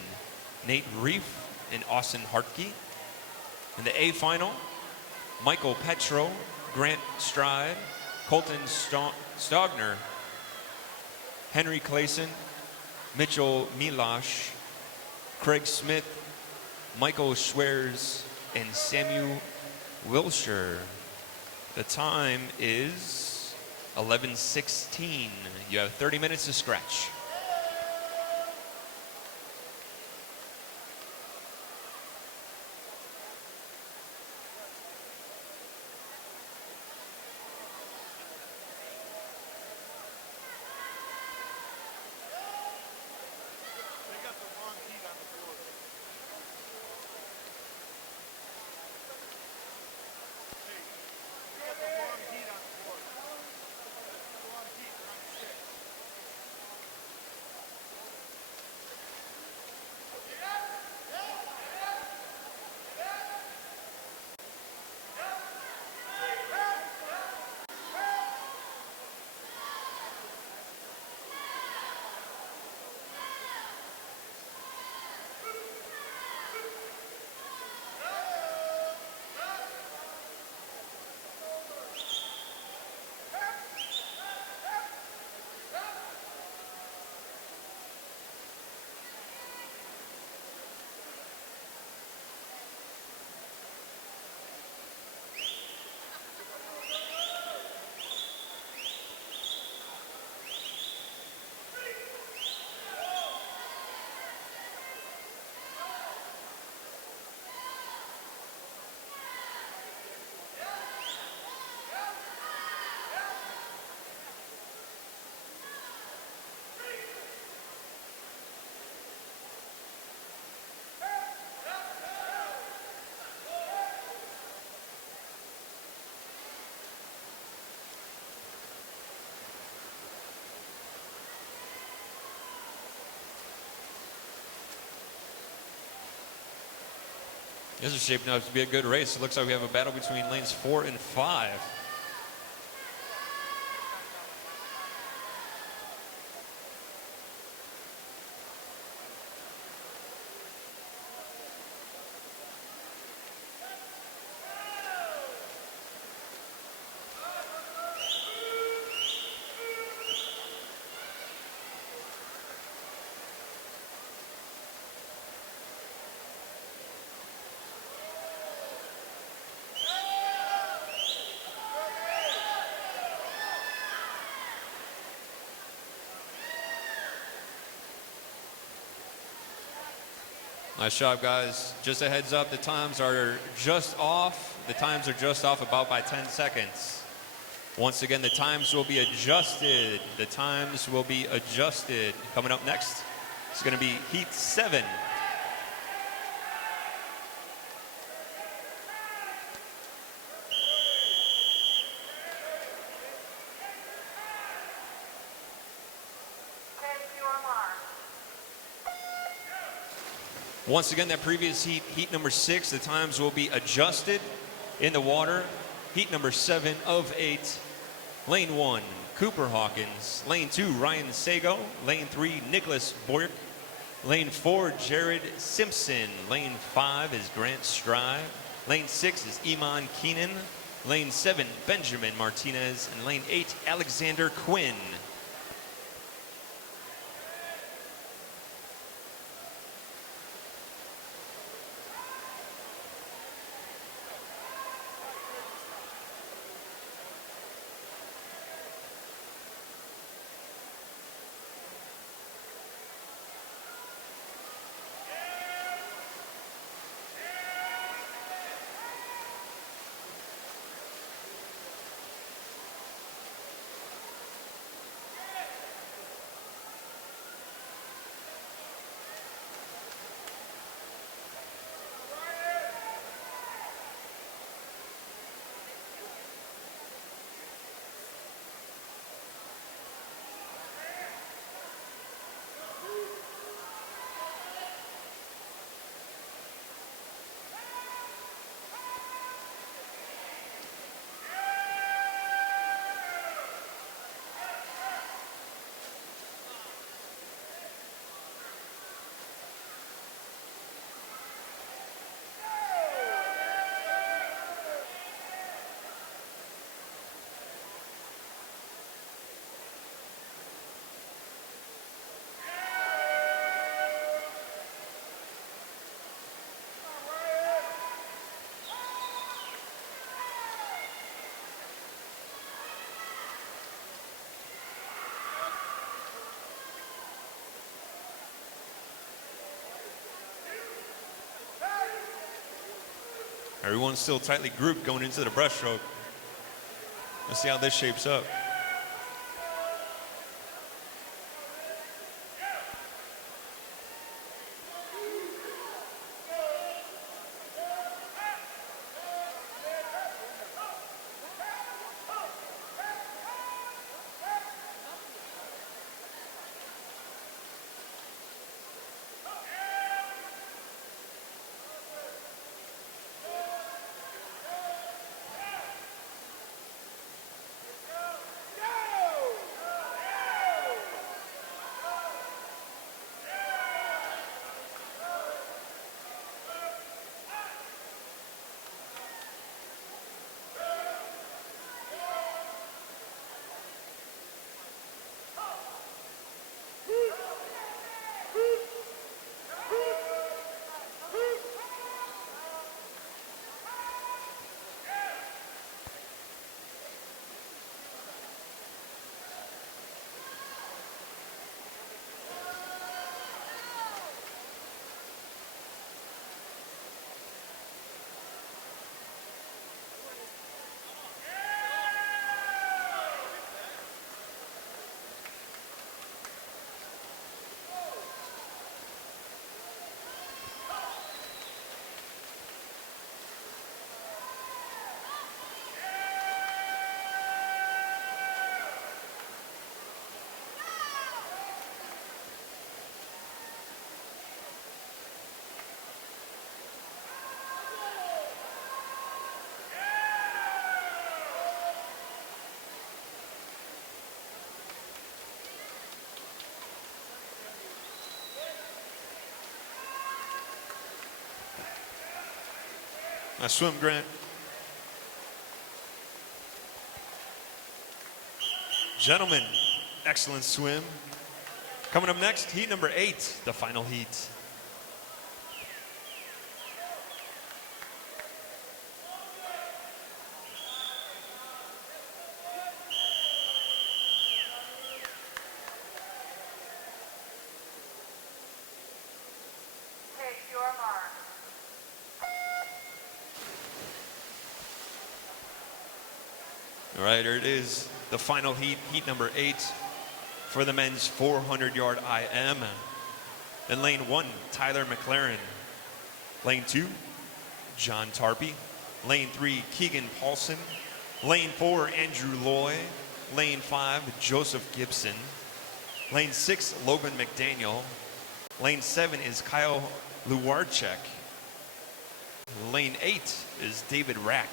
Nate Reef, and Austin Hartke. In the A final, Michael Petro, Grant Stride, Colton Stogner, Henry Clayson, Mitchell Milosh, Craig Smith, Michael Schwers, and Samuel Wilshire. The time is 11:16. You have 30 minutes to scratch. They got the wrong heat on the board. Hey, they got the wrong heat on the board. The wrong heat. They're on 6. This is shaping up to be a good race. It looks like we have a battle between lanes 4 and 5. Nice job, guys. Just a heads up, the times are just off. The times are just off about by 10 seconds. Once again, the times will be adjusted. The times will be adjusted. Coming up next, it's going to be Heat 7. Once again, that previous heat, heat number 6, the times will be adjusted in the water. Heat number 7 of 8. Lane 1, Cooper Hawkins. Lane 2, Ryan Sago. Lane 3, Nicholas Boyk. Lane 4, Jared Simpson. Lane 5 is Grant Stride. Lane 6 is Iman Keenan. Lane 7, Benjamin Martinez. And lane 8, Alexander Quinn. Everyone's still tightly grouped going into the breaststroke. Let's see how this shapes up. Nice swim, Grant. Gentlemen, excellent swim. Coming up next, heat number 8, the final heat. Take your mark. All right, here it is. The final heat, heat number 8 for the men's 400-yard IM. In lane 1, Tyler McLaren. Lane 2, John Tarpey. Lane 3, Keegan Paulson. Lane 4, Andrew Loy. Lane 5, Joseph Gibson. Lane 6, Logan McDaniel. Lane 7 is Kyle Luwarchek. Lane 8 is David Rack.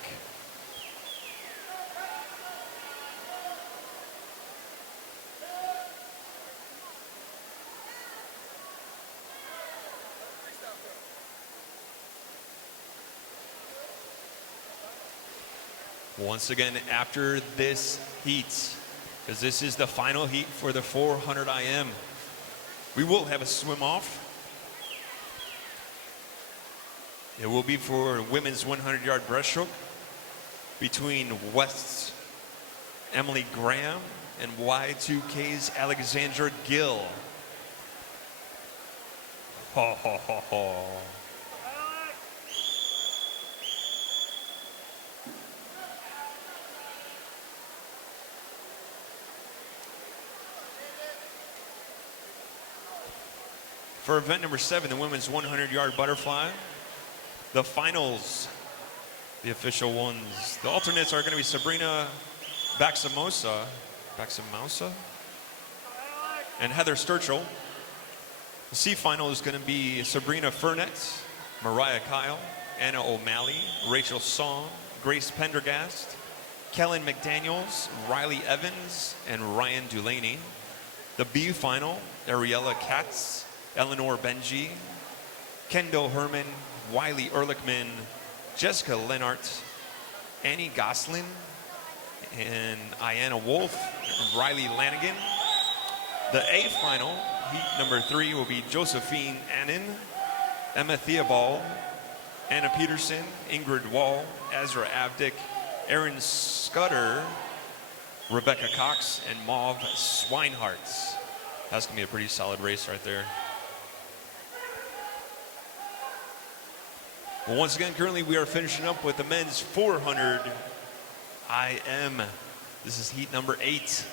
Once again, after this heat, because this is the final heat for the 400 IM, we will have a swim off. It will be for women's 100-yard breaststroke between West's Emily Graham and Y2K's Alexandra Gill. Ho, ho, ho, ho. For event number 7, the women's 100-yard butterfly, the finals, the official ones. The alternates are going to be Sabrina Baxamousa and Heather Sturchill. The C final is going to be Sabrina Furnett, Mariah Kyle, Anna O'Malley, Rachel Song, Grace Pendergast, Kellen McDaniels, Riley Evans, and Ryan Dulaney. The B final, Ariella Katz, Eleanor Benji, Kendall Herman, Wiley Ehrlichman, Jessica Lennart, Annie Goslin, and Ayanna Wolf, and Riley Lanigan. The A final, heat number 3, will be Josephine Annan, Emma Theobald, Anna Peterson, Ingrid Wall, Ezra Avdick, Aaron Scudder, Rebecca Cox, and Mauve Swinehart. That's going to be a pretty solid race right there. Well, once again, currently we are finishing up with the men's 400 IM. This is heat number 8.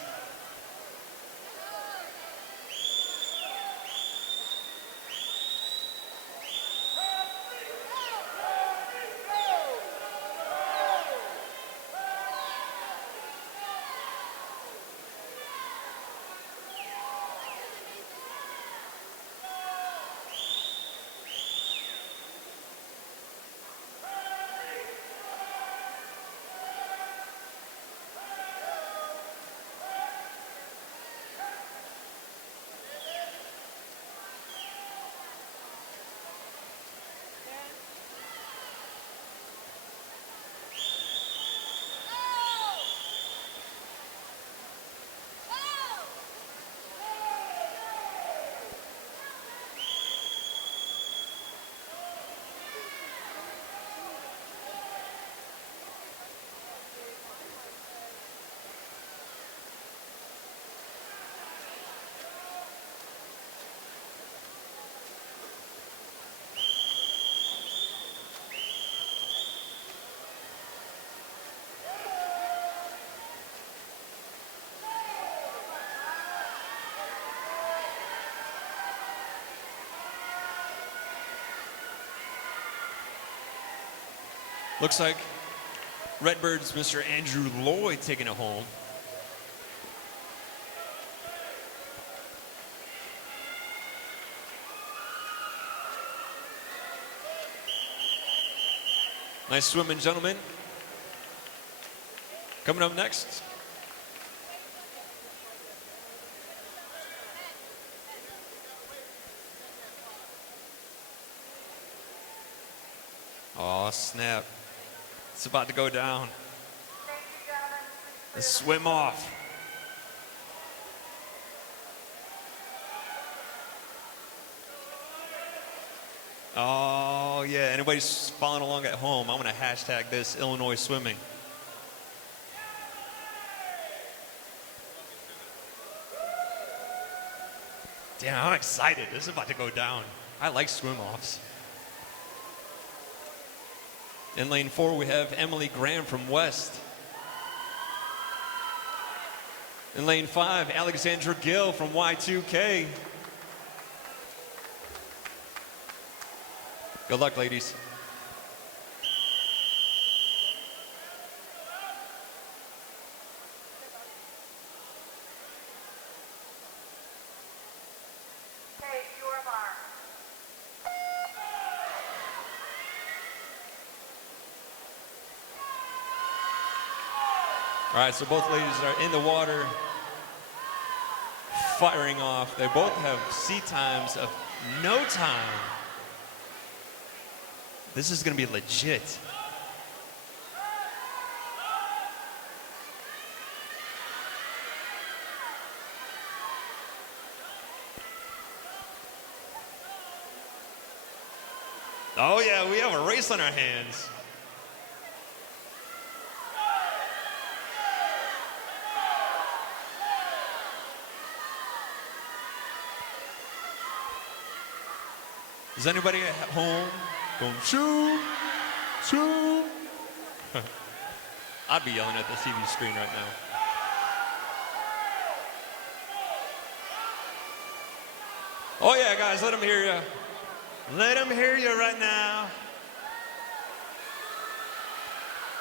Looks like Redbirds, Mr. Andrew Lloyd taking it home. Nice swimming, gentlemen. Coming up next. Oh, snap. It's about to go down. Let's swim off. Oh, yeah. Anybody's following along at home, I'm going to hashtag this Illinois swimming. Damn, I'm excited. This is about to go down. I like swim-offs. In lane 4, we have Emily Graham from West. In lane 5, Alexandra Gill from Y2K. Good luck, ladies. All right, so both ladies are in the water, firing off. They both have sea times of no time. This is going to be legit. Oh yeah, we have a race on our hands. Is anybody at home going, shoo, shoo? I'd be yelling at the TV screen right now. Oh yeah, guys, let them hear you. Let them hear you right now.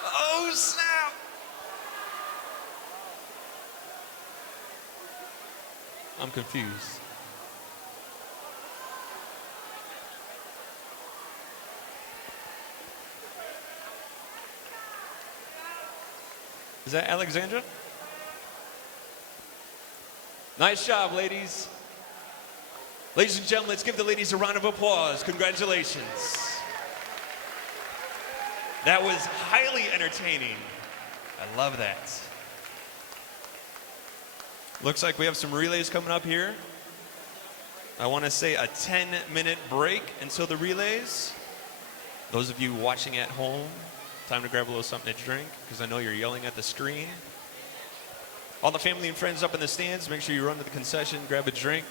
Oh, snap. I'm confused. Is that Alexandra? Nice job, ladies. Ladies and gentlemen, let's give the ladies a round of applause. Congratulations. That was highly entertaining. I love that. Looks like we have some relays coming up here. I want to say a 10-minute break until the relays. Those of you watching at home, time to grab a little something to drink, because I know you're yelling at the screen. All the family and friends up in the stands, make sure you run to the concession, grab a drink.